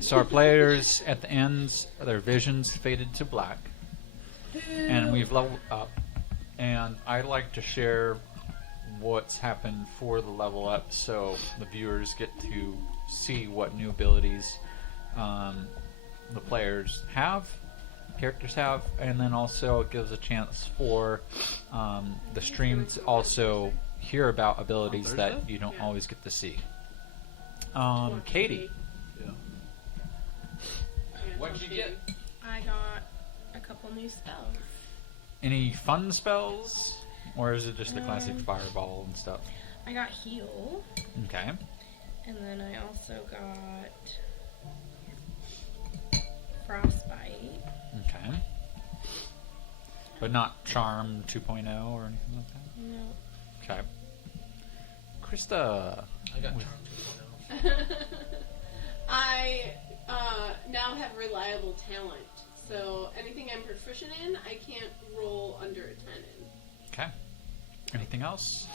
So our players at the ends, their visions faded to black, and we've leveled up. And I'd like to share what's happened for the level up, so the viewers get to see what new abilities the players have, characters have, and then also it gives a chance for the stream to also hear about abilities that you don't always get to see. Katie. Yeah. What did you get? I got a couple new spells. Any fun spells? Or is it just the classic fireball and stuff? I got heal, Okay. and then I also got frostbite. Okay. But not charm 2.0 or anything like that? No. Okay. Krista. I got With- charm 2.0. I now have reliable talent, so anything I'm proficient in, I can't roll under a 10 in. Okay. Anything else?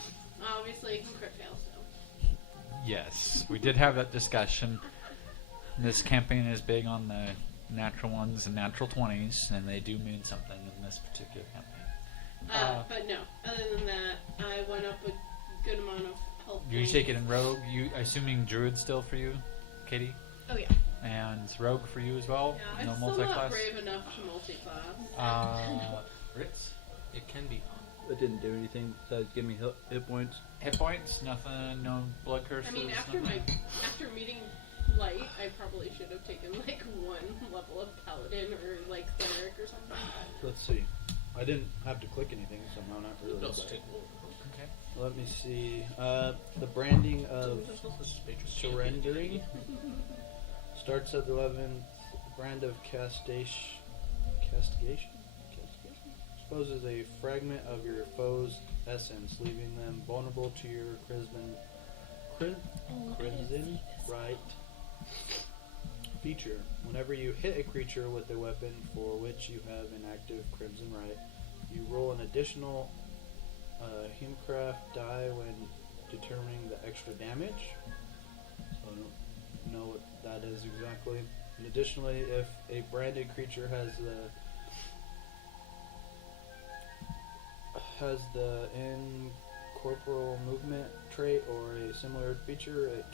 Obviously, I can crit fail, so. Yes. We did have that discussion. This campaign is big on the natural ones and natural 20s, and they do mean something in this particular campaign. But no, other than that, I went up a good amount of health. You take it in rogue. You assuming druid still for you, Katie, Oh yeah. and rogue for you as well. Yeah, No I'm still multi-class. not brave enough to multi-class. Ritz. It can be fun. It didn't do anything besides give me hit points. Hit points. Nothing. No blood curses. I mean, after nothing? meeting Light, I probably should have taken like one level of Paladin or like Cleric or something. Let's see. I didn't have to click anything, so no, not You really. could also but- take Okay. Let me see. The branding of surrendering starts at the 11th. Brand of castigation exposes a fragment of your foe's essence, leaving them vulnerable to your crimson right feature. Whenever you hit a creature with a weapon for which you have an active crimson right, you roll an additional Hemcraft die when determining the extra damage. So I don't know what that is exactly. And additionally, if a branded creature has the incorporeal movement trait or a similar feature, it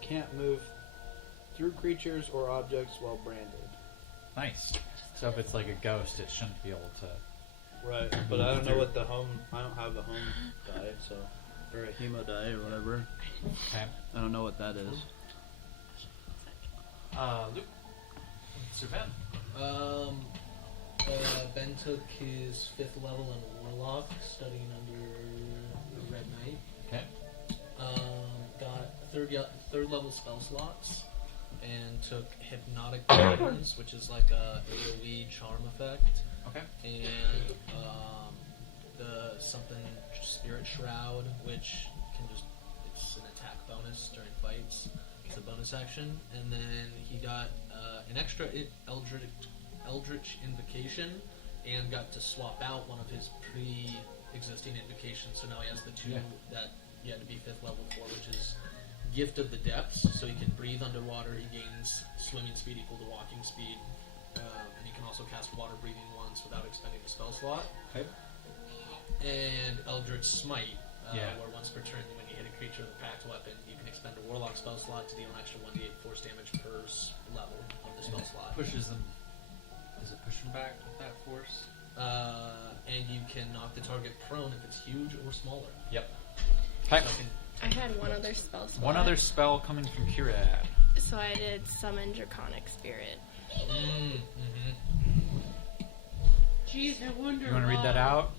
can't move through creatures or objects while branded. Nice. So if it's like a ghost, it shouldn't be able to. Right, but I don't know what I don't have the home die, so. Or a hemo die or whatever. Okay. I don't know what that is. Luke. Sir Ben. Ben took his 5th level in Warlock, studying under the Red Knight. Okay. Got third level spell slots, and took Hypnotic Patterns, which is like a AoE charm effect. Okay. And the something Spirit Shroud, which it's an attack bonus during fights. It's a bonus action. And then he got an extra Eldritch Invocation, and got to swap out one of his pre-existing invocations. So now he has the two that he had to be 5th level for, which is Gift of the Depths, so he can breathe underwater. He gains swimming speed equal to walking speed. And he can also cast water breathing once without expending a spell slot. Okay. And Eldritch Smite, Yeah. where once per turn when you hit a creature with a packed weapon, you can expend a Warlock spell slot to deal an extra 1d8 force damage per level of the spell slot. Pushes them. Does it push them back with that force? And you can knock the target prone if it's huge or smaller. Yep. Okay. I had one other spell slot. One other spell coming from Kirad. So I did summon Draconic Spirit. Jeez, I wonder. You want to read that why. out?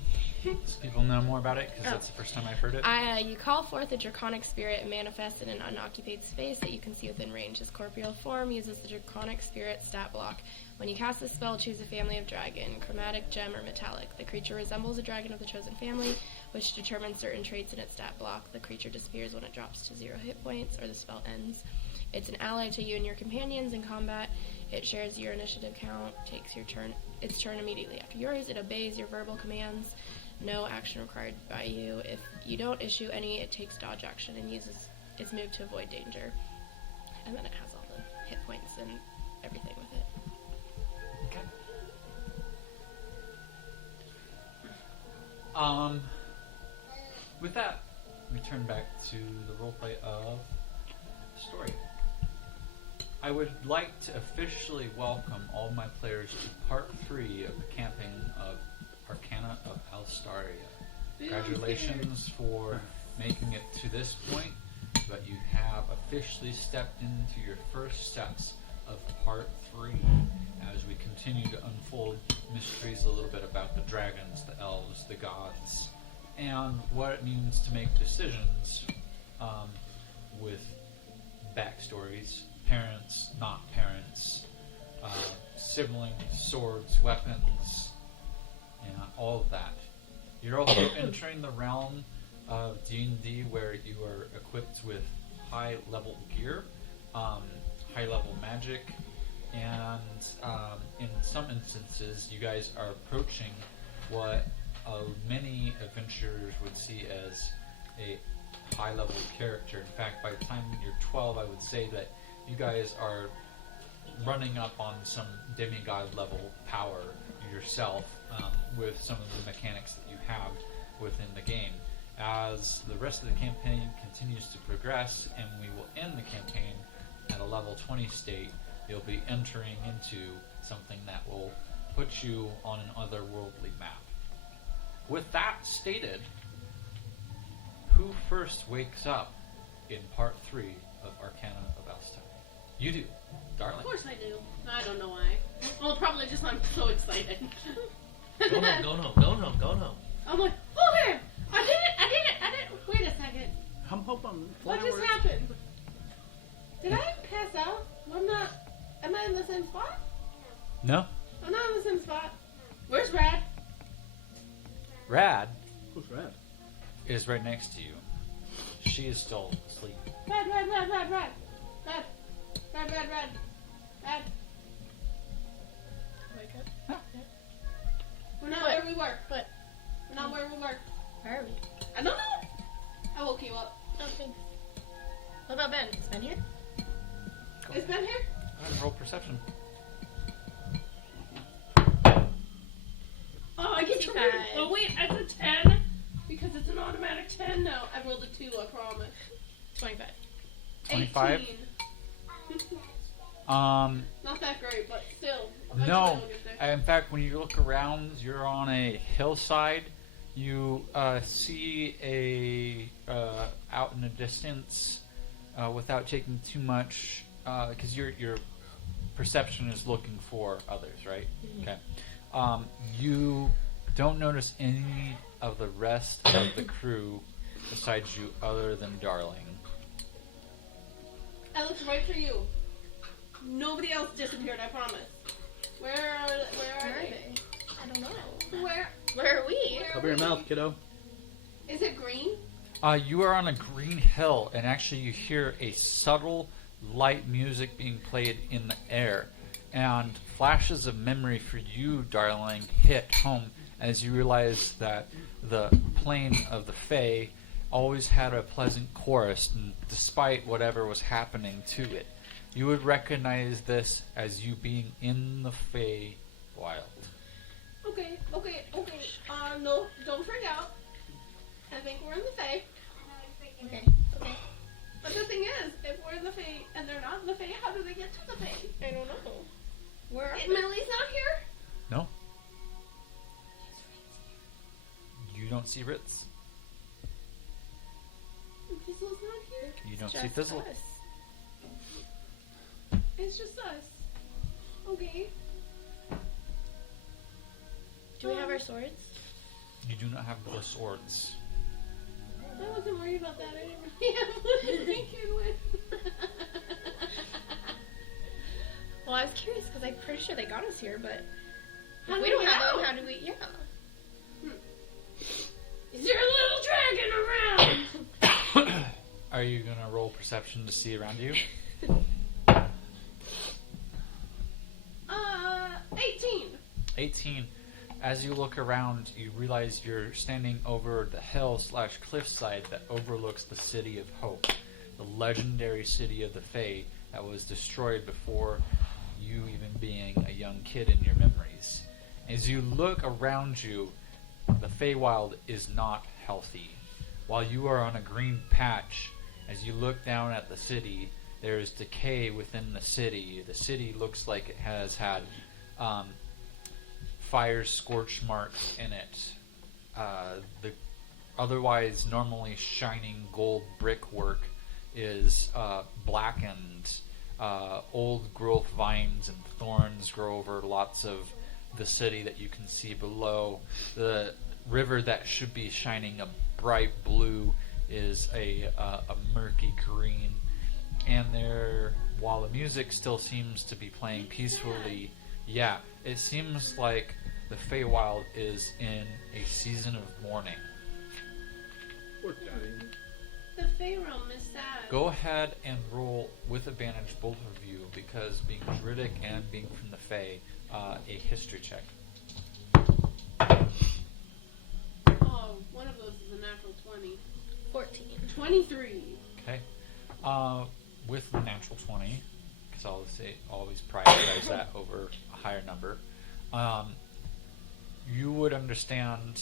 So people know more about it, because that's the first time I've heard it. You call forth a Draconic Spirit manifest in an unoccupied space that you can see within range. His corporeal form uses the Draconic Spirit stat block. When you cast this spell, choose a family of dragon, chromatic, gem, or metallic. The creature resembles a dragon of the chosen family, which determines certain traits in its stat block. The creature disappears when it drops to 0 hit points, or the spell ends. It's an ally to you and your companions in combat. It shares your initiative count, takes its turn immediately after yours. It obeys your verbal commands. No action required by you. If you don't issue any, it takes dodge action and uses it's moved to avoid danger. And then it has all the hit points and everything with it. Okay. With that, we turn back to the roleplay of story. I would like to officially welcome all my players to part 3 of the campaign of Arcana of Alstaria. Congratulations for making it to this point, but you have officially stepped into your first steps of part 3 as we continue to unfold mysteries a little bit about the dragons, the elves, the gods, and what it means to make decisions with backstories, parents, not parents, siblings, swords, weapons, and all of that. You're also entering the realm of D&D where you are equipped with high-level gear, high-level magic, and in some instances you guys are approaching what many adventurers would see as a high-level character. In fact, by the time you're 12, I would say that you guys are running up on some demigod-level power yourself with some of the mechanics that you have within the game. As the rest of the campaign continues to progress, and we will end the campaign at a level 20 state, you'll be entering into something that will put you on an otherworldly map. With that stated, who first wakes up in part 3 of Arcana of Alstaria? You do, darling. Of course I do. I don't know why. Well, probably just I'm so excited. Go home. I'm like, okay, I did it. Wait a second. I'm hoping What flowers. just happened? Did I pass out? Am I in the same spot? No? I'm not in the same spot. Where's Rad? Rad Who's red? is right next to you. She is still asleep. Rad. Wake up. We're not What? where we were. What? We're not where we were. Where are we? I don't know. I woke you up. Oh, thanks. What about Ben? Is Ben here? Is Ben here? Go ahead and roll perception. Oh, I get to 65. Oh wait, I got a 10 because it's an automatic 10 now. I rolled a 2. I promise. 25. 25? 18. Not that great, but still. Eventually No. I'll get there. In fact, when you look around, you're on a hillside. You see out in the distance, without taking too much, because your perception is looking for others, right? Mm-hmm. Okay. You don't notice any of the rest of the crew besides you, other than Darling. I looked right for you. Nobody else disappeared, I promise. Where are they? I don't know. Where Where are we? Cover your mouth, kiddo. is it green? You are on a green hill, and actually you hear a subtle, light music being played in the air. And flashes of memory for you, Darling, hit home as you realize that the plane of the Fae always had a pleasant chorus, and despite whatever was happening to it. You would recognize this as you being in the Fae wild. Okay. No, don't freak out. I think we're in the Fae. Okay. But the thing is, if we're in the Fae and they're not in the Fae, how do they get to the Fae? I don't know. Where are And we? Millie's not here? No? You don't see Ritz. Fizzle's not here? You don't see Just Fizzle. us. It's just us. Okay. Do we have our swords? You do not have the swords. I wasn't worried about that. I didn't really have what to begin with. Well, I was curious because I'm pretty sure they got us here, but How if do we don't we have know? them, how do we? Yeah. Is there a little dragon around? Are you gonna roll perception to see around you? 18. 18. As you look around, you realize you're standing over the hill/cliffside that overlooks the city of Hope. the legendary city of the Fae that was destroyed before you even being a young kid in your memories. As you look around you, the Feywild is not healthy. While you are on a green patch, as you look down at the city, there is decay within the city. The city looks like it has had fire scorch marks in it. The otherwise normally shining gold brickwork is blackened. Old growth vines and thorns grow over lots of the city that you can see below. The river that should be shining a bright blue is a murky green. And there, while the music still seems to be playing peacefully, yeah, it seems like the Feywild is in a season of mourning. We're dying. The Fey realm is sad. Go ahead and roll with advantage, both of you, because being Druidic and being from the Fey, a history check. Oh, one of those is a natural 20. 14. 23. Okay. With the natural 20, because I'll always prioritize that over a higher number, you would understand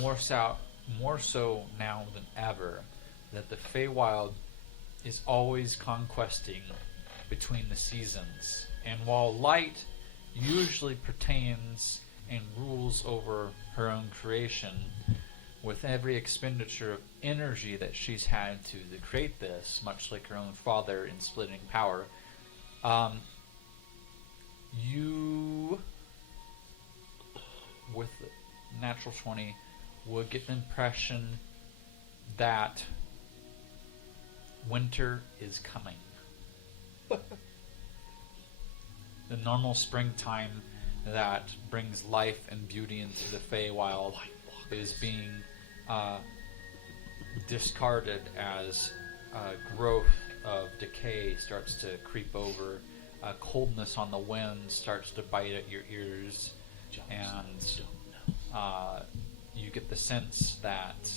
more so now than ever that the Feywild is always conquesting between the seasons. And while light usually pertains and rules over her own creation, with every expenditure of energy that she's had to create this, much like her own father in splitting power, you, with the natural 20, would get the impression that winter is coming. The normal springtime that brings life and beauty into the Feywild is being discarded as growth of decay starts to creep over. Coldness on the wind starts to bite at your ears, and you get the sense that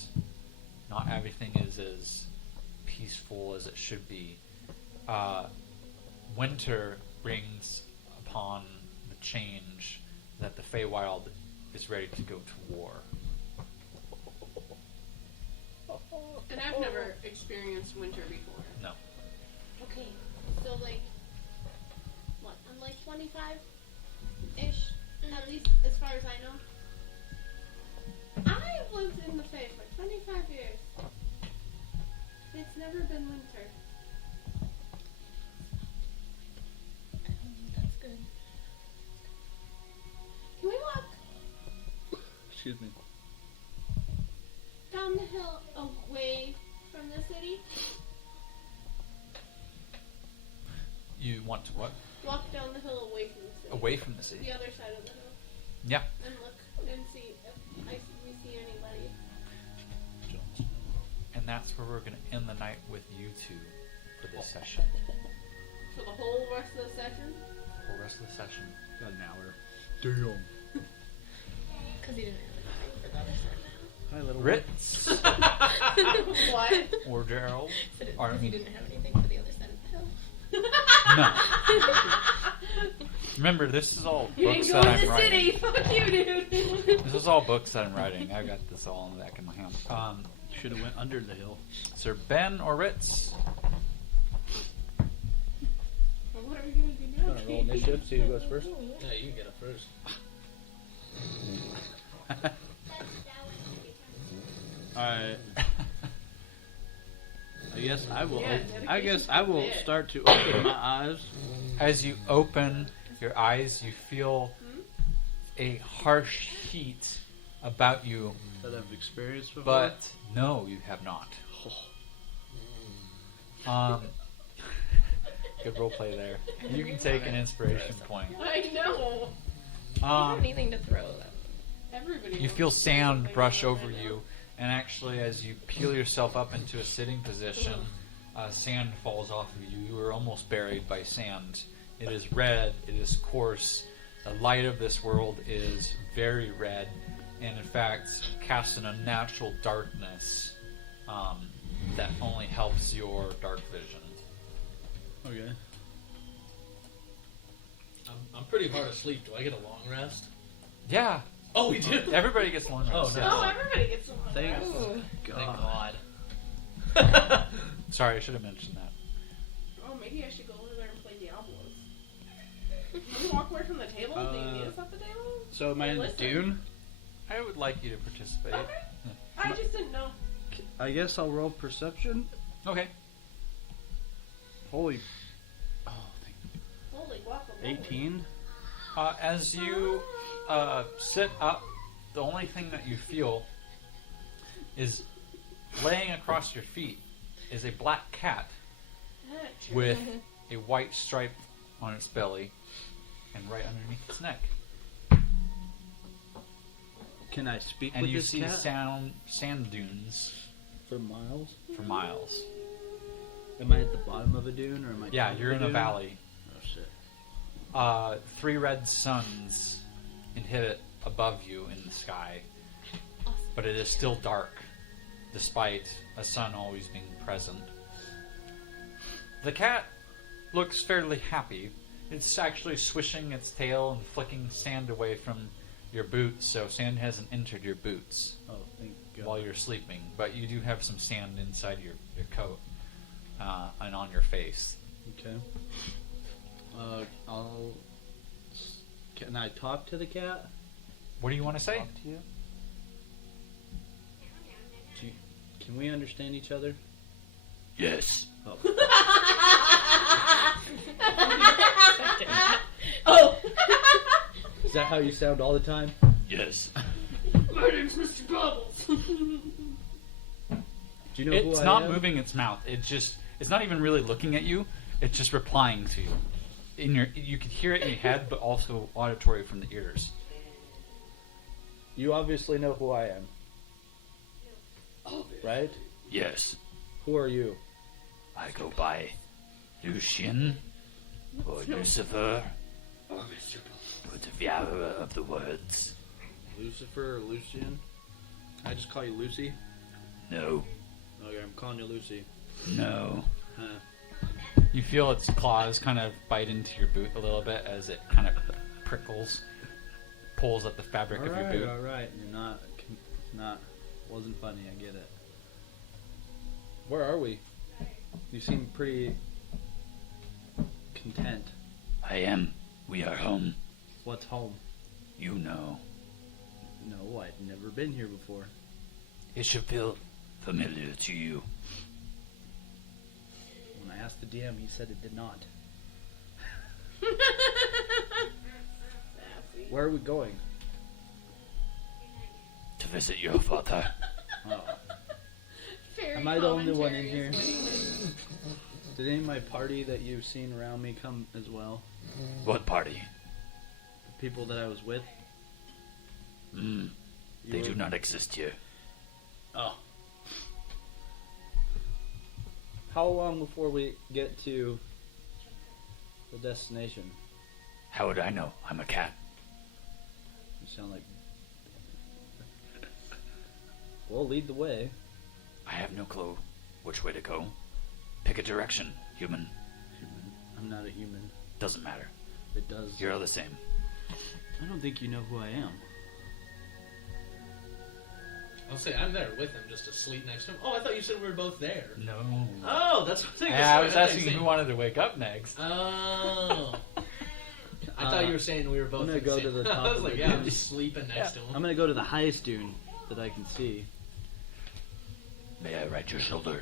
not everything is as peaceful as it should be. Winter brings upon the change that the Feywild is ready to go to war. And I've never experienced winter before. No. Okay, so like, what, I'm like 25-ish, at least as far as I know. I've lived in the Fae for 25 years. It's never been winter. That's good. Can we walk Excuse me. down the hill away from the city? You want to what? Walk down the hill away from the city. Away from the city. The other side of the hill. Yeah. And look and see if we see anybody. And that's where we're going to end the night with you two for this session. For the whole rest of the session? For the rest of the session. Got an hour. Damn. Because he didn't have anything for the other side. Hi, little Ritz What? or Gerald. Said it Or, I because he mean, didn't have anything for the other side of the hill. no. Remember, this is all You books ain't going that to I'm the writing. city. Fuck you, dude. This is all books that I'm writing. I got this all in the back of my hand. Should have went under the hill. Sir Ben or Ritz? Well, what are we going to do now? Gonna roll initiative. See who goes first. Yeah, you can get up first. Alright. I guess I will. Yeah, I guess I will dedication. start to open my eyes. As you open your eyes, you feel a harsh heat about you, That I've experienced before. but no, you have not. Good roleplay there. You can take an inspiration point. I know. I don't have anything to throw them. Everybody. You wants feel to do sand something brush right over now. you, and actually, as you peel yourself up into a sitting position, sand falls off of you. You are almost buried by sand. It is red. It is coarse. The light of this world is very red, and in fact, casts an unnatural darkness that only helps your dark vision. Okay. I'm pretty hard asleep. Do I get a long rest? Yeah, Oh, we do. everybody gets one. Oh, rest, no. yes. Oh, everybody gets one. Thanks. Ooh. God. Thank God. Sorry, I should have mentioned that. Oh, maybe I should go over there and play Diablos. Can we walk away from the table? Do you need us at the table? So am I in the Listen. dune? I would like you to participate. Okay. I just didn't know. I guess I'll roll perception. Okay. Holy Holy guacamole. 18. As you sit up, the only thing that you feel is laying across your feet is a black cat with a white stripe on its belly and right underneath its neck. Can I speak And with you this see cat? sand dunes For miles? for miles. Am I at the bottom of a dune or am I? Yeah, top of you're in a dune? valley. Oh shit. 3 red suns inhibit above you in the sky, but it is still dark, despite a sun always being present. The cat looks fairly happy. It's actually swishing its tail and flicking sand away from your boots, so sand hasn't entered your boots Oh, thank God. while you're sleeping, but you do have some sand inside your coat and on your face. Okay. Can I talk to the cat? What do you want to say? Talk to you? Can we understand each other? Yes. Oh. Oh! Is that how you sound all the time? Yes. My name's Mr. Bubbles. Do you know who It's I not am? moving its mouth. It's not even really looking at you. It's just replying to you. You can hear it in your head, but also auditory from the ears. You obviously know who I am. Right? Yes. Who are you? I go by Lucian or Lucifer or the Devourer of the Words. Lucifer or Lucian? I just call you Lucy? No. Okay, I'm calling you Lucy. No. Huh. You feel its claws kind of bite into your boot a little bit as it kind of prickles, pulls at the fabric of your boot. Alright. You're not, wasn't funny, I get it. Where are we? You seem pretty content. I am. We are home. What's home? You know. No, I've never been here before. It should feel familiar to you. When I asked the DM, he said it did not. Where are we going? To visit your father. Oh. Fairy Am I the only one in commentary here? is what Did any of my party that you've seen around me come as well? What party? The people that I was with? Hmm. You They were- do not exist here. Oh. How long before we get to the destination? How would I know? I'm a cat. You sound like... Well, lead the way. I have no clue which way to go. Pick a direction, human. Human. I'm not a human. Doesn't matter. It does... You're all the same. I don't think you know who I am. I'll say I'm there with him, just asleep next to him. Oh, I thought you said we were both there. No. Oh, that's what I'm thinking. Yeah, I Sorry, was thought you asking were who saying- wanted to wake up next. Oh. I thought you were saying we were both. I'm gonna in go same- to the top I was of like, the yeah, I'm dune. just sleeping next to him. I'm gonna go to the highest dune that I can see. May I ride your shoulder?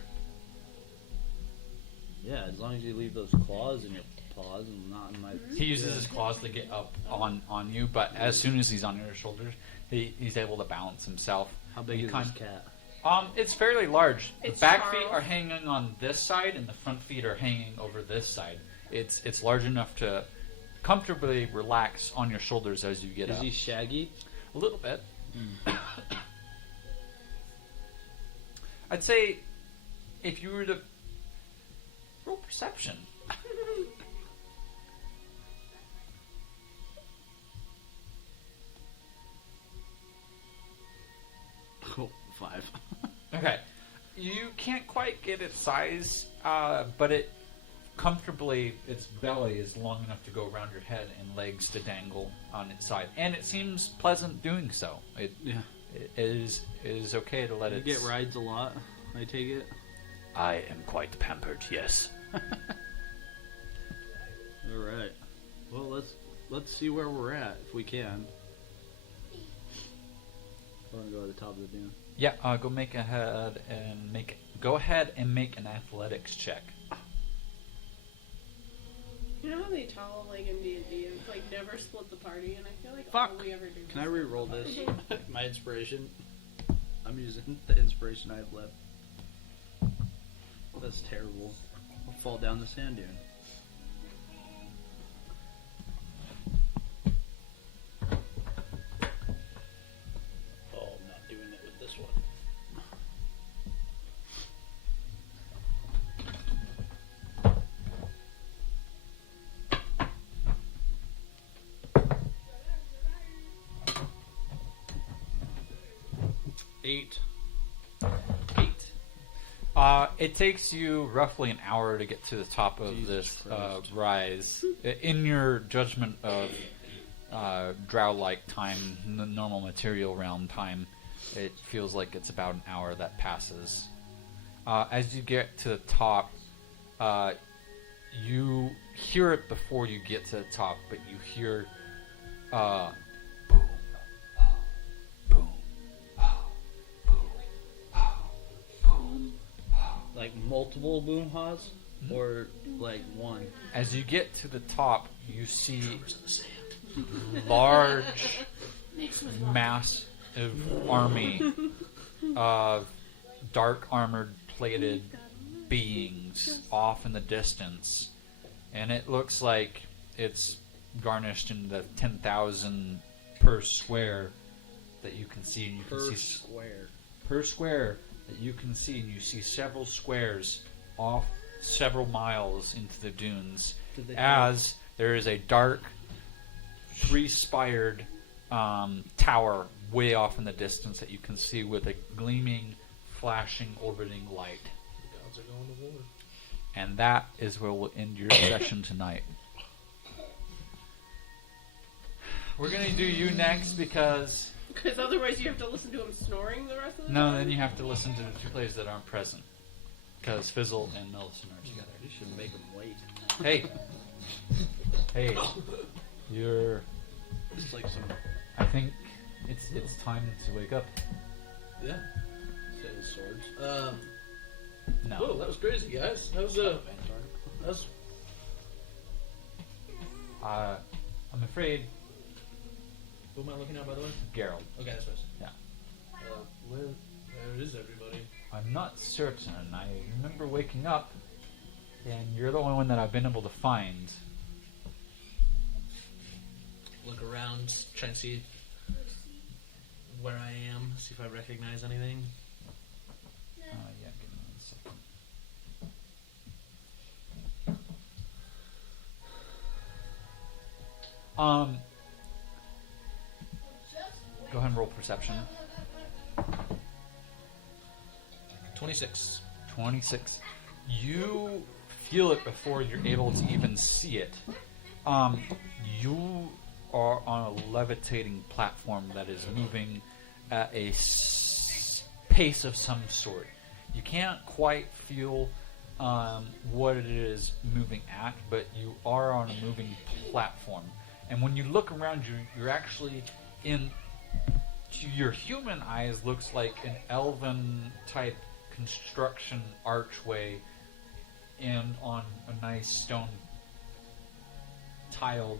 Yeah, as long as you leave those claws in your paws and not in my... He uses his claws to get up on you, but as soon as he's on your shoulders, he's able to balance himself. How big He is kind- this cat? It's fairly large. It's the back feet Charles. are hanging on this side, and the front feet are hanging over this side. It's large enough to comfortably relax on your shoulders as you get Is up. he shaggy? A little bit. I'd say if you were to roll perception. Oh, 5. Okay. You can't quite get its size, but its belly is long enough to go around your head and legs to dangle on its side. And it seems pleasant doing so. It is okay to let it... You get rides a lot, I take it? I am quite pampered, yes. Alright. Well, let's see where we're at, if we can. I want to go to the top of the dune. Yeah, go ahead and make an athletics check. You know how they tell, like, in D&D, it's like never split the party, and I feel like Fuck. all we ever do... Can I re-roll this? My inspiration. I'm using the inspiration I have left. That's terrible. I'll fall down the sand dune. Oh, I'm not doing it with this one. Eight. It takes you roughly an hour to get to the top of Jesus this Christ. rise. In your judgment of drow-like time, the normal material realm time, it feels like it's about an hour that passes. As you get to the top, you hear it before you get to the top, but you hear boom, boom, boom. Like multiple boom haws? Or like one? As you get to the top, you see large, massive army of dark armored plated beings off in the distance. And it looks like it's garnished in the 10,000 per square that you can see. And you Per can see square. per square that you can see, and you see several squares off several miles into the dunes Did they as there is a dark, three-spired tower way off in the distance that you can see with a gleaming, flashing, orbiting light. The gods are going to war. And that is where we'll end your session tonight. We're going to do you next because... Because otherwise you have to listen to him snoring the rest of the No, time? then you have to listen to the two players that aren't present. Because Fizzle and Millicent are together. You should make them wait. Hey. Hey. You're... It's like some I think it's time to wake up. Yeah. set of swords. No. Whoa, that was crazy, guys. That was I'm afraid Who am I looking at, by the way? Gerald. Okay, that's right. Yeah. Where is everybody? I'm not certain. I remember waking up, and you're the only one that I've been able to find. Look around, try and see where I am, see if I recognize anything. Yeah, give me 1 second. Go ahead and roll perception. 26. 26. You feel it before you're able to even see it. You are on a levitating platform that is moving at a pace of some sort. You can't quite feel what it is moving at, but you are on a moving platform. And when you look around you, you're actually in... To your human eyes, looks like an elven type construction archway and on a nice stone tiled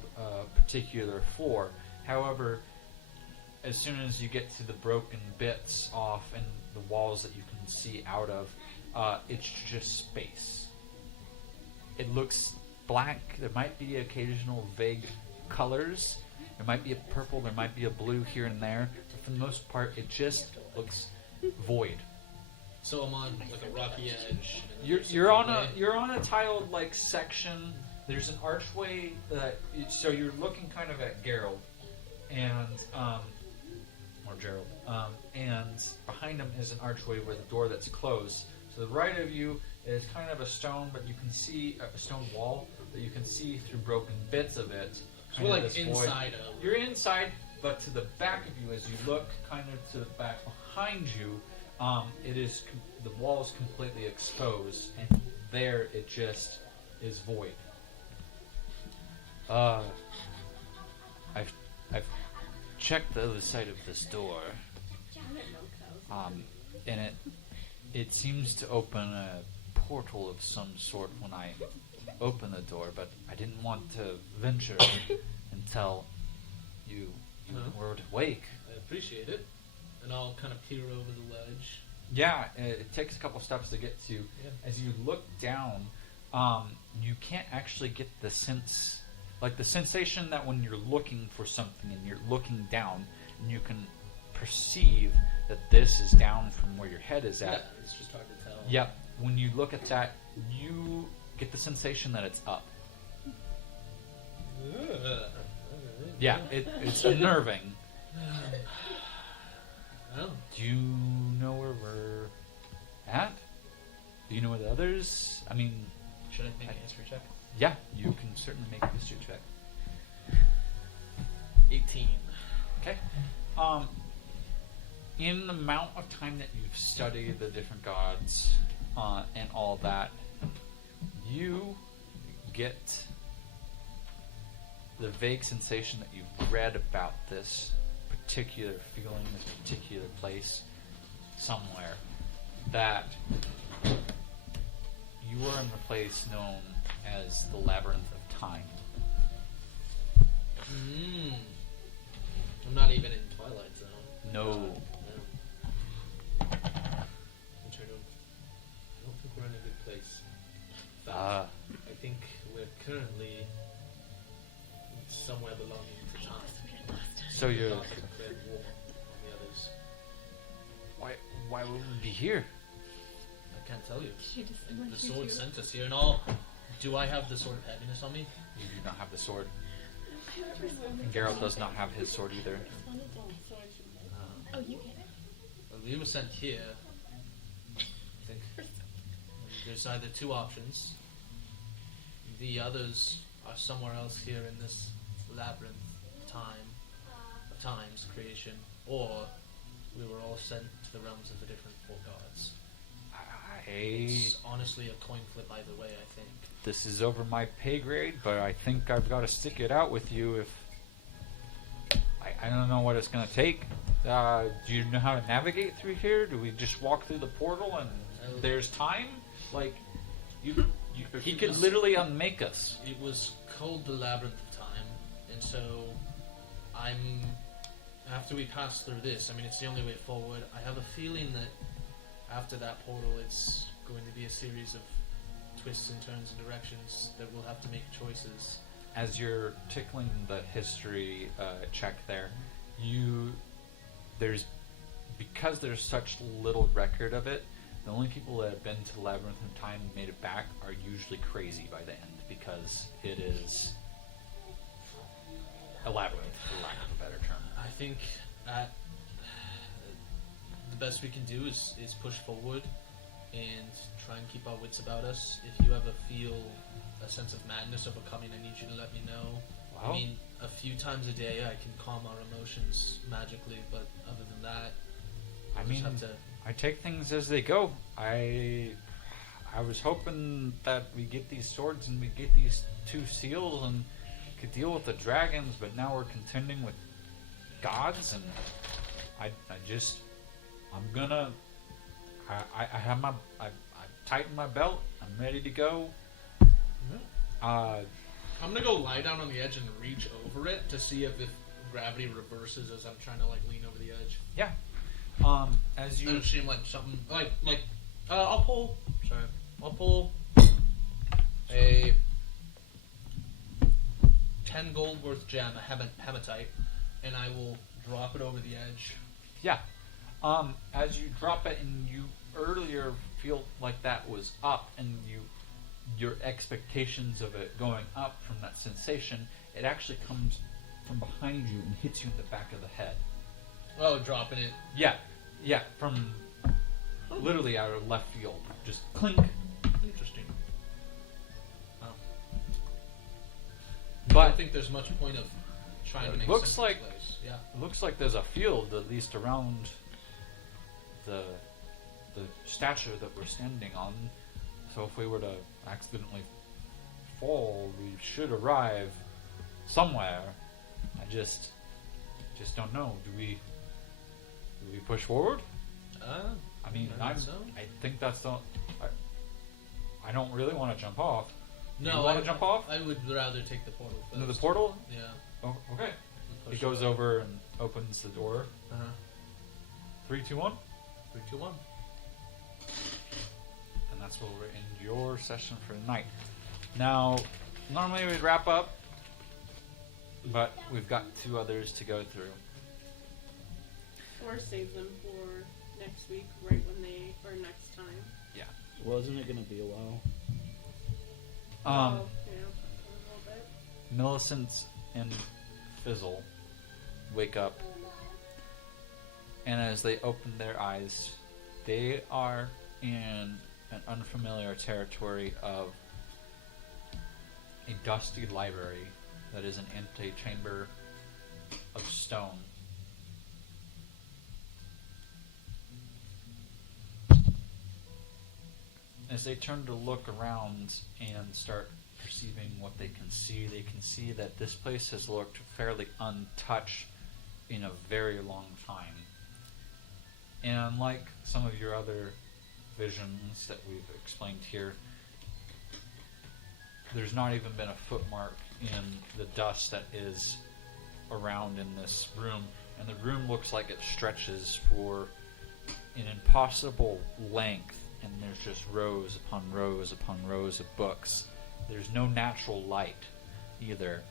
particular floor. However, as soon as you get to the broken bits off and the walls that you can see out of, it's just space. It looks black. There might be occasional vague colors. There might be a purple, there might be a blue here and there, but for the most part, it just looks void. So I'm on like a rocky edge. You're on a tiled like section. There's an archway that so you're looking kind of at Gerald, and or Gerald. And behind him is an archway with a door that's closed. To the right of you is kind of a stone, but you can see a stone wall that you can see through broken bits of it. So we're like inside of. You're inside, but to the back of you, as you look kind of to the back behind you, the wall is completely exposed, and there it just is void. I've checked the other side of this door, and it seems to open a portal of some sort when I open the door, but I didn't want to venture until you were awake. I appreciate it. And I'll kind of peer over the ledge. Yeah, it takes a couple steps to get to. Yeah. As you look down, you can't actually get the sense, like the sensation that when you're looking for something and you're looking down, and you can perceive that this is down from where your head is at. Yeah, it's just hard to tell. Yep. When you look at that, you get the sensation that it's up. Yeah, it's unnerving. Well, Do you know where we're at? Do you know where the others? I mean, should I make a history check? yeah, you can certainly make a history check. 18. Okay. In the amount of time that you've studied the different gods and all that, you get the vague sensation that you've read about this particular feeling, this particular place, somewhere, that you are in a place known as the Labyrinth of Time. I'm not even in Twilight Zone. No. I don't think we're in a good place. I think we're currently somewhere belonging to time. So you're... Not declared war on the others. Why would we be here? I can't tell you. The The sword sent us here and all. Do I have the sword of heaviness on me? You do not have the sword. And Gerald does not have his sword either. Oh, you can. Well, we were sent here. I think there's either two options. The others are somewhere else here in this labyrinth of time's creation, or we were all sent to the realms of the different four gods. It's honestly a coin flip either way, I think. This is over my pay grade, but I think I've got to stick it out with you if... I don't know what it's going to take. Do you know how to navigate through here? Do we just walk through the portal and there's time? Like, he could literally unmake us. It was called the Labyrinth of Time, and so after we pass through this, I mean, it's the only way forward. I have a feeling that after that portal, it's going to be a series of twists and turns and directions that we'll have to make choices. As you're tickling the history check there, because there's such little record of it, the only people that have been to the Labyrinth of Time and made it back are usually crazy by the end, because it is a labyrinth, for lack of a better term. I think the best we can do is push forward and try and keep our wits about us. If you ever feel a sense of madness overcoming, I need you to let me know. Wow. I mean, a few times a day I can calm our emotions magically, but other than that, I just mean, have to... I take things as they go. I was hoping that we get these swords and we get these two seals and could deal with the dragons, but now we're contending with gods, and I tightened my belt. I'm ready to go. I'm gonna go lie down on the edge and reach over it to see if gravity reverses as I'm trying to like lean over the edge. Yeah. As you It would seem like something I'll pull a 10 gold worth gem, a hematite, and I will drop it over the edge. Yeah. As you drop it, and you earlier feel like that was up, and your expectations of it going up from that sensation, it actually comes from behind you and hits you in the back of the head. Oh, dropping it. Yeah, from literally out of left field. Just clink. Interesting. Oh. I But don't think there's much point of trying to make looks sense of like this place. Yeah. it looks like there's a field at least around the statue that we're standing on. So if we were to accidentally fall, we should arrive somewhere. I just don't know. Do we push forward? I mean, I I think so. think that's the. I don't really want to jump off. No, you want to jump off I would rather take the portal first. into the portal? Yeah. Oh, okay. And He push goes it. over and opens the door. Uh-huh. 3, 2, 1, 3, 2, 1. and that's where we're in your session for the night. Now, normally we'd wrap up, but we've got 2 others to go through. Or save them for next week, right when they, or next time. Wasn't it going to be a while? Oh, yeah, a little bit. Millicent and Fizzle wake up, and as they open their eyes, they are in an unfamiliar territory of a dusty library that is an antechamber of stone. As they turn to look around and start perceiving what they can see that this place has looked fairly untouched in a very long time. And like some of your other visions that we've explained here, there's not even been a footmark in the dust that is around in this room, and the room looks like it stretches for an impossible length, and there's just rows upon rows upon rows of books. There's no natural light either.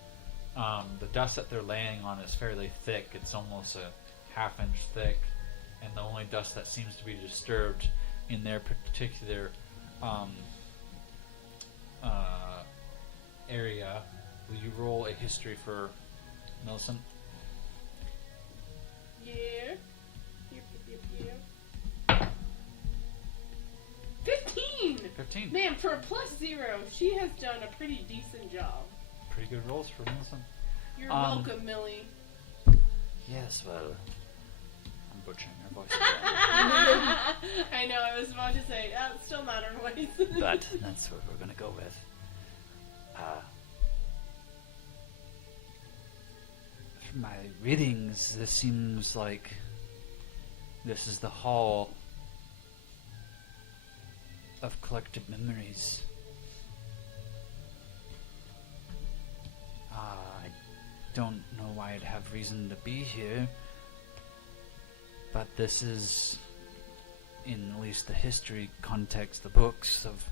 The dust that they're laying on is fairly thick. It's almost a half-inch thick, and the only dust that seems to be disturbed in their particular area. Will you roll a history for Millicent? Yeah. Yep. 15! 15. Man, for a +0, she has done a pretty decent job. Pretty good rolls for Millicent. You're welcome, Millie. Yes, well, I'm butchering her voice. I know, I was about to say, it's still not her voice. but that's what we're gonna go with. From my readings, this seems like this is the hall of collected memories. I don't know why I'd have reason to be here, but this is, in at least the history context, the books of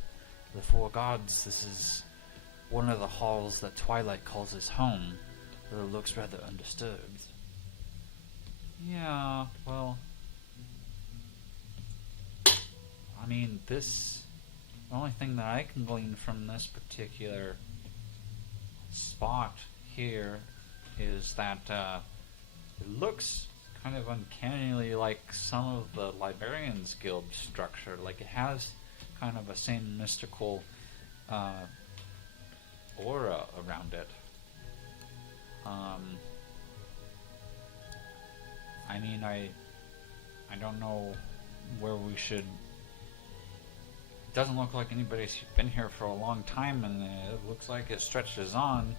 the 4 gods, this is one of the halls that Twilight calls his home, though it looks rather undisturbed. Yeah, well, I mean, the only thing that I can glean from this particular spot here is that it looks kind of uncannily like some of the Librarians Guild structure. Like it has kind of a same mystical aura around it. I mean, I don't know where we should. It doesn't look like anybody's been here for a long time, and it looks like it stretches on.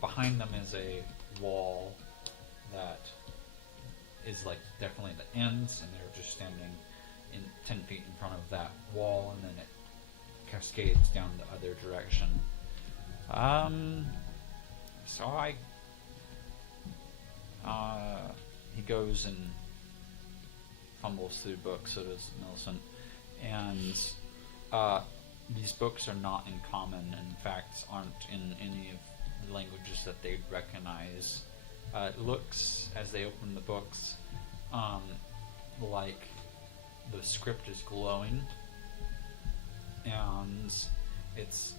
Behind them is a wall that is like definitely the ends, and they're just standing in 10 feet in front of that wall, and then it cascades down the other direction. So he goes and fumbles through books, so does Millicent, and these books are not in common. In fact, aren't in any of the languages that they'd recognize. It looks, as they open the books, like the script is glowing, and it's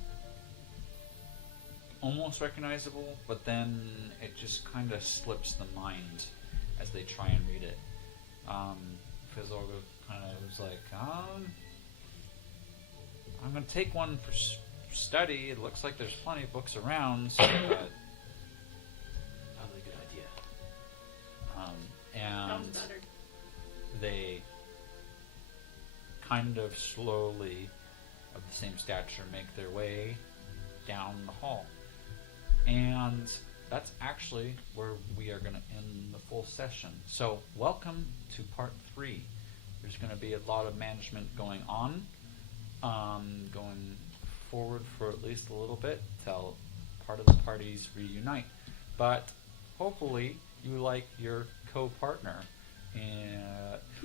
almost recognizable, but then it just kind of slips the mind as they try and read it. Fizzle kind of was like, I'm going to take one for study. It looks like there's plenty of books around, so, but Probably a good idea. and Sounds better. they kind of slowly, of the same stature, make their way down the hall. And that's actually where we are going to end the full session. So welcome to part 3. There's going to be a lot of management going on, going forward for at least a little bit till part of the parties reunite. But hopefully you like your co-partner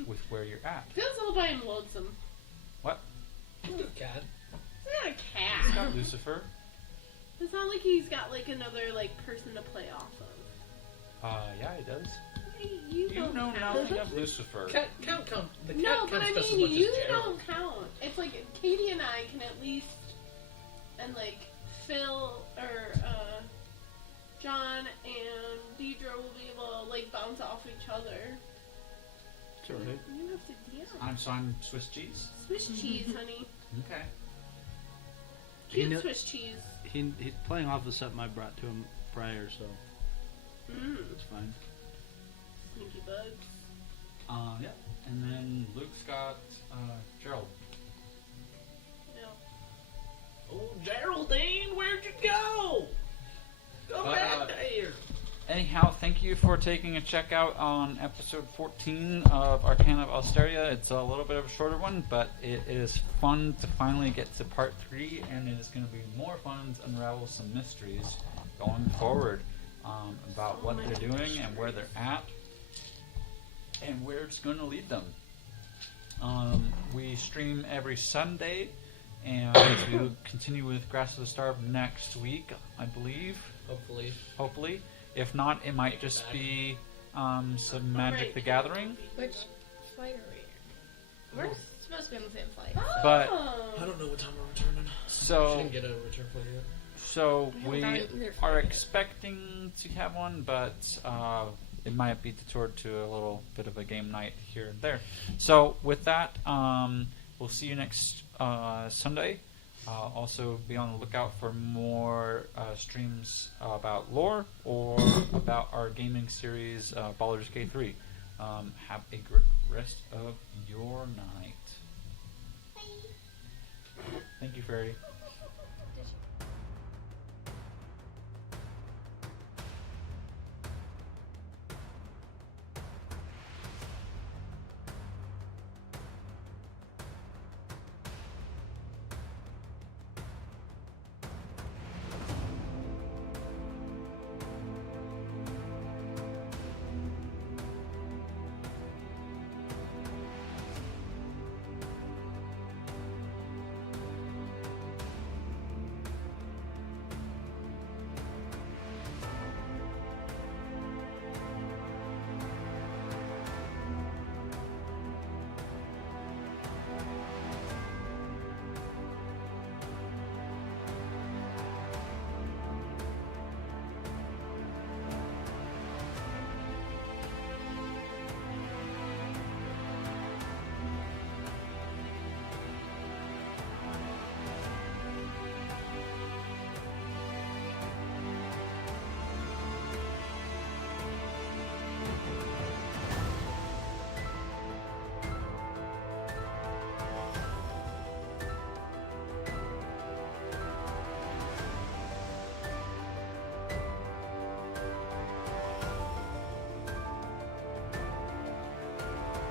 with where you're at. Feels all by him lonesome. What? Cat. He's not a It's cat. got Lucifer. It's not like he's got like another like person to play off of. Yeah, he does. You You don't know count. nothing of Lucifer. Cat count. The cat No, but counts I just as mean, much you as Gerald. don't count. It's like Katie and I can at least, and like Phil or John and Deidre will be able to like bounce off each other. It's alright. You don't have to, yeah. I'm Swiss cheese. Swiss cheese, honey. Okay. Cute know- Swiss cheese. He's playing off the something I brought to him prior, so Mmm. it's fine. Sneaky bugs. Yeah. And then Luke's got Gerald. Yeah. Oh, Geraldine, where'd you go? Come But, back here. Anyhow, thank you for taking a check out on episode 14 of Arcana of Alstaria. It's a little bit of a shorter one, but it is fun to finally get to part 3, and it is going to be more fun to unravel some mysteries going forward about what they're doing and where they're at and where it's going to lead them. We stream every Sunday, and we'll continue with Grass of the Starved next week, I believe. Hopefully. If not, it might just be some Magic the Gathering. Which flight are we in? We're supposed to be on the same flight. But- Oh. I don't know what time we're returning. So, Didn't get a return flight yet. so We we haven't gotten there for are a minute. expecting to have one, but it might be detoured to a little bit of a game night here and there. So with that, we'll see you next Sunday. Also, be on the lookout for more streams about lore or about our gaming series, Baldur's Gate 3. Have a good rest of your night. Thank you, Fairy.